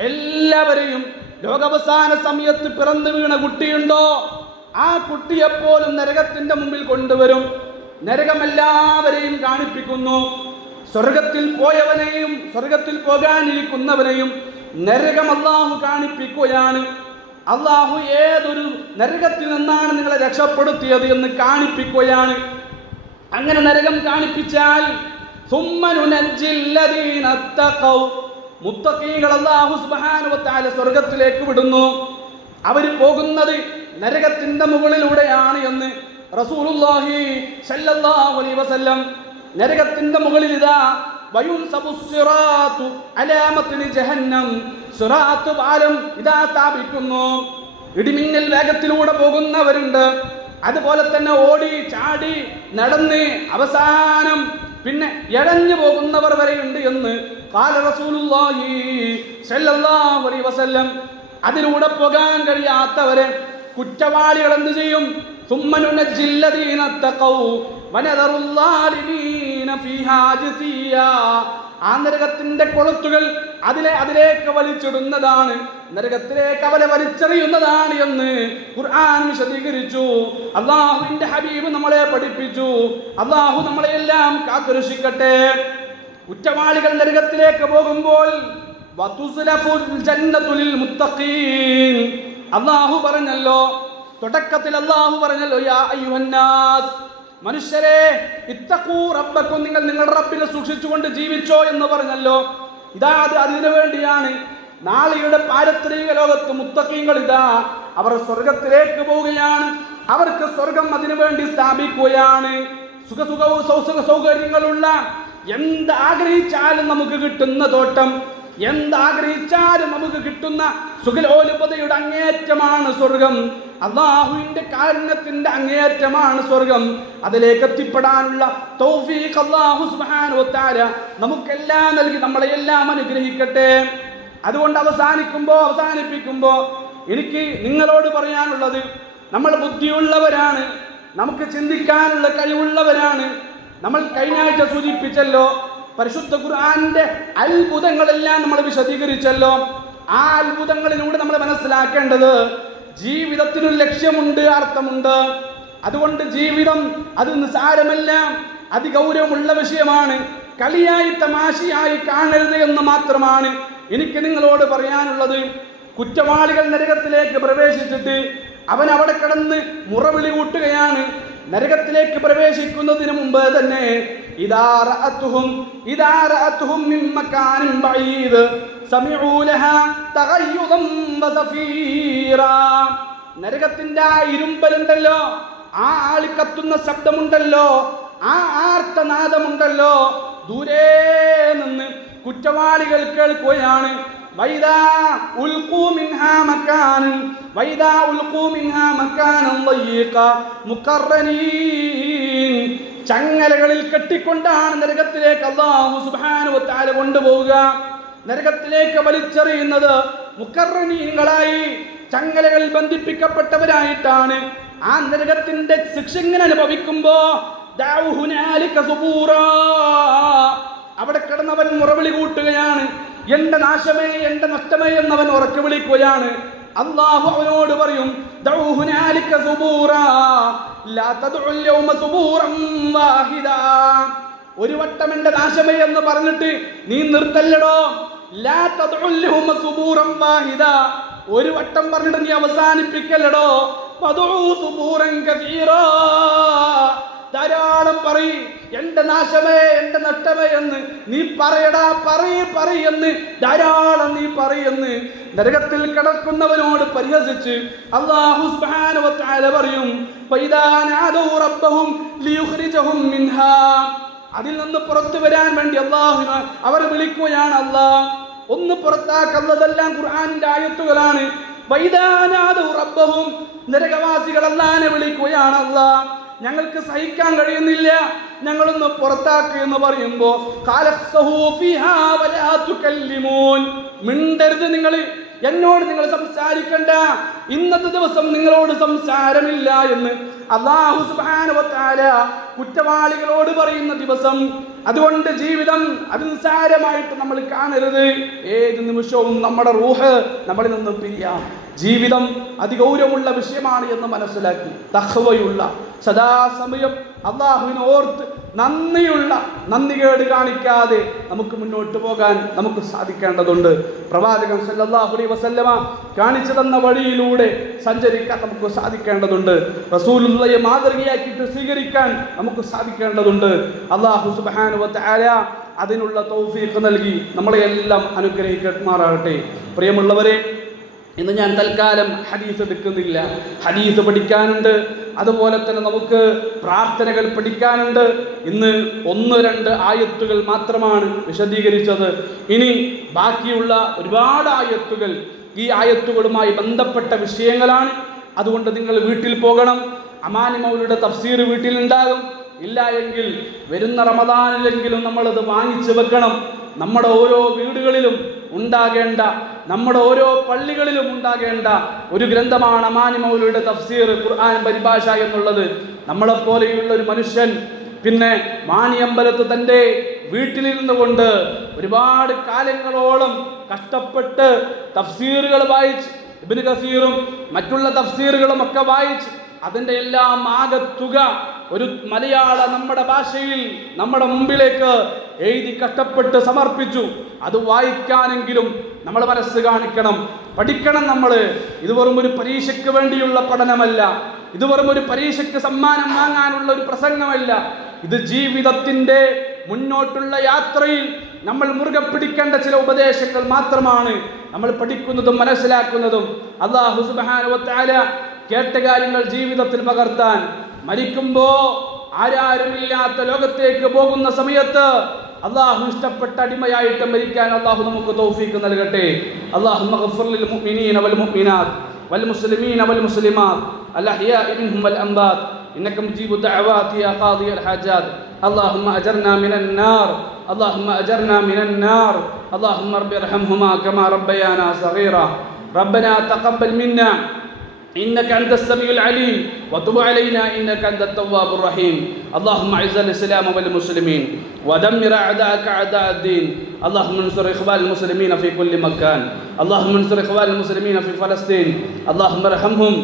എല്ലാവരെയും ലോകാവസാന സമയത്ത് പിറന്നു വീണ കുട്ടിയുണ്ടോ, ആ കുട്ടിയെപ്പോലും നരകത്തിന്റെ മുമ്പിൽ കൊണ്ടുവരും. നരകം എല്ലാവരെയും കാണിപ്പിക്കുന്നു. സ്വർഗത്തിൽ പോയവനെയും സ്വർഗത്തിൽ പോകാനിരിക്കുന്നവനെയും നരകം അല്ലാഹു കാണിപ്പിക്കുകയാണ്. അല്ലാഹു ഏതൊരു നരകത്തിൽ നിന്നാണ് നിങ്ങളെ രക്ഷപ്പെടുത്തിയത് എന്ന് കാണിപ്പിക്കുകയാണ്. അങ്ങനെ നരകം കാണിപ്പിച്ചാൽ മുത്തഖീകൾ അല്ലാഹു സുബ്ഹാനഹു വ തആല സ്വർഗത്തിലേക്ക് വിടുന്നു. അവർ പോകുന്നത് നരകത്തിന്റെ മുകളിലൂടെയാണ് എന്ന് റസൂലുള്ളാഹി സ്വല്ലല്ലാഹു അലൈഹി വസല്ലം. നരകത്തിന്റെ മുകളിൽ ഇതാ വയുൻസബുസ്സിറാത്തു അലാമത്തുൽ ജഹന്നം, സിറാത്ത് പാലം ഇതാ സ്ഥാപിക്കുന്നു. ഇടിമിന്നൽ വേഗത്തിലൂടെ പോകുന്നവരുണ്ട്, അതുപോലെ തന്നെ ഓടി ചാടി നടന്ന് അവസാനം പിന്നെ എഴഞ്ഞു പോകുന്നവർ വരെയുണ്ട് എന്ന് ഖാല റസൂലുള്ളാഹി സ്വല്ലല്ലാഹു അലൈഹി വസല്ലം. അതിലൂടെ പോകാൻ കഴിയാത്തവരെ കുറ്റവാളികൾ എന്ത് ചെയ്യും? സുമ്മനുനജ്ജില്ലദീന തഖൗ വനദറുല്ലാലിമീന ഫീഹാ ജസിയാ. ആ നരകത്തിന്റെ കൊളുത്തുകൾ അതിലേക്ക് വലിച്ചിടുന്നതാണ്, നരകത്തിലേക്ക് അവരെ വലിച്ചെറിയുന്നതാണ് എന്ന് ഖുർആൻ വിശദീകരിച്ചു. അല്ലാഹുവിന്റെ ഹബീബ് നമ്മളെ പഠിപ്പിച്ചു. അല്ലാഹു നമ്മളെല്ലാം കാത്തുരക്ഷിക്കട്ടെ. കുറ്റവാളികൾ നരകത്തിലേക്ക് പോകുമ്പോൾ വതുസ്ലഫുൽ ജന്നത്തു ലിൽ മുത്തഖീൻ. അല്ലാഹു പറഞ്ഞല്ലോ, തുടക്കത്തിൽ അല്ലാഹു പറഞ്ഞല്ലോ, യാ അയ്യുഹന്നാസ്, മനുഷ്യരെ, ഇത്തഖൂ റബ്ബക്കും, നിങ്ങൾ നിങ്ങളുടെ റബ്ബിനെ സൂക്ഷിച്ചുകൊണ്ട് ജീവിച്ചോ എന്ന് പറഞ്ഞല്ലോ. ഇതാ അതിനു വേണ്ടിയാണ് നാളെയുടെ പാരത്രിക ലോകത്ത് മുത്തഖീങ്ങൾ ഇതാ അവർ സ്വർഗത്തിലേക്ക് പോവുകയാണ്. അവർക്ക് സ്വർഗം അതിനു വേണ്ടി സ്ഥാപിക്കുകയാണ്. സുഖ സൗകര്യങ്ങളുള്ള, എന്താഗ്രഹിച്ചാലും നമുക്ക് കിട്ടുന്ന തോട്ടം, എന്താഗ്രഹിച്ചാലും നമുക്ക് കിട്ടുന്ന സുഖലോലുപതയുടെ അങ്ങേറ്റമാണ് സ്വർഗം. അല്ലാഹുവിന്റെ കാരുണ്യത്തിന്റെ അങ്ങേറ്റമാണ് സ്വർഗം. അതിലേക്ക് എത്തിപ്പെടാനുള്ള തൗഫീഖ് അല്ലാഹു സുബ്ഹാനഹു വ തആല നമുക്കെല്ലാം നൽകി നമ്മളെല്ലാം അനുഗ്രഹിക്കട്ടെ. അതുകൊണ്ട് അവസാനിപ്പിക്കുമ്പോ എനിക്ക് നിങ്ങളോട് പറയാനുള്ളത്, നമ്മൾ ബുദ്ധിയുള്ളവരാണ്, നമുക്ക് ചിന്തിക്കാനുള്ള കഴിവുള്ളവരാണ്. നമ്മൾ കഴിഞ്ഞ ആഴ്ച സൂചിപ്പിച്ചല്ലോ, പരിശുദ്ധ ഖുർആന്റെ അത്ഭുതങ്ങളെല്ലാം നമ്മൾ വിശദീകരിച്ചല്ലോ. ആ അത്ഭുതങ്ങളിലൂടെ നമ്മൾ മനസ്സിലാക്കേണ്ടത്, ജീവിതത്തിനൊരു ലക്ഷ്യമുണ്ട്, അർത്ഥമുണ്ട്. അതുകൊണ്ട് ജീവിതം അത് നിസ്സാരമല്ല, അതിഗൗരവമുള്ള വിഷയമാണ്. കളിയായി തമാശയായി കാണരുത് എന്ന് മാത്രമാണ് എനിക്ക് നിങ്ങളോട് പറയാനുള്ളത്. കുറ്റവാളികൾ നരകത്തിലേക്ക് പ്രവേശിച്ചിട്ട് അവൻ അവിടെ കിടന്ന് മുറവിളി കൂട്ടുകയാണ്. നരകത്തിലേക്ക് പ്രവേശിക്കുന്നതിന് മുമ്പ് തന്നെ ഇദാ റഅതുഹും മിൻ മകാനിൻ ബഈദ് സമിഉ ലഹാ തഗയ്യുദൻ വസഫീറാ. നരകത്തിന്റെ ആ ഇരുമ്പലുണ്ടല്ലോ, ആ ആളിക്കത്തുന്ന ശബ്ദമുണ്ടല്ലോ, ആ ആർത്തനാദമുണ്ടല്ലോ, ദൂരെ നിന്ന് കുറ്റവാളികൾ കേൾക്കുകയാണ്. വൈദാ ഉൽഖൂ മിൻഹാ മകാനൻ ളയ്യിഖ മുഖർറനീൻ. ചങ്ങലകളിൽ കെട്ടിക്കൊണ്ടാണ് നരകത്തിലേക്ക് അല്ലാഹു സുബ്ഹാനഹു വ തആല കൊണ്ടുപോവുക. നരകത്തിലേക്ക് വലിച്ചെറിയുന്നത് മുഖർറനീങ്ങളായി, ചങ്ങലകളിൽ ബന്ധിപ്പിക്കപ്പെട്ടവരായിട്ടാണ്. ആ നരകത്തിന്റെ ശിക്ഷ ഇങ്ങനെ അനുഭവിക്കുമ്പോ അവിടെ കിടന്നവൻ മുറവിളി കൂട്ടുകയാണ്. എന്റെ നാശമേ, എന്റെ നഷ്ടമേ എന്നവൻ ഉറക്കെ വിളിക്കുകയാണ്. അല്ലാഹു അവനോട് പറയും, ഒരു വട്ടം എന്റെ നാശമേ എന്ന് പറഞ്ഞിട്ട് നീ നിർത്തല്ലടോ. ഒരു വട്ടം പറഞ്ഞിട്ട് നീ അവസാനിപ്പിക്കല്ലടോ. വദഉ സുബൂറൻ കസീറാ, ധാരാളം പറയ് എന്റെ നാശമേ എന്റെ നഷ്ടമേ എന്ന് നീ പറയടാ, പറയെന്ന് ധാരാളം നീ പറയെന്ന് നരകത്തിൽ കിടക്കുന്നവനോട് പരിഹസിച്ച് അല്ലാഹു സുബ്ഹാനഹു വ തആല പറയും, ഫൈദാ നാദൂ റബ്ബഹും ലിയുഖ്രിജഹും മിൻഹാ, അതിൽ നിന്ന് പുറത്തു വരാൻ വേണ്ടി അല്ലാഹുവിനെ അവർ വിളിക്കുകയാണ്. അല്ലാഹ് ഒന്ന് പുറത്താക്കല്ലതെല്ലാം ഖുർആനിന്റെ ആയത്തുകളാണ്. ഫൈദാ നാദൂ റബ്ബഹും, നരകവാസികൾ അല്ലാഹുവിനെ വിളിക്കുകയാണ്, അല്ലാഹ് ഞങ്ങൾക്ക് സഹിക്കാൻ കഴിയുന്നില്ല, ഞങ്ങളൊന്ന് പുറത്താക്കുക എന്ന് പറയുമ്പോ മിണ്ടരുത്, നിങ്ങൾ എന്നോട് നിങ്ങൾ സംസാരിക്കണ്ട, ഇന്നത്തെ ദിവസം നിങ്ങളോട് സംസാരമില്ല എന്ന് അല്ലാഹു സുബ്ഹാനഹു വ തആല കുറ്റവാളികളോട് പറയുന്ന ദിവസം. അതുകൊണ്ട് ജീവിതം അതിസാരമായിട്ട് നമ്മൾ കാണരുത്. ഏത് നിമിഷവും നമ്മുടെ റൂഹ് നമ്മളിൽ നിന്ന് പിരിയാം. ജീവിതം അതിഗൗരവമുള്ള വിഷയമാണ് എന്ന് മനസ്സിലാക്കി തഖ്വയുള്ള സദാസമയം അല്ലാഹുവിനെ ഓർത്ത് നന്ദികേട് കാണിക്കാതെ നമുക്ക് മുന്നോട്ട് പോകാൻ നമുക്ക് സാധിക്കേണ്ടതുണ്ട്. പ്രവാചകൻ സല്ലല്ലാഹു അലൈഹി വസല്ലമ കാണിച്ചു തന്ന വഴിയിലൂടെ സഞ്ചരിക്കാൻ നമുക്ക് സാധിക്കേണ്ടതുണ്ട്. റസൂലുള്ളാഹിയെ മാതൃകയാക്കിയിട്ട് സ്വീകരിക്കാൻ നമുക്ക് സാധിക്കേണ്ടതുണ്ട്. അല്ലാഹു സുബ്ഹാനഹു വ തആല അതിനുള്ള തൗഫീഖ് നൽകി നമ്മളെ എല്ലാം അനുഗ്രഹിക്കുമാറാകട്ടെ. പ്രിയമുള്ളവരെ, ഇന്ന് ഞാൻ തൽക്കാലം ഹദീസ് എടുക്കുന്നില്ല. ഹദീസ് പഠിക്കാനുണ്ട്, അതുപോലെ തന്നെ നമുക്ക് പ്രാർത്ഥനകൾ പഠിക്കാനുണ്ട്. ഇന്ന് 1-2 ആയത്തുകൾ മാത്രമാണ് വിശദീകരിച്ചത്. ഇനി ബാക്കിയുള്ള ഒരുപാട് ആയത്തുകൾ ഈ ആയത്തുകളുമായി ബന്ധപ്പെട്ട വിഷയങ്ങളാണ്. അതുകൊണ്ട് നിങ്ങൾ വീട്ടിൽ പോകണം. അമാനി മൗലിയുടെ തഫ്സീർ വീട്ടിലുണ്ടാകും. ഇല്ല എങ്കിൽ വരുന്ന റമദാനിലെങ്കിലും നമ്മളത് വാങ്ങിച്ചു വെക്കണം. നമ്മുടെ ഓരോ വീടുകളിലും ഉണ്ടാകേണ്ട, നമ്മുടെ ഓരോ പള്ളികളിലും ഉണ്ടാകേണ്ട ഒരു ഗ്രന്ഥമാണ് അമാനി മൗലിയുടെ തഫ്സീർ ഖുർആൻ പരിഭാഷ എന്നുള്ളത്. നമ്മളെപ്പോലെയുള്ള ഒരു മനുഷ്യൻ പിന്നെ മാണിയമ്പലത്ത് തൻ്റെ വീട്ടിലിരുന്നു കൊണ്ട് ഒരുപാട് കാലങ്ങളോളം കഷ്ടപ്പെട്ട് തഫ്സീറുകൾ വായിച്ച്, ഇബ്നു കസീറും മറ്റുള്ള തഫ്സീറുകളും ഒക്കെ വായിച്ച് അതിൻ്റെ എല്ലാം ആകത്തുക ഒരു മലയാള നമ്മുടെ ഭാഷയിൽ നമ്മുടെ മുമ്പിലേക്ക് എഴുതി കഷ്ടപ്പെട്ട് സമർപ്പിച്ചു. അത് വായിക്കാനെങ്കിലും നമ്മൾ മനസ്സ് കാണിക്കണം, പഠിക്കണം. ഇത് വെറും ഒരു പരീക്ഷയ്ക്ക് വേണ്ടിയുള്ള പഠനമല്ല, ഇത് വെറും ഒരു പരീക്ഷയ്ക്ക് സമ്മാനം വാങ്ങാനുള്ള ഒരു പ്രസംഗമല്ല. ഇത് ജീവിതത്തിൻ്റെ മുന്നോട്ടുള്ള യാത്രയിൽ നമ്മൾ മുറുകെ പിടിക്കേണ്ട ചില ഉപദേശങ്ങൾ മാത്രമാണ് നമ്മൾ പഠിക്കുന്നതും മനസ്സിലാക്കുന്നതും. അല്ലാഹു സുബ്ഹാനഹു വ തആല കേട്ട കാര്യങ്ങൾ ജീവിതത്തിൽ പകർത്താൻ, മരിക്കുമ്പോ ആരാരുമില്ലാത്ത ലോകത്തേക്ക് പോകുന്ന സമയത്ത് അല്ലാഹു ഇഷ്ടപ്പെട്ട അടിമയായിട്ട് മരിക്കാൻ അല്ലാഹു നമുക്ക് തൗഫീഖ് നൽകട്ടെ. അല്ലാഹുമ്മ ഗഫിർ ലിൽ മുഅ്മിനീന വൽ മുഅ്മിനാത്ത് വൽ മുസ്ലിമീന വൽ മുസ്ലിമാത്ത് അൽ അഹ്യാഇ മിൻഹും വൽ അംവാത്ത് ഇന്നക മുജീബു ദഅവാതി യാ ഖാദി അൽ ഹാജാത്ത്. اللهم أجرنا من النار، اللهم أجرنا من النار، اللهم رب ارحمهما كما ربيانا صغيرا. ربنا تقبل منا إنك أنت السميع العليم وتب علينا إنك أنت التواب الرحيم. اللهم أعز الإسلام والمسلمين ودمر أعداءك أعداء الدين. اللهم انصر إخوان المسلمين في كل مكان. اللهم انصر إخوان المسلمين في فلسطين. اللهم ارحمهم،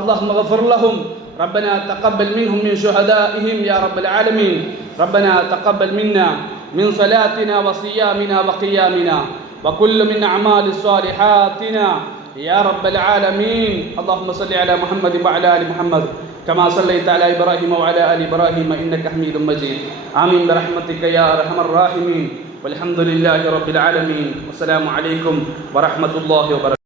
اللهم اغفر لهم. ربنا تقبل منهم من شهدائهم يا رب العالمين. ربنا تقبل منا من صلاتنا وصيامنا وقيامنا وكل من أعمال صالحاتنا يا رب العالمين. اللهم صل على محمد وعلى آل محمد كما صليت على إبراهيم وعلى آل إبراهيم إنك حميد مجيد. آمين برحمتك يا أرحم الراحمين. والحمد لله رب العالمين. والسلام عليكم ورحمة الله وبركاته.